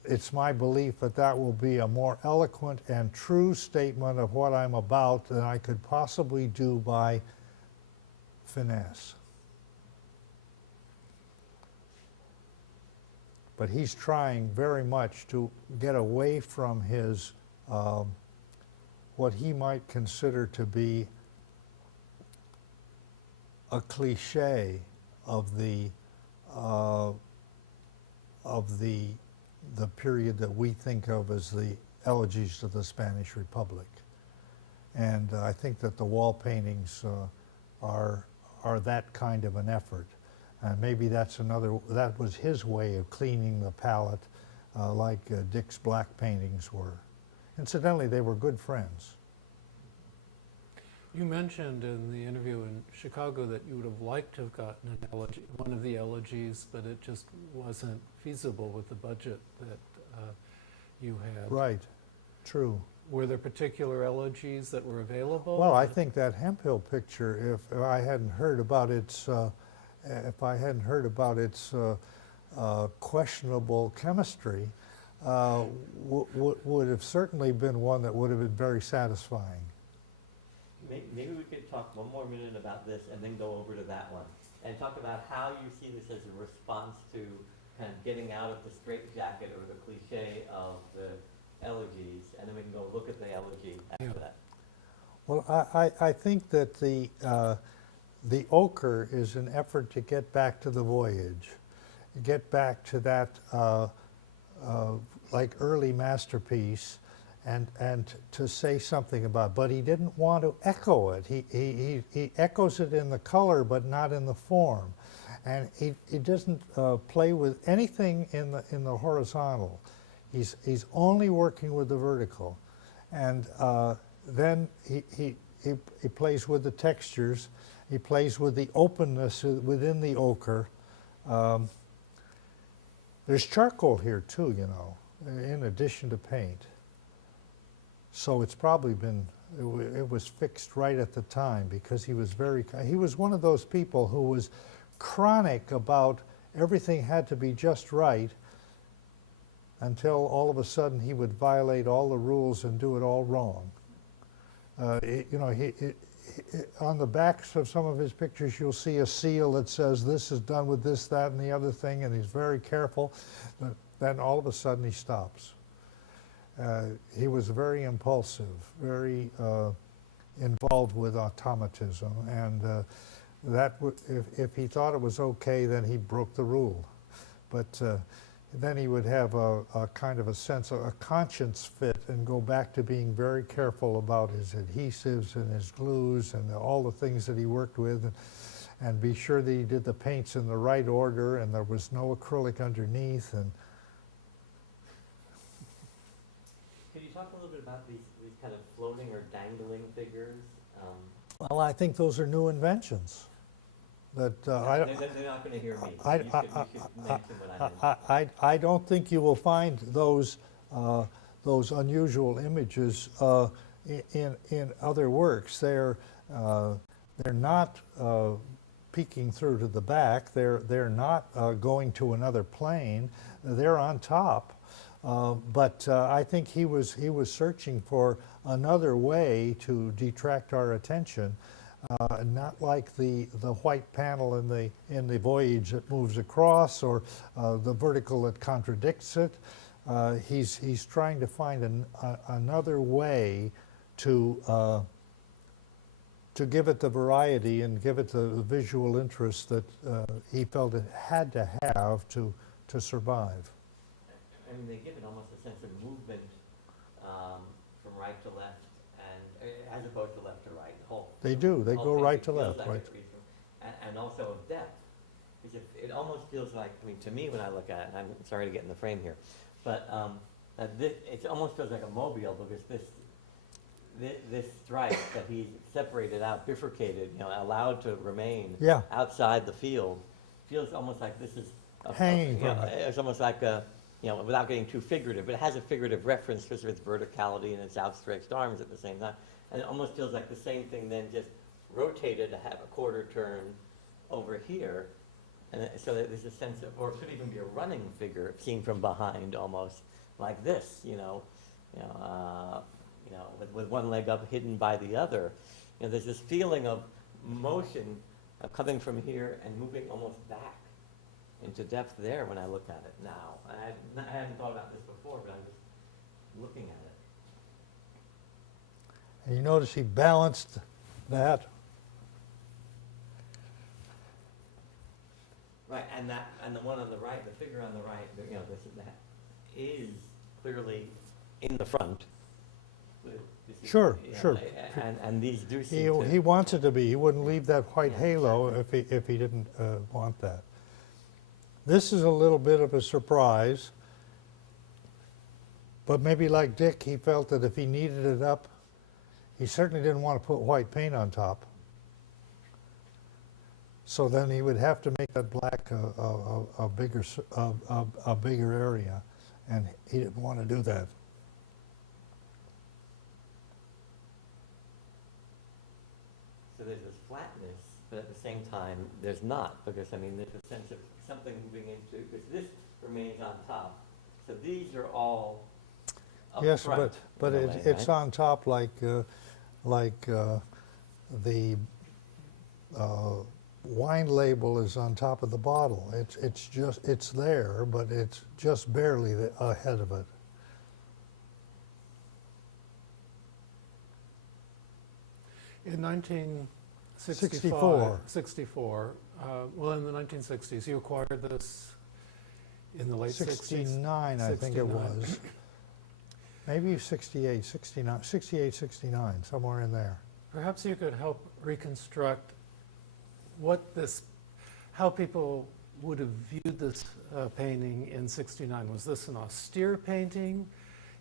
it's my belief that that will be a more eloquent and true statement of what I'm about than I could possibly do by finesse. But he's trying very much to get away from his, what he might consider to be a cliche of the period that we think of as the elegies to the Spanish Republic. And I think that the wall paintings are that kind of an effort. And maybe that was his way of cleaning the palette like Dick's black paintings were. Incidentally, they were good friends. You mentioned in the interview in Chicago that you would have liked to have gotten an elegy, one of the elegies, but it just wasn't feasible with the budget that you had. Right, true. Were there particular elegies that were available? Well, I think that Hemphill picture, if I hadn't heard about its questionable chemistry, would have certainly been one that would have been very satisfying. Maybe we could talk one more minute about this and then go over to that one and talk about how you see this as a response to kind of getting out of the straitjacket or the cliche of the elegies, and then we can go look at the elegy after that. Well, I think that the ochre is an effort to get back to the voyage, get back to that like early masterpiece, and to say something about it. But he didn't want to echo it. He echoes it in the color, but not in the form. And he doesn't play with anything in the horizontal. He's only working with the vertical. And then he plays with the textures. He plays with the openness within the ochre. There's charcoal here too, you know, in addition to paint. So it's probably been, it was fixed right at the time because he was one of those people who was chronic about everything had to be just right until all of a sudden he would violate all the rules and do it all wrong. On the backs of some of his pictures, you'll see a seal that says this is done with this, that, and the other thing, and he's very careful. But then all of a sudden he stops. He was very impulsive, very involved with automatism, and if he thought it was okay, then he broke the rule. But then he would have a kind of a sense of a conscience fit and go back to being very careful about his adhesives and his glues and all the things that he worked with, and be sure that he did the paints in the right order and there was no acrylic underneath. And Can you talk a little bit about these kind of floating or dangling figures? well, I think those are new inventions. that They're not going to hear me. I- You should mention what I meant. I don't think you will find those unusual images in other works. They're not peeking through to the back. They're not going to another plane. They're on top. But I think he was searching for another way to detract our attention, not like the white panel in the voyage that moves across, or the vertical that contradicts it. He's trying to find another way to give it the variety and give it the visual interest that he felt it had to have to survive. I mean, they give it almost a sense of movement from right to left, and as opposed to left to right. They do. They go right to left, right. And also of depth. Because it almost feels like, I mean, to me when I look at it, and I'm sorry to get in the frame here, but it almost feels like a mobile, because this stripe that he's separated out, bifurcated, allowed to remain Yeah. outside the field, feels almost like this is Hanging from it. it's almost like a, without getting too figurative, but it has a figurative reference because of its verticality and its outstretched arms at the same time. And it almost feels like the same thing then just rotated to have a quarter turn over here. And so that there's a sense of, or it could even be a running figure seen from behind, almost like this, with one leg up hidden by the other. There's this feeling of motion coming from here and moving almost back into depth there when I look at it now. I hadn't thought about this before, but I'm just looking at it. And you notice he balanced that. Right, and the one on the right, the figure on the right, that is clearly in the front. Sure. And these do seem He wants it to be. He wouldn't leave that white halo if he didn't want that. This is a little bit of a surprise, but maybe like Dick, he felt that if he needed it up, he certainly didn't want to put white paint on top. So then he would have to make that black a bigger area, and he didn't want to do that. So there's this flatness, but at the same time, there's not, because, there's a sense of something moving into, because this remains on top. So these are all up Yes, front. but in a way, it's right? on top like the wine label is on top of the bottle. It's there, but it's just barely ahead of it. In 64, well, in the 1960s, you acquired this in the late 60s? 69, I think it was. Maybe 68, 69, 68, 69, somewhere in there. Perhaps you could help reconstruct how people would have viewed this painting in 69. Was this an austere painting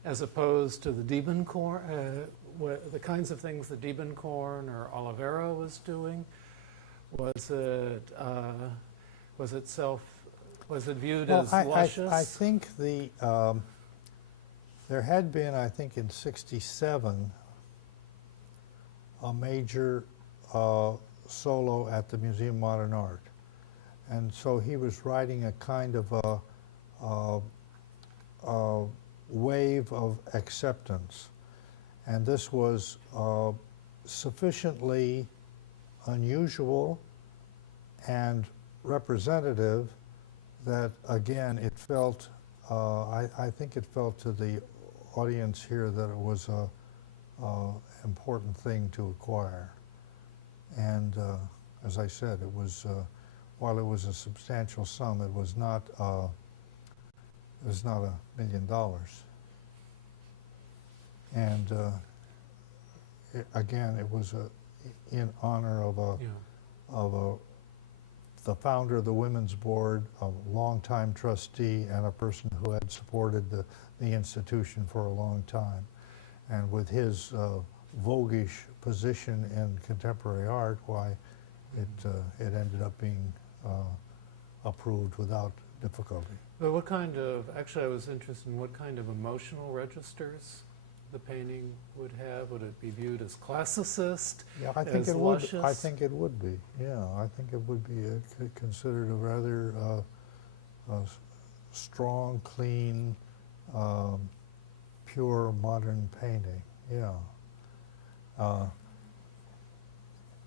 as opposed to the Diebenkorn, the kinds of things that Diebenkorn or Oliveira was doing? Was it viewed as luscious? I think there had been, I think in 67, a major solo at the Museum of Modern Art. And so he was writing a kind of a wave of acceptance. And this was sufficiently unusual and representative that, again, it felt, I think it felt to the audience here that it was an important thing to acquire. And as I said, it was, while it was a substantial sum, it was not $1 million. And again, it was in honor of the founder of the Women's Board, a longtime trustee, and a person who had supported the institution for a long time. And with his voguish position in contemporary art, why, it ended up being approved without difficulty. But what kind of, actually I was interested in what kind of emotional registers the painting would have. Would it be viewed as classicist? Yeah, I think As it would. I luscious? think it would be. Yeah, I think it would be considered a rather strong, clean, pure modern painting. Yeah.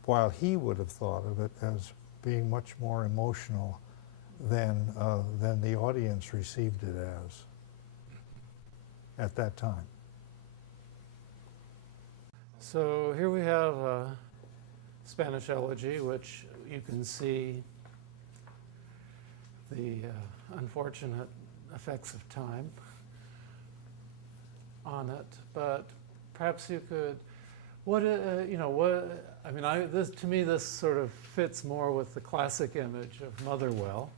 While he would have thought of it as being much more emotional than the audience received it as at that time. So here we have a Spanish elegy, which you can see the unfortunate effects of time on it. But perhaps you could, to me this sort of fits more with the classic image of Motherwell.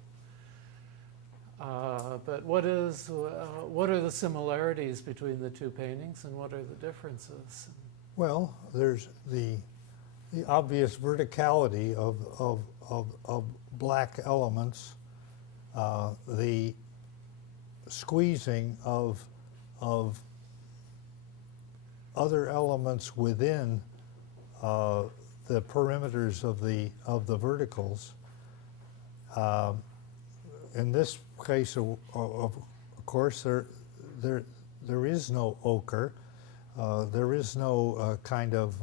But what are the similarities between the two paintings, and what are the differences? Well, there's the obvious verticality of black elements, the squeezing of other elements within the perimeters of the verticals. In this case, of course, there is no ochre. There is no kind of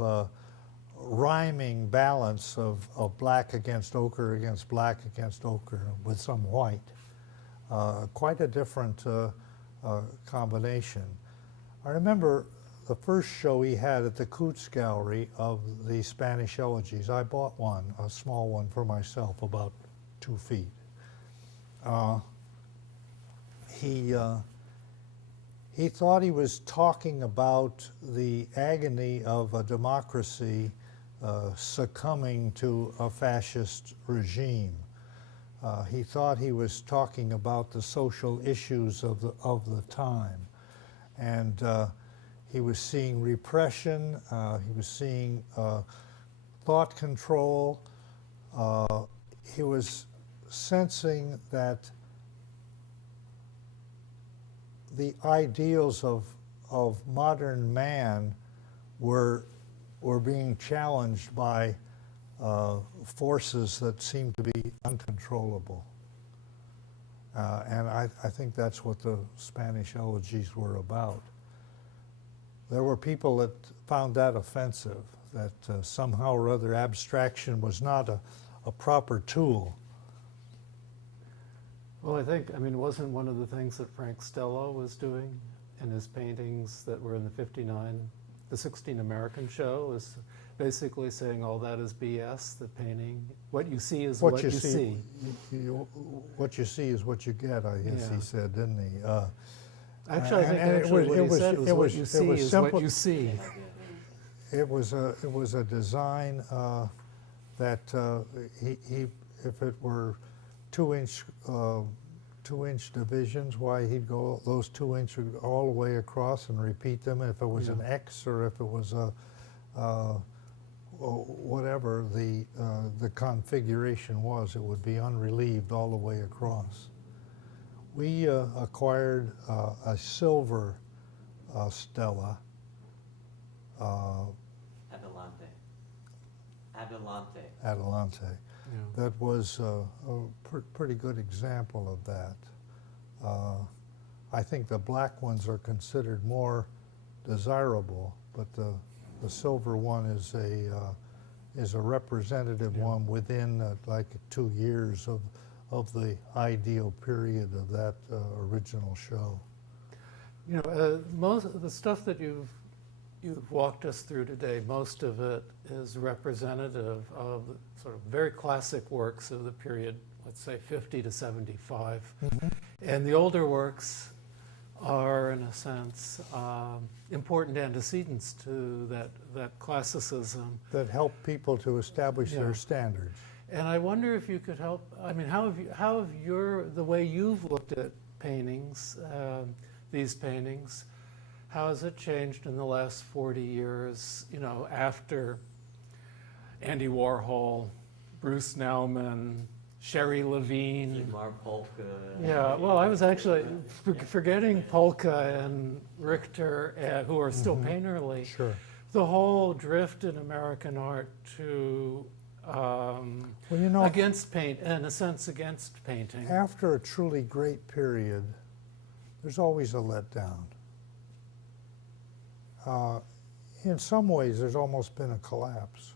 rhyming balance of black against ochre against black against ochre with some white. Quite a different combination. I remember the first show he had at the Coots Gallery of the Spanish elegies. I bought one, a small one for myself, about 2 feet. He thought he was talking about the agony of a democracy succumbing to a fascist regime. He thought he was talking about the social issues of the time. And he was seeing repression, he was seeing thought control. He was sensing that the ideals of modern man were being challenged by forces that seemed to be uncontrollable. And I think that's what the Spanish elegies were about. There were people that found that offensive, that somehow or other abstraction was not a proper tool. Well, wasn't one of the things that Frank Stella was doing in his paintings that were in the 16 American show, was basically saying all that is BS, the painting, what you see is what you see. What you see is what you get, I guess he said, didn't he? Actually, I think what he said was what you see is what you see. It was a design that he if it were 2-inch divisions, why he'd go those 2 inches all the way across and repeat them. If it was an X or if it was whatever the configuration was, it would be unrelieved all the way across. We acquired a silver Stella. Adelante. Yeah. That was a pretty good example of that. I think the black ones are considered more desirable, but the silver one is a representative one within like 2 years of the ideal period of that original show. Most of the stuff that you've walked us through today, most of it is representative of the sort of very classic works of the period, let's say 50 to 75. Mm-hmm. And the older works are, in a sense, important antecedents to that classicism. That help people to establish their standards. And I wonder if you could help, how have the way you've looked at paintings, these paintings, how has it changed in the last 40 years, after Andy Warhol Bruce Nauman, Sherry Levine. Sigmar Polka. Yeah, well, I was actually forgetting Polka and Richter, who are still painterly. Sure. The whole drift in American art to Well, you know, against paint, in a sense, against painting. after a truly great period, there's always a letdown. In some ways, there's almost been a collapse.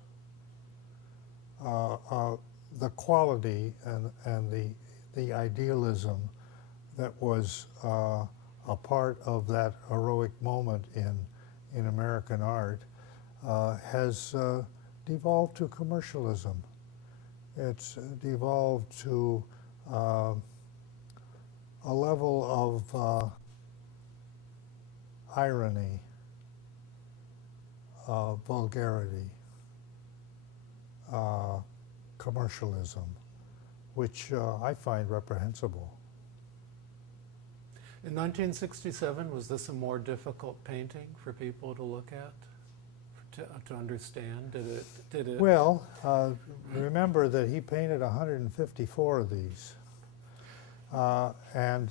The quality and the idealism that was a part of that heroic moment in American art has devolved to commercialism. It's devolved to a level of irony, vulgarity, commercialism, which I find reprehensible. In 1967, was this a more difficult painting for people to look at, to understand? Did it? Well, remember that he painted 154 of these, and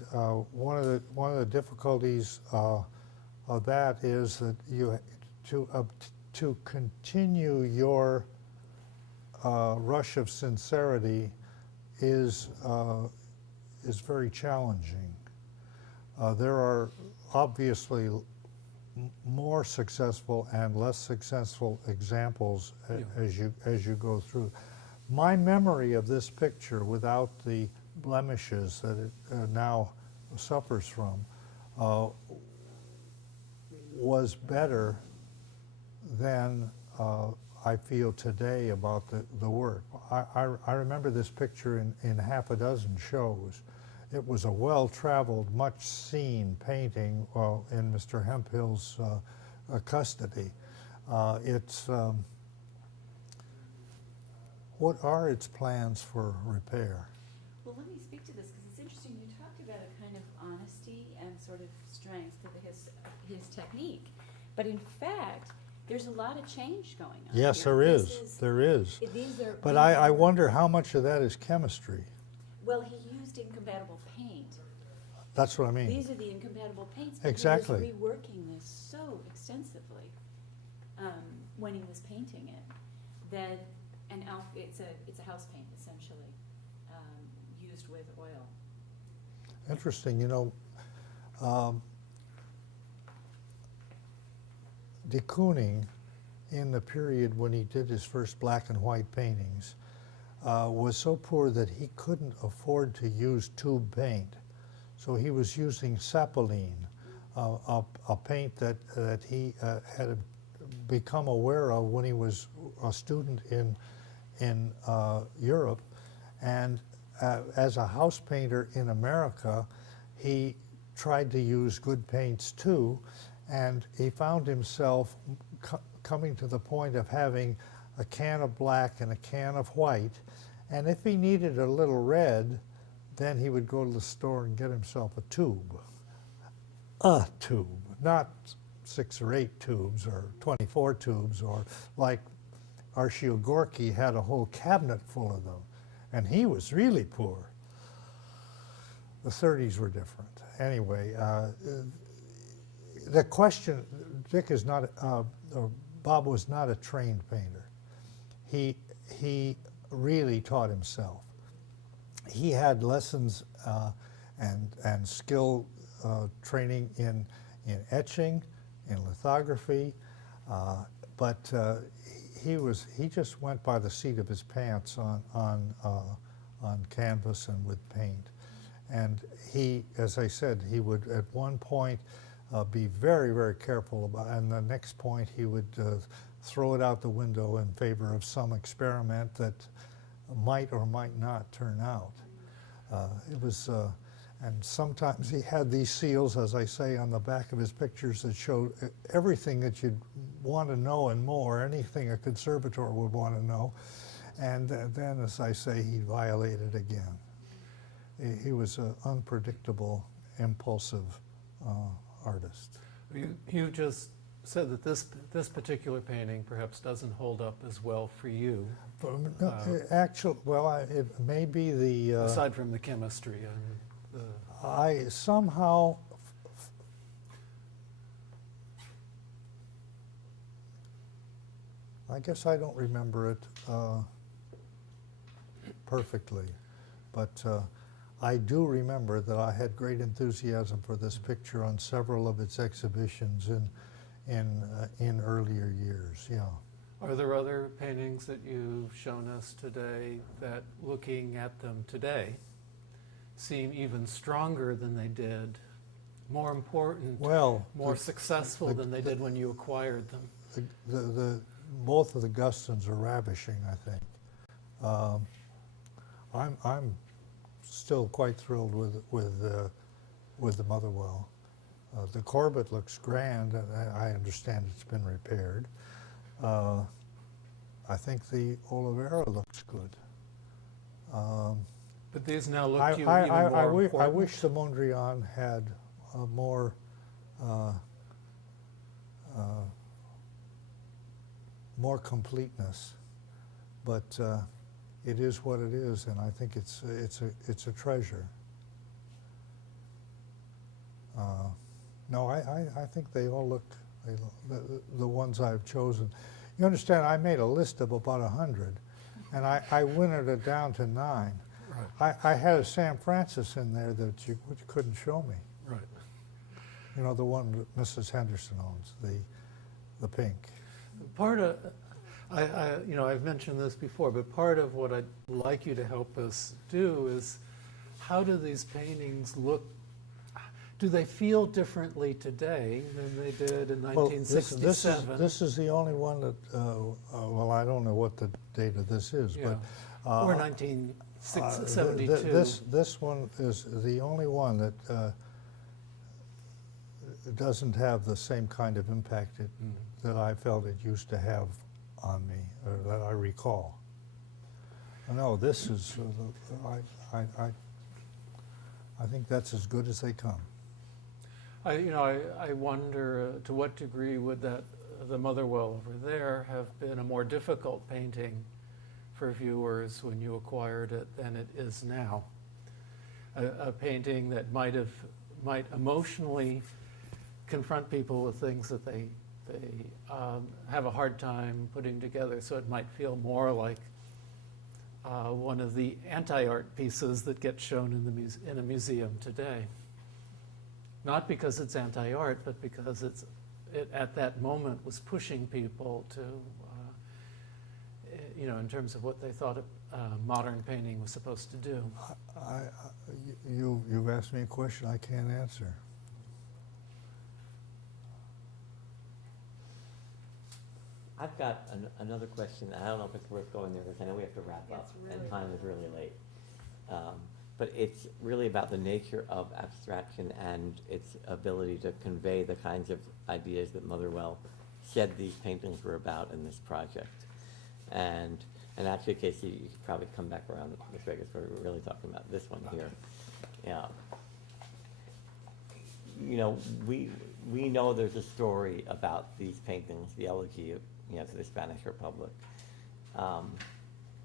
one of the difficulties of that is that to continue your rush of sincerity is very challenging. There are obviously more successful and less successful examples as you go through. My memory of this picture, without the blemishes that it now suffers from, was better than I feel today about the work. I remember this picture in half a dozen shows. It was a well-traveled, much-seen painting in Mr. Hemphill's custody. What are its plans for repair? Well, let me speak to this because it's interesting. You talked about a kind of honesty and sort of strength to his technique, but in fact, there's a lot of change going on. Yes, here. there is. There is. But I wonder how much of that is chemistry. Well, he used incompatible paint. That's what I mean. These are the incompatible paints. But Exactly. he was reworking this so extensively when he was painting it that it's a house paint essentially used with oil. Interesting, you know. De Kooning, in the period when he did his first black and white paintings, was so poor that he couldn't afford to use tube paint. So he was using Sapoline, a paint that he had become aware of when he was a student in Europe. And as a house painter in America, he tried to use good paints too, and he found himself coming to the point of having a can of black and a can of white, and if he needed a little red, then he would go to the store and get himself a tube. A tube, not 6 or 8 tubes or 24 tubes, or like Arshile Gorky had a whole cabinet full of them, and he was really poor. The 30s were different. Anyway, the question, Dick is not, or Bob was not a trained painter. He really taught himself. He had lessons and skill training in etching, in lithography, but he just went by the seat of his pants on canvas and with paint. And he, as I said, he would at one point be very, very careful about, and the next point he would throw it out the window in favor of some experiment that might or might not turn out. It was, and sometimes he had these seals, as I say, on the back of his pictures that showed everything that you'd want to know and more, anything a conservator would want to know. And then, as I say, he violated again. He was an unpredictable, impulsive artist. You just said that this particular painting perhaps doesn't hold up as well for you, It may be the. aside from the chemistry and the. I somehow. I guess I don't remember it perfectly, but I do remember that I had great enthusiasm for this picture on several of its exhibitions in earlier years. Yeah. Are there other paintings that you've shown us today that, looking at them today, seem even stronger than they did, more important, Well, more successful than they did when you acquired them? both of the Gustons are ravishing, I think. I'm still quite thrilled with the Motherwell. The Corbett looks grand, and I understand it's been repaired. I think the Oliveira looks good. But these now look to you I even more important. wish the Mondrian had more completeness, but it is what it is, and I think it's a treasure. No, I think they all look, the ones I've chosen. You understand, I made a list of about 100, and I winnowed it down to 9. Right. I had a Sam Francis in there that you couldn't show me. Right. You know, the one that Mrs. Henderson owns, the pink. Part of, I've mentioned this before, but part of what I'd like you to help us do is, how do these paintings look? Do they feel differently today than they did in 1967? This is the only one that, well, I don't know what the date of this is, Yeah. but. Or 1972. This one is the only one that doesn't have the same kind of impact that I felt it used to have on me, or that I recall. No, this is, I think that's as good as they come. I wonder to what degree would the Motherwell over there have been a more difficult painting for viewers when you acquired it than it is now. A painting that might emotionally confront people with things that they have a hard time putting together, so it might feel more like one of the anti-art pieces that gets shown in a museum today. Not because it's anti-art, but because it at that moment was pushing people to, in terms of what they thought modern painting was supposed to do. You've asked me a question I can't answer. I've got another question. I don't know if it's worth going there because I know we have to wrap up, and time is really late. But it's really about the nature of abstraction and its ability to convey the kinds of ideas that Motherwell said these paintings were about in this project. And actually, Casey, you could probably come back around this way because we're really talking about this one here. Yeah. We know there's a story about these paintings, the elegy, to the Spanish Republic.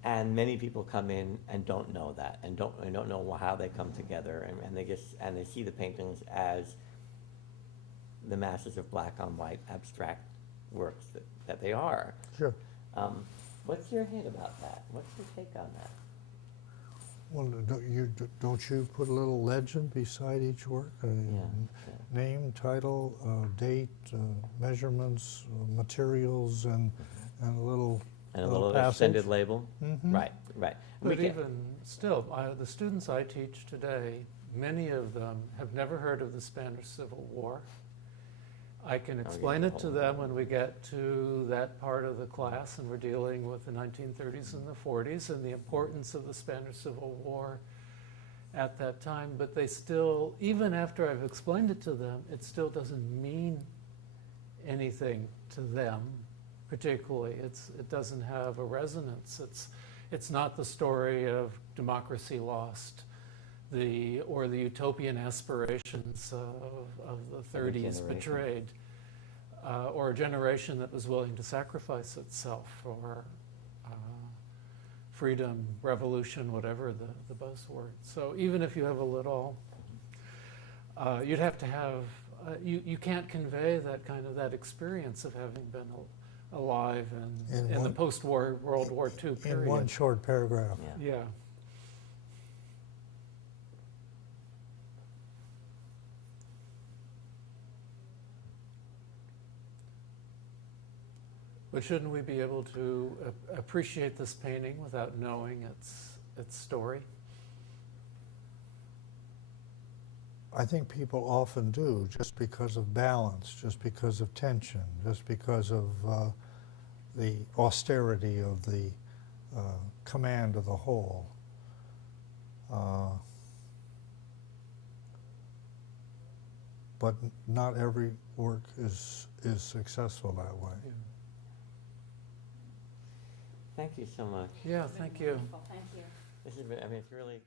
And many people come in and don't know that, and don't know how they come together, and they see the paintings as the masses of black on white abstract works that they are. Sure. What's your hint about that? What's your take on that? Well, don't you put a little legend beside each work? Name, title, date, measurements, materials, and a little. And a little passage. extended label? Mm-hmm. Right. But even still, the students I teach today, many of them have never heard of the Spanish Civil War. I can explain it to them when we get to that part of the class and we're dealing with the 1930s and the 40s and the importance of the Spanish Civil War at that time, but they still, even after I've explained it to them, it still doesn't mean anything to them. Particularly, it doesn't have a resonance. It's not the story of democracy lost, or the utopian aspirations of the 30s betrayed. or a generation that was willing to sacrifice itself for freedom, revolution, whatever the buzzword. So even if you have a little, you'd have to have, you can't convey that experience of having been alive in the post-war World War II period. In one short paragraph. Yeah. Yeah. But shouldn't we be able to appreciate this painting without knowing its story? I think people often do, just because of balance, just because of tension, just because of the austerity of the command of the whole. But not every work is successful that way. Yeah, Thank you so much. yeah, thank you. Wonderful, thank you. This has been, I mean, it's really.